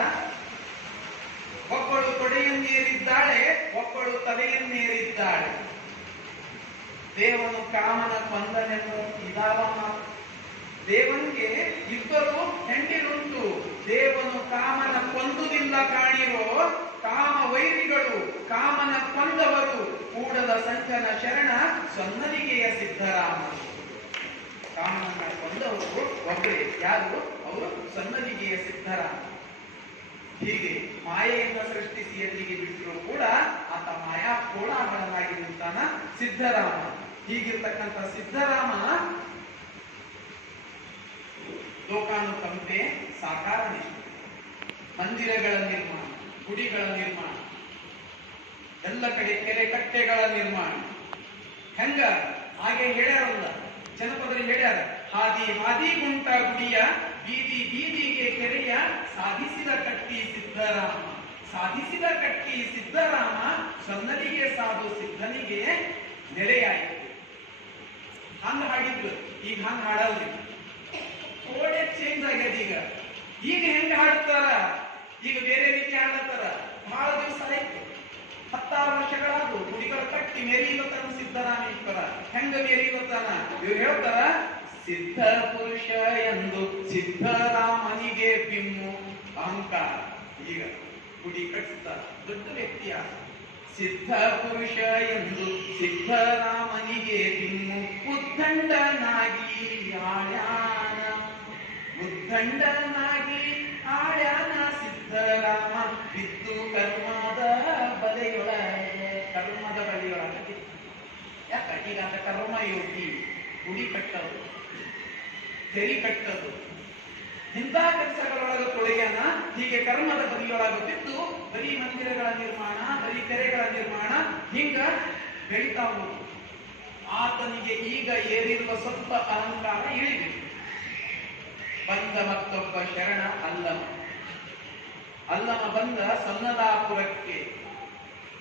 ಒಬ್ಬಳು ತೊಡೆಯನ್ನೇರಿದ್ದಾಳೆ, ಒಬ್ಬಳು ತಲೆಯನ್ನೇರಿದ್ದಾಳೆ. ದೇವನು ಕಾಮನ ಕೊಂದನೆಂಬರು ಇದಾವ. ದೇವನಿಗೆ ಇಬ್ಬರು ಹೆಂಡಿರುಂಟು. ದೇವನು ಕಾಮನ ಕೊಂದುದಿಲ್ಲ ಕಾಣಿರೋ. ಕಾಮ ವೈರಿಗಳು ಕಾಮನ ಕೊಂದವರು, ಕೂಡಲ ಸಂಕನ ಶರಣ ಸೊನ್ನದಿಗೆಯ ಸಿದ್ದರಾಮ. ಕಾಮನನ್ನ ಕೊಂದವರು ಒಬ್ಬರೇ. ಯಾರು ಅವರು? ಸೊನ್ನದಿಗೆಯ ಸಿದ್ದರಾಮ. ಹೀಗೆ ಮಾಯೆಯನ್ನು ಸೃಷ್ಟಿಸಿ ಎಲ್ಲಿಗೆ ಬಿಟ್ಟರು ಕೂಡ ಆತ ಮಾಯಾ ಕೋಲಾಹಲನಾಗಿ ನಿಂತಾನ ಸಿದ್ದರಾಮ. ಹೀಗಿರ್ತಕ್ಕಂಥ ಸಿದ್ದರಾಮ ಲೋಕಾನುಕಂಪೆ, ಸಾಕಾರ ನಿಷ್ಠೆ, ಮಂದಿರಗಳ ನಿರ್ಮಾಣ, ಗುಡಿಗಳ ನಿರ್ಮಾಣ, ಎಲ್ಲ ಕಡೆ ಕೆರೆ ಕಟ್ಟೆಗಳ ನಿರ್ಮಾಣ. ಹೆಂಗ ಹಾಗೆ ಹೇಳ್ಯಾರಲ್ಲ, ಜನಪದರು ಹೇಳ್ಯಾರ, ಹಾದಿ ಹಾದಿ ಗುಂಟ ಗುಡಿಯ, ಬೀದಿ ಬೀದಿಗೆ ಕೆರೆಯ, ಸಾಧಿಸಿದ ಕಟ್ಟಿ ಸಿದ್ದರಾಮ. ಸಾಧಿಸಿದ ಕಟ್ಟಿ ಸಿದ್ದರಾಮ, ಸೊನ್ನದಿಗೆ ಸಾಧು ಸಿದ್ಧನಿಗೆ ನೆಲೆಯಾಯಿತು. ಹಂಗ ಹಾಡಿದ್ರು, ಈಗ ಹಂಗ ಹಾಡಲ್ರಿ. ಕೋಡೆ ಚೇಂಜ್ ಆಗ್ಯದ. ಈಗ ಈಗ ಹೆಂಗ ಹಾಡ್ತಾರ, ಈಗ ಬೇರೆ ರೀತಿ ಹಾಡ್ತಾರ. ಬಹಳ ದಿವಸ ಆಯ್ತು, 16 ವರ್ಷಗಳಾದ್ರು ಗುಡಿಗಳ ಕಟ್ಟಿ ಮೇರಿಲತನ ಸಿದ್ದರಾಮೇಶ್ವರ. ಹೆಂಗ ಮೇರಿಲತನ? ಇವ್ರು ಹೇಳ್ತಾರ, ಸಿದ್ಧ ಪುರುಷ ಎಂದು ಸಿದ್ದರಾಮನಿಗೆ ಬಿಮ್ಮು ಅಹಂಕಾರ. ಈಗ ಗುಡಿ ಕಟ್ಟಿಸ್ತಾರ, ದೊಡ್ಡ ವ್ಯಕ್ತಿಯ ಸಿದ್ಧ ಪುರುಷ ಎಂದು ಸಿದ್ದರಾಮನಿಗೆ ಬಿಮ್ಮು ಉದ್ದಂಡನಾಗಿ ಆಳ್ಯಾನ, ಉದ್ದಂಡನಾಗಿ ಆಳ್ಯಾನ ಸಿದ್ದರಾಮ ಬಿದ್ದು ಕರ್ಮದ ಬಲೆಯೊಳಗೆ. ಕರ್ಮದ ಬಲೆಯೊಳಗೆ ಯಾಕ? ಈಗ ಅಂತ ಕರ್ಮಯೋಗಿ ಗುಡಿ ಕಟ್ಟೋದು, ತೆರಿ ಕಟ್ಟೋದು, ಇಂಥ ಕೆಲಸಗಳೊಳಗೆ ತೊಳೆಯನ. ಹೀಗೆ ಕರ್ಮದ ಬದಿಯೊಳಗೆ ಬಿದ್ದು ಬರೀ ಮಂದಿರಗಳ ನಿರ್ಮಾಣ, ಬರೀ ಕೆರೆಗಳ ನಿರ್ಮಾಣ ಹಿಂಗ ಬೆಳಿತಾ ಹೋಗುದು. ಆತನಿಗೆ ಈಗ ಏರಿರುವ ಸ್ವಲ್ಪ ಅಹಂಕಾರ ಇಳಿಬೇಕು. ಬಂದ ಮತ್ತೊಬ್ಬ ಶರಣ ಅಲ್ಲಮ. ಅಲ್ಲಮ ಬಂದ ಸನ್ನದಾಪುರಕ್ಕೆ.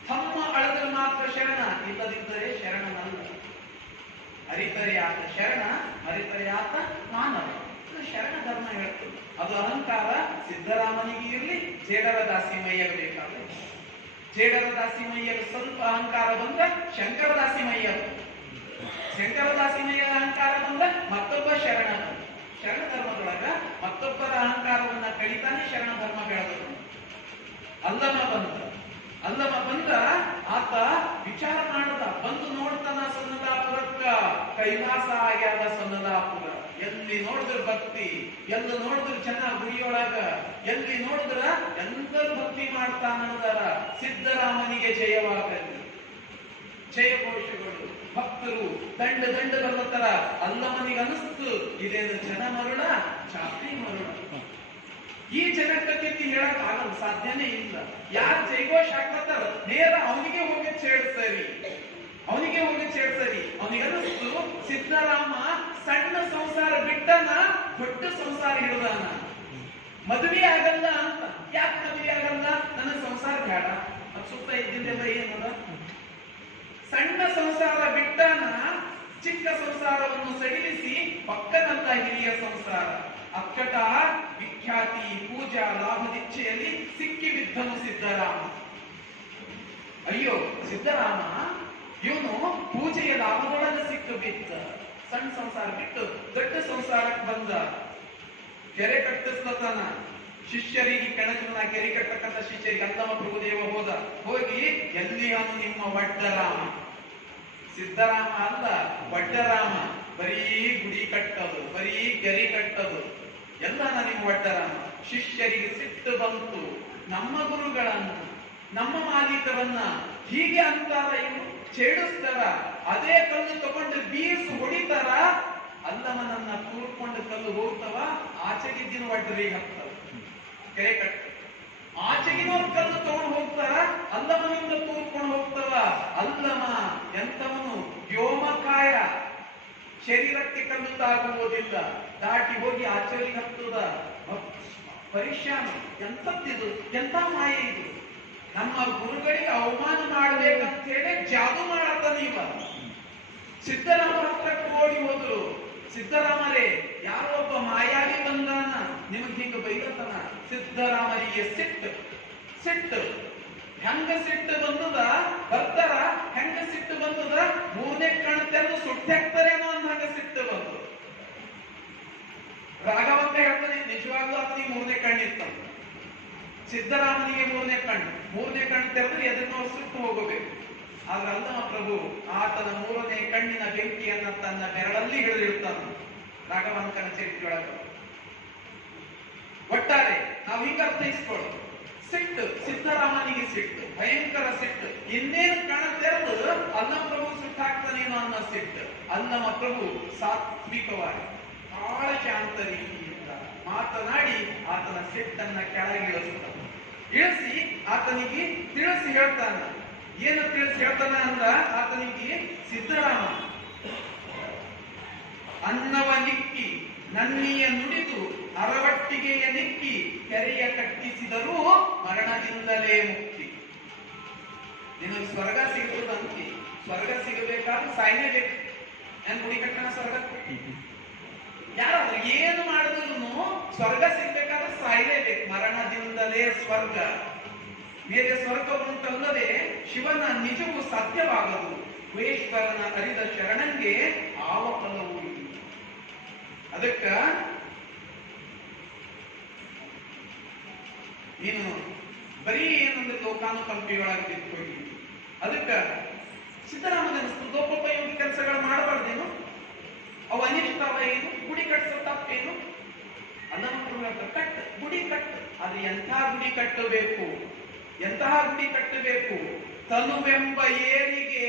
ತಮ್ಮ ಅಳದ್ರೆ ಮಾತ್ರ ಶರಣ, ಇಲ್ಲದಿದ್ದರೆ ಶರಣನಲ್ಲ. ಅರಿತರೆ ಆತ ಶರಣ, ಅರಿತರೆ ಆತ ಮಾನವ. ಶರಣ ಧರ್ಮ ಹೇಳ್ತದೆ. ಅದು ಅಹಂಕಾರ ಸಿದ್ದರಾಮನಿಗೆ ಇರಲಿ, ಜೇಡರ ದಾಸಿಮಯ್ಯರು ಬೇಕಾದ್ರೆ. ಜೇಡರ ದಾಸಿಮಯ್ಯರು ಸ್ವಲ್ಪ ಅಹಂಕಾರ ಬಂದ ಶಂಕರ ದಾಸಿಮಯ್ಯರು, ಶಂಕರ ದಾಸಿಮಯ್ಯರ ಅಹಂಕಾರ ಬಂದ ಮತ್ತೊಬ್ಬ ಶರಣ. ಶರಣ ಧರ್ಮದೊಳಗ ಮತ್ತೊಬ್ಬರ ಅಹಂಕಾರವನ್ನ ಕಳಿತಾನೆ ಶರಣ ಧರ್ಮ ಬೆಳೆದರು. ಅಲ್ಲಮ ಬಂದ ಆತ ವಿಚಾರ ಮಾಡದ, ಬಂದು ನೋಡ್ತಾನ ಸನ್ನದಾಪುರಕ್ಕ. ಕೈಲಾಸ ಆಗ್ಯಾದ ಸನ್ನದಾಪುರ. ಎಲ್ಲಿ ನೋಡಿದ್ರ ಭಕ್ತಿ, ಎಲ್ಲಿ ನೋಡಿದ್ರ ಜನ ಗುಡಿಯೊಳಗ, ಎಲ್ಲಿ ನೋಡಿದ್ರ ಎಲ್ಲರೂ ಭಕ್ತಿ ಮಾಡ್ತಾನಂದರ. ಸಿದ್ದರಾಮನಿಗೆ ಜಯವಾಗಲಿ, ಜಯ ಘೋಷಗಳು, ಭಕ್ತರು ದಂಡ ಬರ್ಲತ್ತಾರ. ಅಲ್ಲಮನಿಗೆ ಅನಿಸ್ತು, ಇದೇನು ಜನ ಮರುಳ, ಚಾಪಿ ಮರುಳ. ಈ ಜನಕ್ಕೆ ಹೇಳಕ್ ಆಗಲ್ಲ, ಸಾಧ್ಯನೇ ಇಲ್ಲ. ಯಾರು ಜೈಘೋಷ ಹಾಕ್ಲತ್ತಾರ ನೇರ ಅವನಿಗೆ ಹೋಗಿ ಸೇಡ್ಸರಿ, ಅವನಿಗೆ ಹೋಗಿ ಸೇಡ್ಸರಿ. ಅವನಿಗೆ ಅನಿಸ್ತು, ಸಿದ್ದರಾಮ ಸಣ್ಣ ಸಂಸಾರ ಬಿಟ್ಟನ, ದೊಡ್ಡ ಸಂಸಾರ ಹಿಡಿದಾನ. ಮದುವೆ ಆಗಲ್ಲ ಅಂತ. ಯಾಕೆ ಮದುವೆ ಆಗಲ್ಲ? ನನ್ನ ಸಂಸಾರ ಬೇಡ. ಅದು ಸುತ್ತ ಇದ್ದಿದ್ದೆಲ್ಲ ಏನದ? ಸಣ್ಣ ಸಂಸಾರ ಬಿಟ್ಟನ, ಚಿಕ್ಕ ಸಂಸಾರವನ್ನು ಸಡಿಲಿಸಿ ಪಕ್ಕದಂತ ಹಿರಿಯ ಸಂಸಾರ. ಅಕ್ಕಟ ವಿಖ್ಯಾತಿ, ಪೂಜಾ ಲಾಭದಿಚ್ಛೆಯಲ್ಲಿ ಸಿಕ್ಕಿ ಬಿದ್ದನು ಸಿದ್ದರಾಮ. ಅಯ್ಯೋ ಸಿದ್ದರಾಮ, ಇವನು ಪೂಜೆಯ ಲಾಭದೊಳಗೆ ಸಿಕ್ಕು ಬಿದ್ದ. ಸಣ್ಣ ಸಂಸಾರ ಬಿಟ್ಟು ದೊಡ್ಡ ಸಂಸಾರಕ್ಕೆ ಬಂದ. ಕೆರೆ ಕಟ್ಟಿಸ್ಲತ್ತಾನ. ಶಿಷ್ಯರಿಗೆ ಕೆಣಕನ ಕೆರೆ ಕಟ್ಟತಕ್ಕಂಥ ಶಿಷ್ಯರಿಗೆ ಅಲ್ಲಮ ಪ್ರಭುದೇವ ಹೋಗಿ ಎಲ್ಲಿ ಅವನು ನಿಮ್ಮ ವಡ್ಡರಾಮ. ಸಿದ್ದರಾಮ ಅಲ್ಲ, ವಡ್ಡರಾಮ. ಬರೀ ಗುಡಿ ಕಟ್ಟೋದು, ಬರೀ ಕೆರೆ ಕಟ್ಟೋದು ಎಲ್ಲ ನಿಮ್ಮ ವಡ್ಡರಾಮ. ಶಿಷ್ಯರಿಗೆ ಸಿಟ್ಟು ಬಂತು. ನಮ್ಮ ಗುರುಗಳನ್ನ, ನಮ್ಮ ಮಾಲೀಕರನ್ನ ಹೀಗೆ ಅಂತಾರ, ಇವರು ಛೇಡಿಸ್ತಾರ. ಅದೇ ಕಲ್ಲು ತಗೊಂಡು ಬೀಸು ಹೊಡಿತಾರ. ಅಲ್ಲಮನನ್ನ ಕೂರ್ಕೊಂಡು ಕಲ್ಲು ಹೋಗ್ತವ, ಆಚೆಗಿದ್ದಿನ ವಡ್ಡರಿಗೆ ಹತ್ತವ. ಕೆರೆ ಕಟ್ಟ ಆಚೆಗಿನವ್ರ ಕಲ್ಲು ತಗೊಂಡು ಹೋಗ್ತಾರ, ಅಲ್ಲಮನಿಂದ ತೂರ್ಕೊಂಡು ಹೋಗ್ತವ. ಅಲ್ಲಮ ಎಂತವನು? ವ್ಯೋಮಕಾಯ, ಶರೀರಕ್ಕೆ ಕಲ್ಲು ತಾಗುವುದಿಲ್ಲ. ದಾಟಿ ಹೋಗಿ ಆಚೆಗೆ ಹತ್ತದ. ಪರಿಶ್ರಮ ಎಂತದ್ದಿದು, ಎಂತ ಮಾಯೆ ಇದು. ನಮ್ಮ ಗುರುಗಳಿಗೆ ಅವಮಾನ ಮಾಡ್ಬೇಕಂತ ಹೇಳಿ ಜಾದು ಮಾಡತ್ತಾನ ಇವ. ಸಿದ್ದರಾಮ ಹತ್ರಕ್ಕೆ ಓಡಿ ಹೋದ್ರು. ಸಿದ್ದರಾಮರೇ, ಯಾರೋ ಒಬ್ಬ ಮಾಯಾವಿ ಬಂದಾನ, ನಿಮಗೆ ಹಿಂಗ ಬೈದತನ. ಸಿದ್ದರಾಮರಿಗೆ ಸಿಟ್ಟು ಹೆಂಗ ಸಿಟ್ಟು ಬಂದದ? ಬರ್ತಾರ, ಹೆಂಗ ಸಿಟ್ಟು ಬಂದದ? ಮೂರನೇ ಕಣ್ಣು ತೆರೆದು ಸುಟ್ಟಾಕ್ತಾರೇನೋ ಅಂದಾಗ ಸಿಟ್ಟು ಬಂತು. ರಾಘವಂತ ಹೇಳ್ತಾನೆ, ನಿಜವಾಗ್ಲೂ ಆತನಿಗೆ ಮೂರನೇ ಕಣ್ಣಿತ್ತ. ಸಿದ್ದರಾಮನಿಗೆ ಮೂರನೇ ಕಣ್ಣು ತೆರೆದ್ರೆ ಎದನ್ನೋ ಸುಟ್ಟು ಹೋಗಬೇಕು. ಆದ್ರೆ ಅಲ್ಲಮ ಪ್ರಭು ಆತನ ಮೂರನೇ ಕಣ್ಣಿನ ಬೆಂಕಿಯನ್ನ ತನ್ನ ಬೆರಳಲ್ಲಿ ಹಿಡಿದಿರ್ತಾನ. ರಾಘವಂತನ ಚರಿತ್ರೆಯೊಳಗ ಒಟ್ಟಾರೆ ನಾವು ಹಿಂಗ ಅರ್ಥೈಸ್ಕೊಳ್ಳೋದು. ಸಿಟ್ಟು, ಸಿದ್ದರಾಮನಿಗೆ ಸಿಟ್ಟು, ಭಯಂಕರ ಸಿಟ್ಟು. ಇನ್ನೇನು ಕಣ ತೆರೆದು ಅಲ್ಲಮ ಪ್ರಭು ಸುಟ್ಟಾಗ್ತಾನೇನೋ ಅನ್ನೋ ಸಿಟ್ಟು. ಅಲ್ಲಮ ಪ್ರಭು ಸಾತ್ವಿಕವಾಗಿ ಬಹಳ ಶಾಂತ ರೀತಿಯಿಂದ ಮಾತನಾಡಿ ಆತನ ಸಿಟ್ಟನ್ನ ಕೆಳಗಿಳಿಸ್ತಾನ. ಇಳಿಸಿ ಆತನಿಗೆ ತಿಳಿಸಿ ಹೇಳ್ತಾನ. ಏನು ತಿಳಿಸಿ ಹೇಳ್ತಾನ ಅಂದ್ರ, ಆತನಿಗೆ ಸಿದ್ದರಾಮ ಅನ್ನವ ನಿಕ್ಕಿ ನನ್ನಿಯ ನುಡಿದು ಅರವಟ್ಟಿಗೆಯ ನಿಕ್ಕಿ ಕೆರೆಯ ಕಟ್ಟಿಸಿದರೂ ಮರಣದಿಂದಲೇ ಮುಕ್ತಿ. ನಿನಗೆ ಸ್ವರ್ಗ ಸಿಗುತ್ತದಂತೆ. ಸ್ವರ್ಗ ಸಿಗಬೇಕಾದ್ರೆ ಸಾಯ್ಲೇಬೇಕು. ಏನ್ ಗುಡಿ ಕಟ್ಟಣ ಸ್ವರ್ಗ? ಯಾರಾದ್ರೂ ಏನು ಮಾಡಿದ್ರು ಸ್ವರ್ಗ ಸಿಗ್ಬೇಕಾದ್ರೆ ಸಾಯಲೇಬೇಕು, ಮರಣದಿಂದಲೇ ಸ್ವರ್ಗ. ಮೇಲೆ ಸ್ವರ್ಗ ಉಂಟಲ್ಲದೆ ಶಿವನ ನಿಜವೂ ಸಾಧ್ಯವಾಗದು. ಗುಹೇಶ್ವರನ ಅರಿದ ಶರಣಂಗೆ ಆವ ಫಲವೂ ಇಲ್ಲ. ಅದಕ್ಕ ನೀನು ಬರೀ ಏನಂದ್ರೆ ಲೋಕಾನುಕಂಪಿಯೊಳಗೆ ಬಿದ್ದುಕೊಳ್ಳಿ. ಅದಕ್ಕ ಸಿದ್ದರಾಮನ ಲೋಕೋಪಯೋಗಿ ಕೆಲಸಗಳು ಮಾಡಬಾರ್ದೇನು? ಅವು ಅನಿಷ್ಟ ಅವ ಏನು? ಗುಡಿ ಕಟ್ಟಿಸೋ ತಪ್ಪೇನು? ಕಟ್ ಗುಡಿ ಕಟ್ಟು. ಅದು ಎಂಥ ಗುಡಿ ಕಟ್ಟಬೇಕು? ಎಂತಹ ಗುಡಿ ಕಟ್ಟಬೇಕು? ತನುವೆಂಬ ಏರಿಗೆ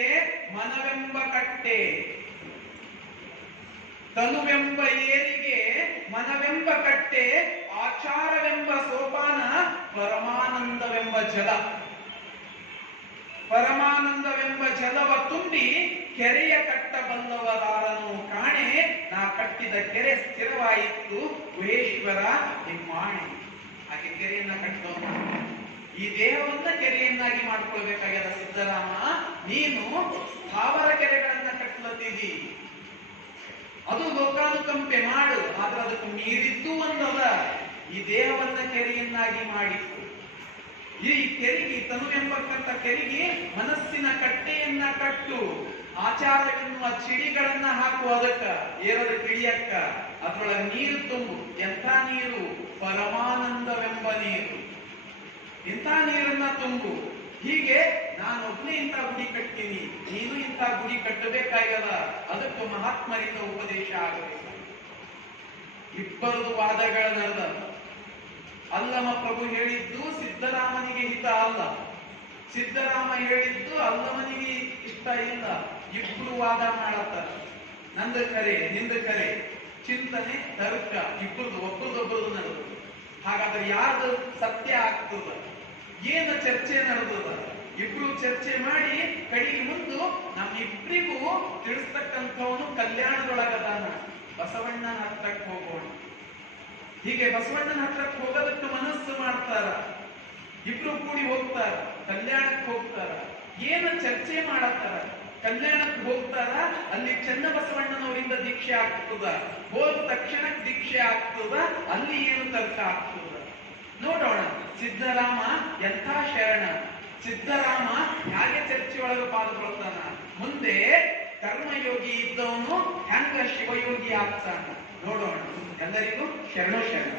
ಮನವೆಂಬ ಕಟ್ಟೆ. ತನುವೆಂಬ ಏರಿಗೆ ಮನವೆಂಬ ಕಟ್ಟೆ, ಆಚಾರವೆಂಬ ಸೋಪಾನ, ಪರಮಾನಂದವೆಂಬ ಜಲ. ಪರಮಾನಂದವೆಂಬ ಜಲವ ತುಂಬಿ ಕೆರೆಯ ಕಟ್ಟಬಲ್ಲವರಾರನು ಕಾಣೆ. ನಾ ಕಟ್ಟಿದ ಕೆರೆ ಸ್ಥಿರವಾಯಿತು ಗುಹೇಶ್ವರ ನಿಮ್ಮಾಣೆ. ಹಾಗೆ ಕೆರೆಯನ್ನ ಕಟ್ಟೋನು ಈ ದೇಹವನ್ನ ಕೆರೆಯನ್ನಾಗಿ ಮಾಡ್ಕೊಳ್ಬೇಕಾಗ್ಯದ ಸಿದ್ದರಾಮ. ನೀನು ಸ್ಥಾವರ ಕೆರೆಗಳನ್ನ ಕಟ್ಟಲತ್ತಿದಿ. ಅದು ಲೋಕಾನುಕಂಪೆ ಮಾಡು, ಆದ್ರೆ ಅದಕ್ಕೆ ಮೀರಿದ್ದು ಒಂದಲ್ಲ. ಈ ದೇಹವನ್ನ ಕೆರೆಯನ್ನಾಗಿ ಮಾಡಿತ್ತು. ಈ ಕೆರೆಗೆ, ತನುವೆಂಬಕ್ಕಂತ ಕೆರೆಗೆ ಮನಸ್ಸಿನ ಕಟ್ಟೆಯನ್ನ ಕಟ್ಟು. ಆಚಾರವೆನ್ನುವ ಚಿಡಿಗಳನ್ನ ಹಾಕು, ಅದಕ್ಕ ಏರದ ಕಿಡಿಯಕ್ಕ. ಅದ್ರೊಳಗೆ ನೀರು ತುಂಬು. ಎಂಥ ನೀರು? ಪರಮಾನಂದವೆಂಬ ನೀರು. ಇಂಥ ನೀರನ್ನ ತುಂಬು. ಹೀಗೆ ನಾನೊಬ್ನೇ ಇಂಥ ಗುಡಿ ಕಟ್ತೀನಿ, ನೀನು ಇಂಥ ಗುಡಿ ಕಟ್ಟಬೇಕಾಗದ. ಅದಕ್ಕೂ ಮಹಾತ್ಮರಿಂದ ಉಪದೇಶ ಆಗಬೇಕು. ಇಬ್ಬರದು ವಾದಗಳ ನಡೆದ. ಅಲ್ಲಮ ಪ್ರಭು ಹೇಳಿದ್ದು ಸಿದ್ದರಾಮನಿಗೆ ಹಿತ ಅಲ್ಲ, ಸಿದ್ದರಾಮ ಹೇಳಿದ್ದು ಅಲ್ಲಮನಿಗೆ ಇಷ್ಟ ಇಲ್ಲ. ಇಬ್ರು ವಾದ ಮಾಡತ್ತಾರೆ. ನಂದು ಕರೆ, ನಿಂದ ಕರೆ, ಚಿಂತನೆ, ತರ್ಕ ಇಬ್ಬರದು, ಒಬ್ಬರದೊಬ್ಬರದು ನಡೆದು. ಹಾಗಾದ್ರೆ ಯಾರ್ದು ಸತ್ಯ ಆಗ್ತದ? ಏನು ಚರ್ಚೆ ನಡೆದದ? ಇಬ್ರು ಚರ್ಚೆ ಮಾಡಿ ಕಡೆಗೆ ಮುಂದು ನಮ್ಮಿಬ್ರಿಗೂ ತಿಳಿಸ್ತಕ್ಕಂಥವನು ಕಲ್ಯಾಣದೊಳಗದಾನ. ಬಸವಣ್ಣನ ಹತ್ರಕ್ಕೆ ಹೋಗೋಣ. ಹೀಗೆ ಬಸವಣ್ಣನ ಹತ್ರಕ್ಕೆ ಹೋಗೋದಕ್ಕೆ ಮನಸ್ಸು ಮಾಡ್ತಾರ. ಇಬ್ರು ಕೂಡಿ ಹೋಗ್ತಾರ, ಕಲ್ಯಾಣಕ್ಕೆ ಹೋಗ್ತಾರ. ಏನು ಚರ್ಚೆ ಮಾಡತ್ತಾರ? ಕಲ್ಯಾಣಕ್ಕೆ ಹೋಗ್ತಾರ. ಅಲ್ಲಿ ಚೆನ್ನ ಬಸವಣ್ಣನವರಿಂದ ದೀಕ್ಷೆ ಆಗ್ತದ. ಹೋದ ತಕ್ಷಣ ದೀಕ್ಷೆ ಆಗ್ತದ. ಅಲ್ಲಿ ಏನು ತರ್ಕ ಆಗ್ತದ ನೋಡೋಣ. ಸಿದ್ದರಾಮ ಎಂಥ ಶರಣ, ಸಿದ್ದರಾಮ ಹೇಗೆ ಚರ್ಚೆ ಒಳಗೆ ಪಾಲ್ಗೊಳ್ತಾನ, ಮುಂದೆ ಕರ್ಮಯೋಗಿ ಇದ್ದವನು ಹೆಂಗ ಶಿವಯೋಗಿ ಆಗ್ತಾನ ನೋಡೋಣ. ಎಲ್ಲರಿಗೂ ಶರಣು ಶರಣ.